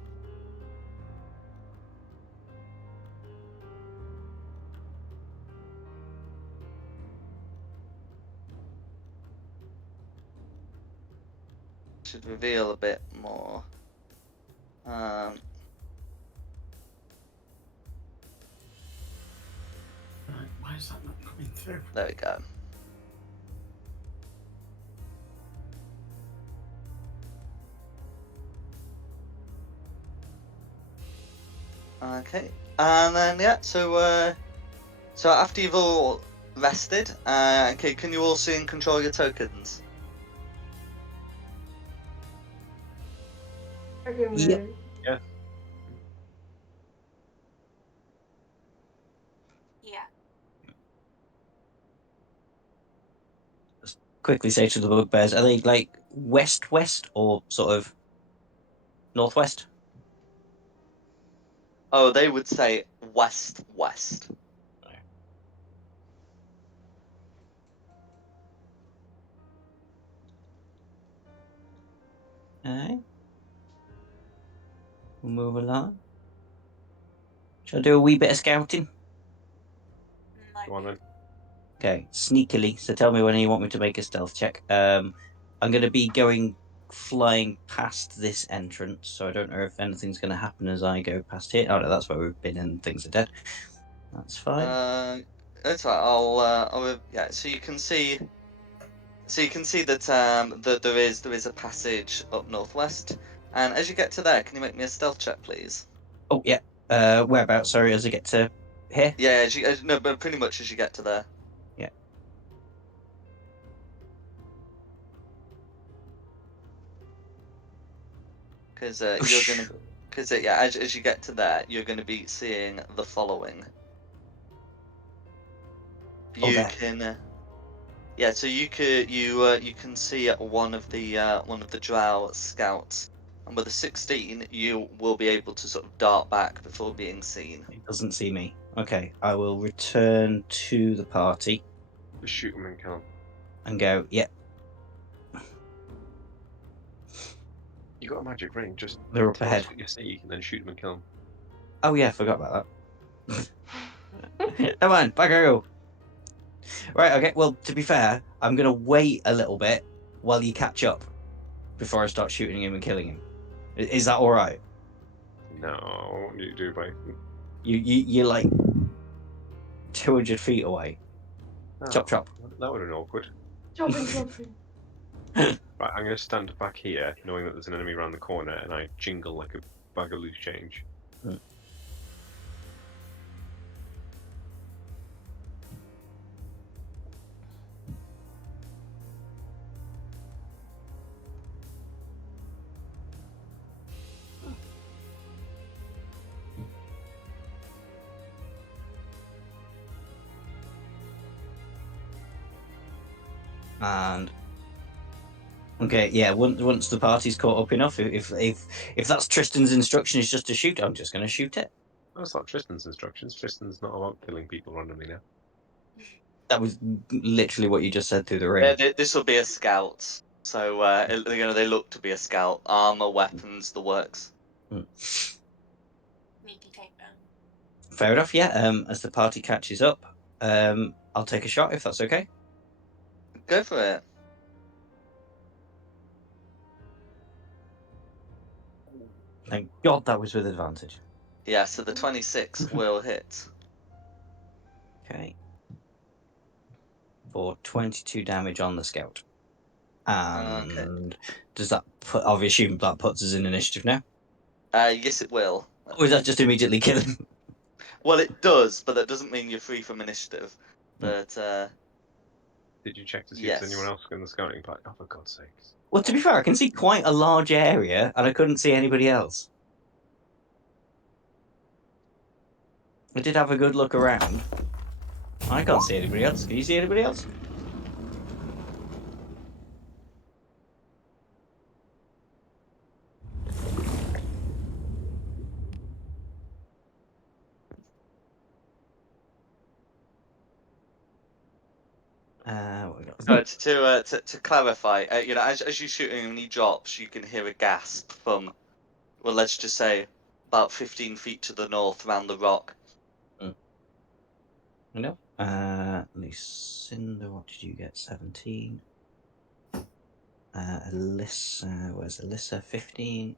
should reveal a bit more. Right, why is that not coming through? There we go. Okay, and then yeah, so after you've all rested, okay, can you all see and control your tokens? I can Yep. move. Yeah. Quickly say to the bugbears, are they like west or sort of northwest? Oh, they would say west. Alright. We'll move along. Shall I do a wee bit of scouting? Go on then. Okay, sneakily. So tell me when you want me to make a stealth check. I'm going to be flying past this entrance, so I don't know if anything's going to happen as I go past here. Oh no, that's where we've been and things are dead. That's fine. That's right. Yeah. So you can see that that there is a passage up northwest, and as you get to there, can you make me a stealth check, please? Oh yeah. Whereabouts? Sorry, as I get to here. Yeah, no, but pretty much as you get to there. Yeah. Because yeah, as you get to there, you're gonna be seeing the following. Oh, You there. can. Yeah, so you can see one of the drow scouts, and with a 16, you will be able to sort of dart back before being seen. It doesn't see me. Okay, I will return to the party Just shoot him and kill him. and go. Yep, You got a magic ring. Just they're up tell ahead. us what you see, and then shoot him and kill him. Oh yeah, forgot about that. Come on, back I go. Right, okay. Well, to be fair, I'm gonna wait a little bit while you catch up before I start shooting him and killing him. Is that all right? No, what want you to do, babe? You're like 200 feet away. Oh, Chop chop. that would have been awkward. Jumping. Right, I'm going to stand back here, knowing that there's an enemy around the corner, and I jingle like a bag of loose change. And okay, yeah. Once the party's caught up enough, if that's Tristan's instruction is just to shoot, I'm just going to shoot it. That's not Tristan's instructions. Tristan's not about killing people randomly now. That was literally what you just said through the ring. This will be a scout, so they look to be a scout. Armor, weapons, the works. Sneaky take them. Fair enough. Yeah. As the party catches up, I'll take a shot if that's okay. Go for it. Thank God that was with advantage. Yeah, so the 26 will hit. Okay. For 22 damage on the scout. And does that put? I assume that puts us in initiative now. Yes, it will. Or is that just immediately kill him? Well, it does, but that doesn't mean you're free from initiative. But Did you check to see if yes. there's anyone else in the scouting party? Oh, for God's sakes. Well, to be fair, I can see quite a large area, and I couldn't see anybody else. I did have a good look around. I can't see anybody else. Can you see anybody else? What we got? To clarify, as you're shooting and he drops, you can hear a gasp from well, let's just say about 15 feet to the north around the rock. No. Lucinda, what did you get? 17. Alyssa, where's Alyssa? 15.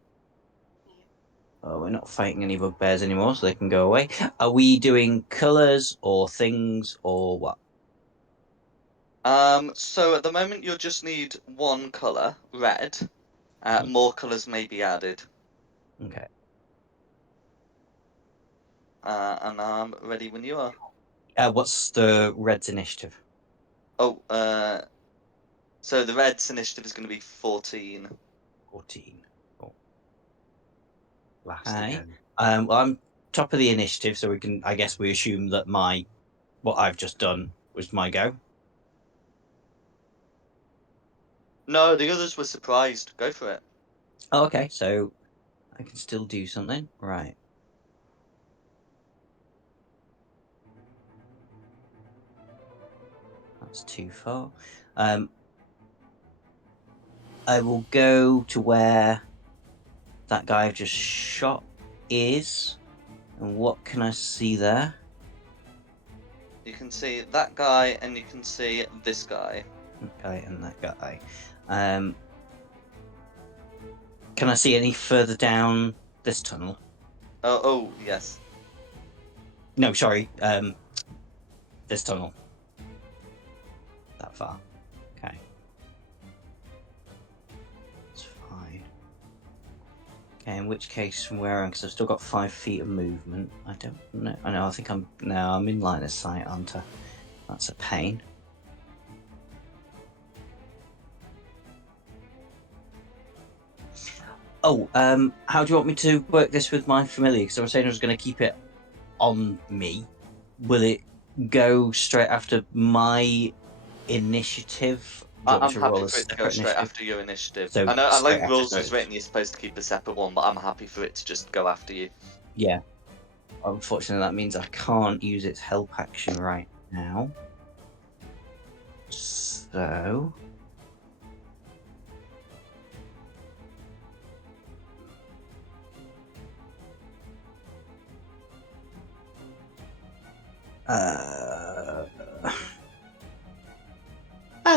Oh, we're not fighting any bugbears anymore, so they can go away. Are we doing colours or things or what? So at the moment you'll just need one colour, red. More colours may be added. Okay. And I'm ready when you are. What's the Reds initiative? Oh, so the Reds initiative is going to be 14. 14. Cool. Last Hi. again. Well, I'm top of the initiative, so I guess we assume that what I've just done was my go. No, the others were surprised. Go for it. Oh, okay, so I can still do something. Right. That's too far. I will go to where that guy I've just shot is. And what can I see there? You can see that guy and you can see this guy. Okay, and that guy. Can I see any further down this tunnel? Oh, yes. No, sorry. This tunnel. That far. Okay. That's fine. Okay, in which case, from where I'm, because I've still got 5 feet of movement. I don't know. I know. I think I'm in line of sight, aren't I? That's a pain. Oh, how do you want me to work this with my familiar? Because I was saying I was going to keep it on me. Will it go straight after my initiative? Do you want me I'm to happy roll a for it to go separate straight initiative? after your initiative. So I know, straight like after rules was those. written, you're supposed to keep a separate one, but I'm happy for it to just go after you. Yeah. Unfortunately, that means I can't use its help action right now. So.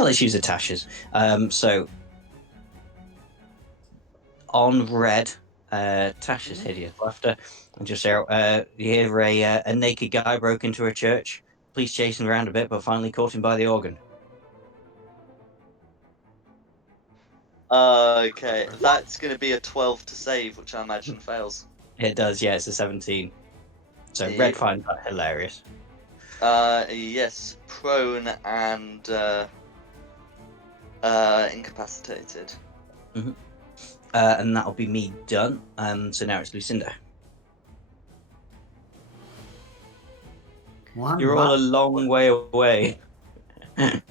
Let's use Atash's. So on red, Tasha's hideous laughter, and just you hear a naked guy broke into a church. Police chasing around a bit, but finally caught him by the organ. Okay, that's going to be a 12 to save, which I imagine fails. It does, yeah. It's a 17. So Yeah. red finds that hilarious. Yes, prone and incapacitated. Mm-hmm. And that'll be me done. So now it's Lucinda. Well, You're all a long way away. Yeah,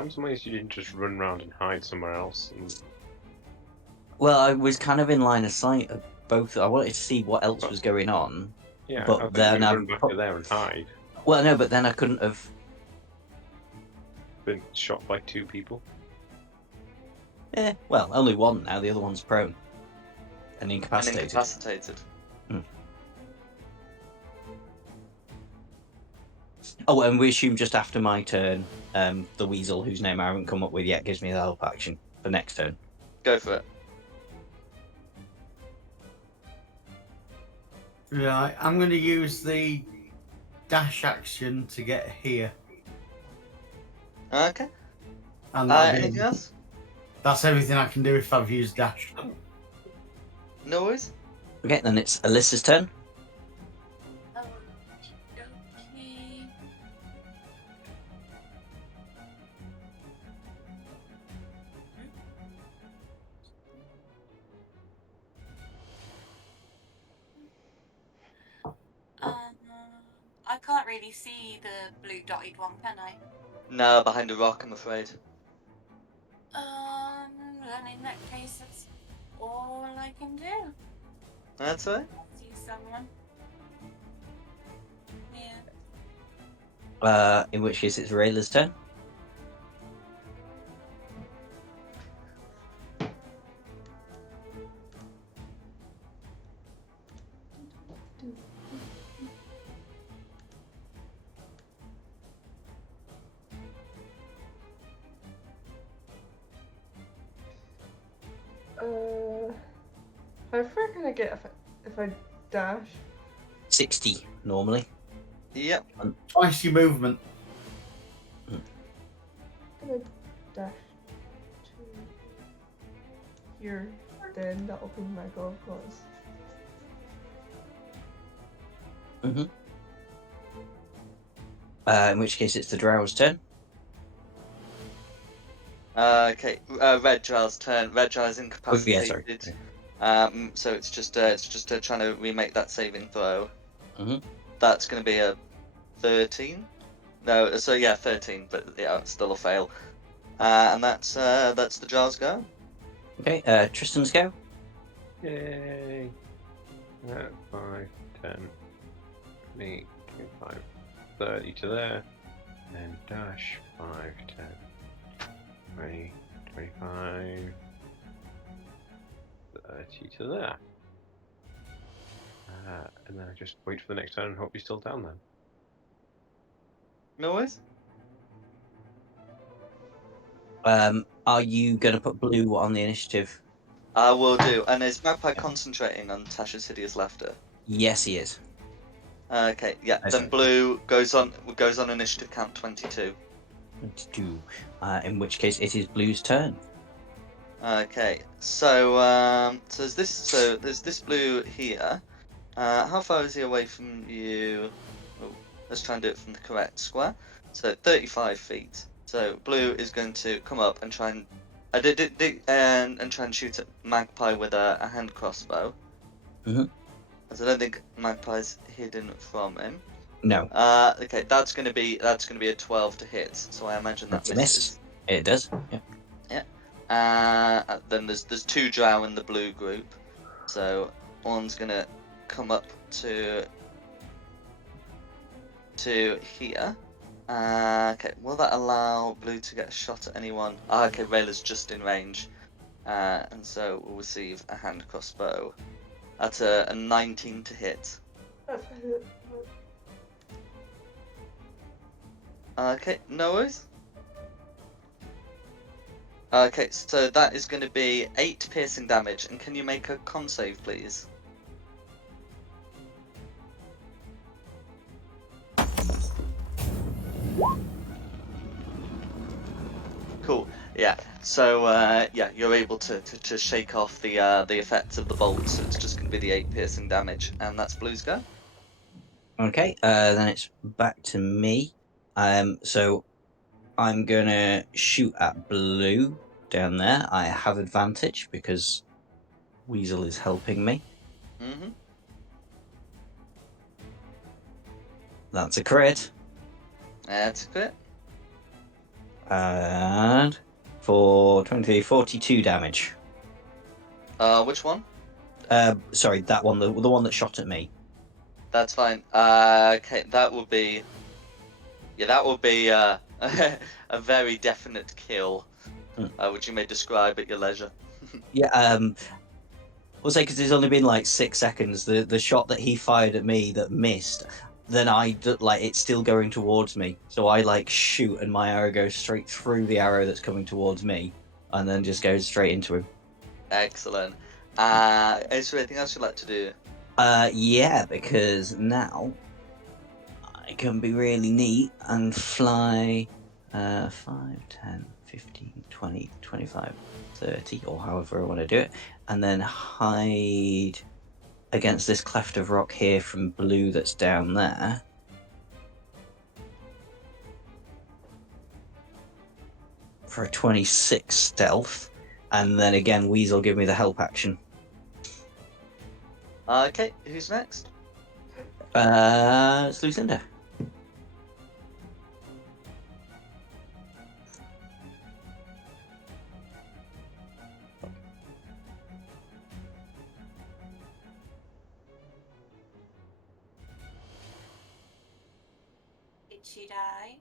I'm surprised you didn't just run around and hide somewhere else. Well, I was kind of in line of sight of both. I wanted to see what else was going on. Yeah, I but thought then you I would run back to there and hide. Well, no, but then I couldn't have. Been shot by 2 people. Well, only one now. The other one's prone and incapacitated. Oh, and we assume just after my turn, the weasel, whose name I haven't come up with yet, gives me the help action for next turn. Go for it. Right, I'm going to use the dash action to get here. Okay. And anything else? That's everything I can do if I've used dash. No worries. Okay, then it's Alyssa's turn. Okay. I can't really see the blue dotted one, can I? No, behind a rock, I'm afraid. Then in that case, that's all I can do. That's all right. See someone. Yeah. In which case it's Rayla's turn. How far can I get if I dash? 60 normally. Yep. Twice your movement. I'm gonna dash to here, then that'll be my golf course. In which case it's the Drow's turn. Okay. Red Drow's turn. Red Drow is Oh, yeah, incapacitated. sorry. So it's just trying to remake that saving throw. Mhm. That's going to be a 13. No, so yeah, 13, but yeah, it's still a fail. And that's the Drow's go. Okay, Tristan's go. Yay! 5, 10, 20, 25, 30 to there. Then dash 5, 10, 20, 25, 30 to there. And then I just wait for the next turn and hope he's still down then. No worries. Are you going to put blue on the initiative? I will do. And is Magpie concentrating on Tasha's hideous laughter? Yes, he is. Okay, yeah. Oh, Then sorry. blue goes on initiative count 22. 22. In which case it is blue's turn. Okay, so there's this blue here. How far is he away from you? Oh, let's try and do it from the correct square. So 35 feet. So blue is going to come up and try and and try and shoot at Magpie with a hand crossbow. Mhm. As I don't think Magpie's hidden from him. No. Okay, that's gonna be a 12 to hit. So I imagine that That's a misses. miss. It does. Yeah. Then there's two drow in the blue group, so one's gonna come up to here. Okay, will that allow blue to get a shot at anyone? Okay, Rayla's just in range, and so we'll receive a hand crossbow at a 19 to hit. That's a hit. Okay, no worries. Okay, so that is going to be 8 piercing damage, and can you make a con save, please? Cool. Yeah. So yeah, you're able to shake off the effects of the bolt. So it's just going to be the 8 piercing damage, and that's Blue's go. Okay, then it's back to me. So I'm gonna shoot at blue down there. I have advantage because Weasel is helping me. Mm-hmm. That's a crit. That's a crit. And for 42 damage. Which one? Sorry, that one, the one that shot at me. That's fine. Okay, that will be. Yeah, that will be a very definite kill, which you may describe at your leisure. Yeah, I'll say because it's only been like 6 seconds. The shot that he fired at me that missed, then it's still going towards me. So I like shoot and my arrow goes straight through the arrow that's coming towards me, and then just goes straight into him. Excellent. Is there anything else you'd like to do? Yeah, because now I can be really neat and fly 5, 10, 15, 20, 25, 30, or however I want to do it, and then hide against this cleft of rock here from blue that's down there. For a 26 stealth, and then again Weasel give me the help action. Okay, who's next? It's Lucinda. Did she die?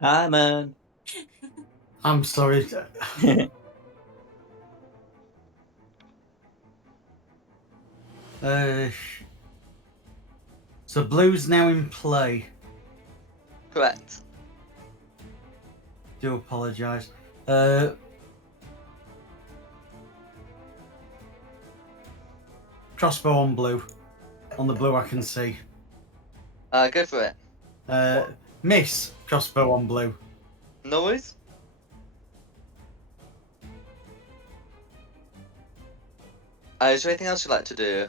Hi, man. I'm sorry. So blue's now in play. Correct. Do apologise. crossbow on blue. On the blue I can see. Go for it. Miss crossbow on blue. No worries. Is there anything else you'd like to do?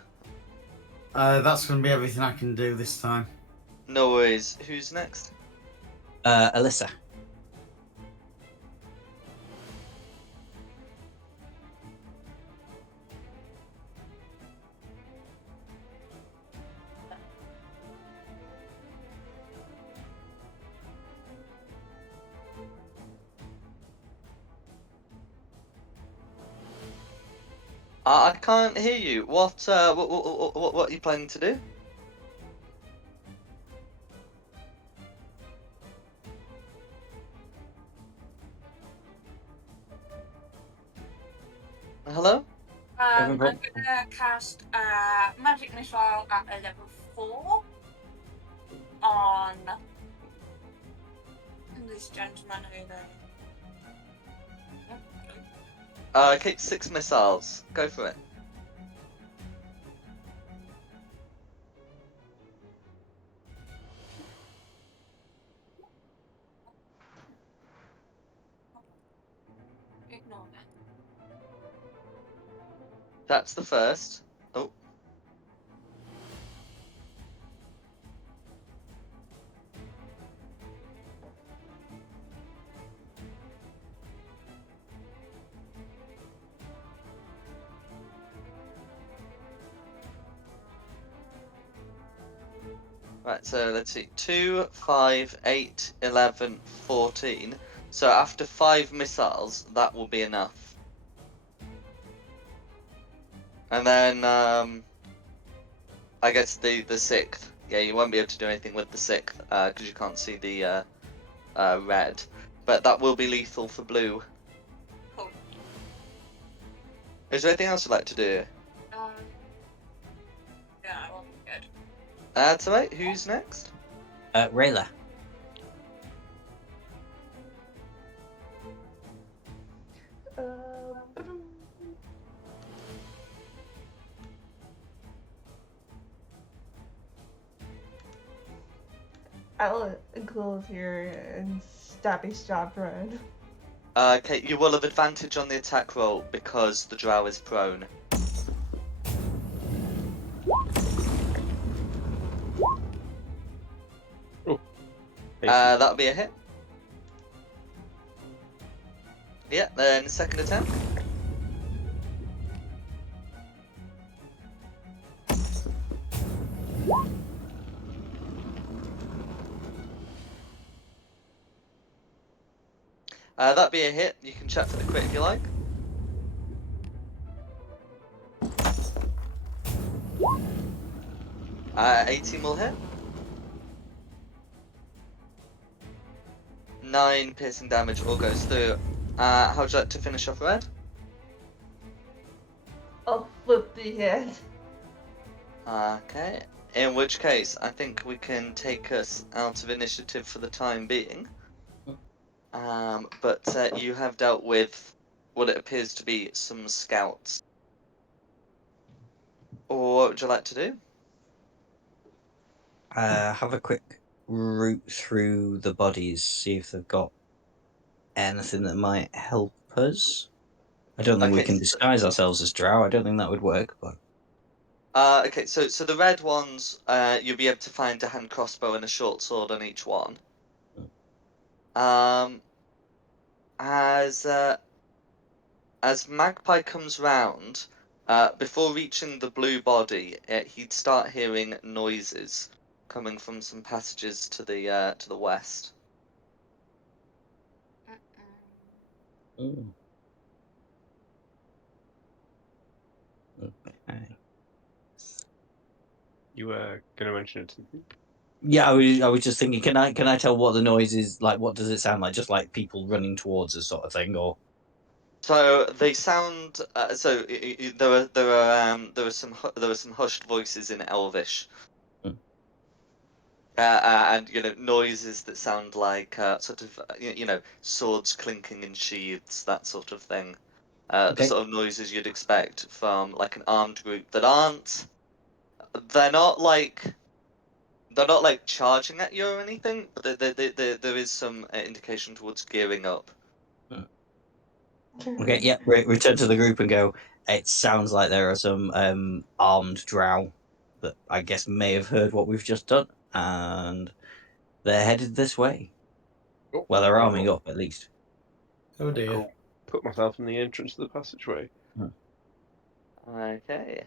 That's going to be everything I can do this time. No worries. Who's next? Alyssa. I can't hear you. What are you planning to do? Hello? I'm Everybody- gonna cast magic missile at a level 4 on this gentleman over. Okay, 6 missiles. Go for it. Ignore that. That's the first. Oh. Right, so let's see. 2, 5, 8, 11, 14. So after 5 missiles, that will be enough. And then, I guess the 6th. Yeah, you won't be able to do anything with the 6th, because you can't see the red. But that will be lethal for blue. Cool. Is there anything else you'd like to do? Yeah, I will be good. That's alright. Who's next? Rayla. Um, I'll close here and stab Red. Okay, you will have advantage on the attack roll because the drow is prone. That'll be a hit. Yeah, then second attempt. That'd be a hit. You can check for the crit if you like. Uh, 18 will hit. 9 piercing damage all goes through. How would you like to finish off Red? I'll flip the head. Okay. In which case, I think we can take us out of initiative for the time being. But you have dealt with what it appears to be some scouts. Or what would you like to do? Have a quick route through the bodies, see if they've got anything that might help us. I don't think we Okay, can disguise ourselves as drow. I don't think that would work, but Okay, so the red ones, you'll be able to find a hand crossbow and a short sword on each one. As Magpie comes round, before reaching the blue body, he'd start hearing noises coming from some passages to the west. okay. You were going to mention it to the group? Yeah, I was just thinking. Can I tell what the noise is like? What does it sound like? Just like people running towards us, sort of thing, or So they sound. There were some hushed voices in Elvish. Hmm. And noises that sound like sort of swords clinking in sheaths, that sort of thing. The Okay. sort of noises you'd expect from like an armed group that aren't. They're not like charging at you or anything, but there is some indication towards gearing up. Okay, yeah, return to the group and go. It sounds like there are some armed drow that I guess may have heard what we've just done, and they're headed this way. Oh, Well, they're I'll arming go- up at least. Oh I'll dear. go put myself in the entrance of the passageway. Okay.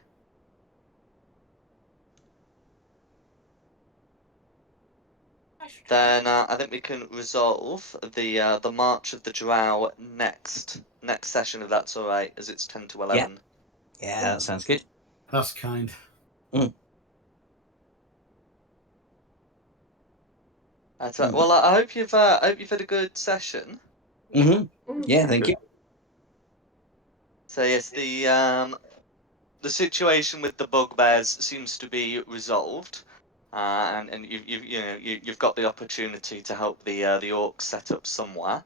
I should Then I think we can resolve the march of the drow next session, if that's all right, as it's 10 to 11. Yeah, that sounds good. That's kind. That's right. Well, I hope you've had a good session. Yeah, thank Good. you. So yes, the situation with the bugbears seems to be resolved, and you've got the opportunity to help the orcs set up somewhere.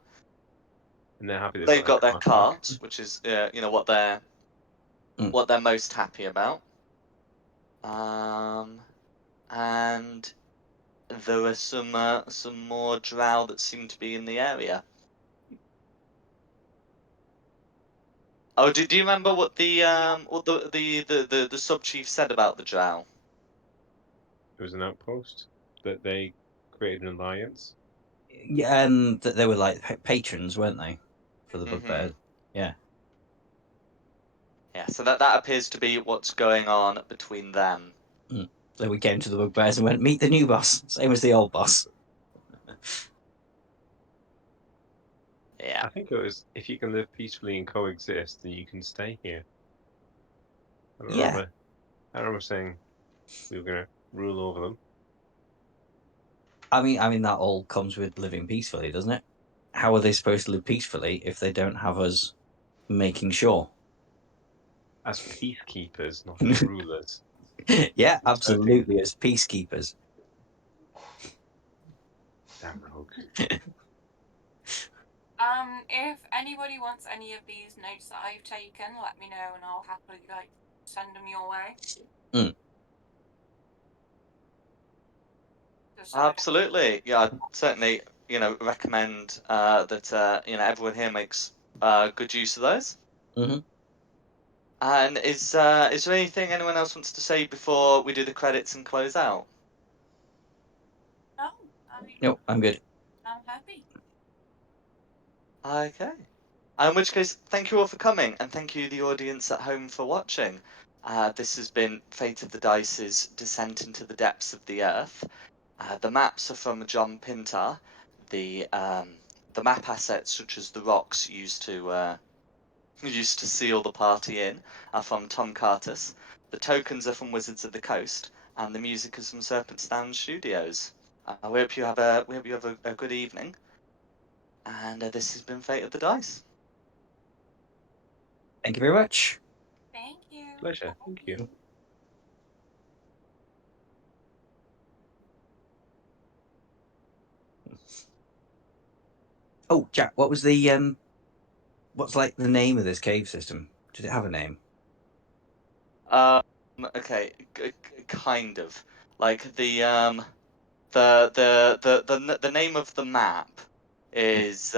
And they're happy They've got their cart back. cart, which is what they're most happy about. And there are some more drow that seem to be in the area. Oh, do you remember what the sub chief said about the drow? It was an outpost that they created an alliance. Yeah, that they were like patrons, weren't they, for the bugbears? Yeah. Yeah, so that appears to be what's going on between them. So we came to the bugbears and went, meet the new boss, same as the old boss. Yeah. I think it was, if you can live peacefully and coexist, then you can stay here. I remember saying we were going to rule over them. I mean that all comes with living peacefully, doesn't it? How are they supposed to live peacefully if they don't have us making sure? As peacekeepers, not as rulers. Yeah, It's absolutely, as peacekeepers. Damn rogue. If anybody wants any of these notes that I've taken, let me know and I'll happily send them your way. Just so I don't- Absolutely. Yeah, I'd certainly recommend that everyone here makes good use of those. And is there anything anyone else wants to say before we do the credits and close out? No, I mean, No, I'm good. I'm happy. Okay. In which case, thank you all for coming, and thank you the audience at home for watching. This has been Fate of the Dice's Descent into the Depths of the Earth. The maps are from John Pintar. The map assets, such as the rocks used to seal the party in, are from Tom Curtis. The tokens are from Wizards of the Coast, and the music is from Serpent Stand Studios. We hope you have a good evening. And this has been Fate of the Dice. Thank you very much. Thank you. Pleasure. Thank you. Oh, Jack, what was the what's like the name of this cave system? Did it have a name? Okay, kind of. Like the name of the map is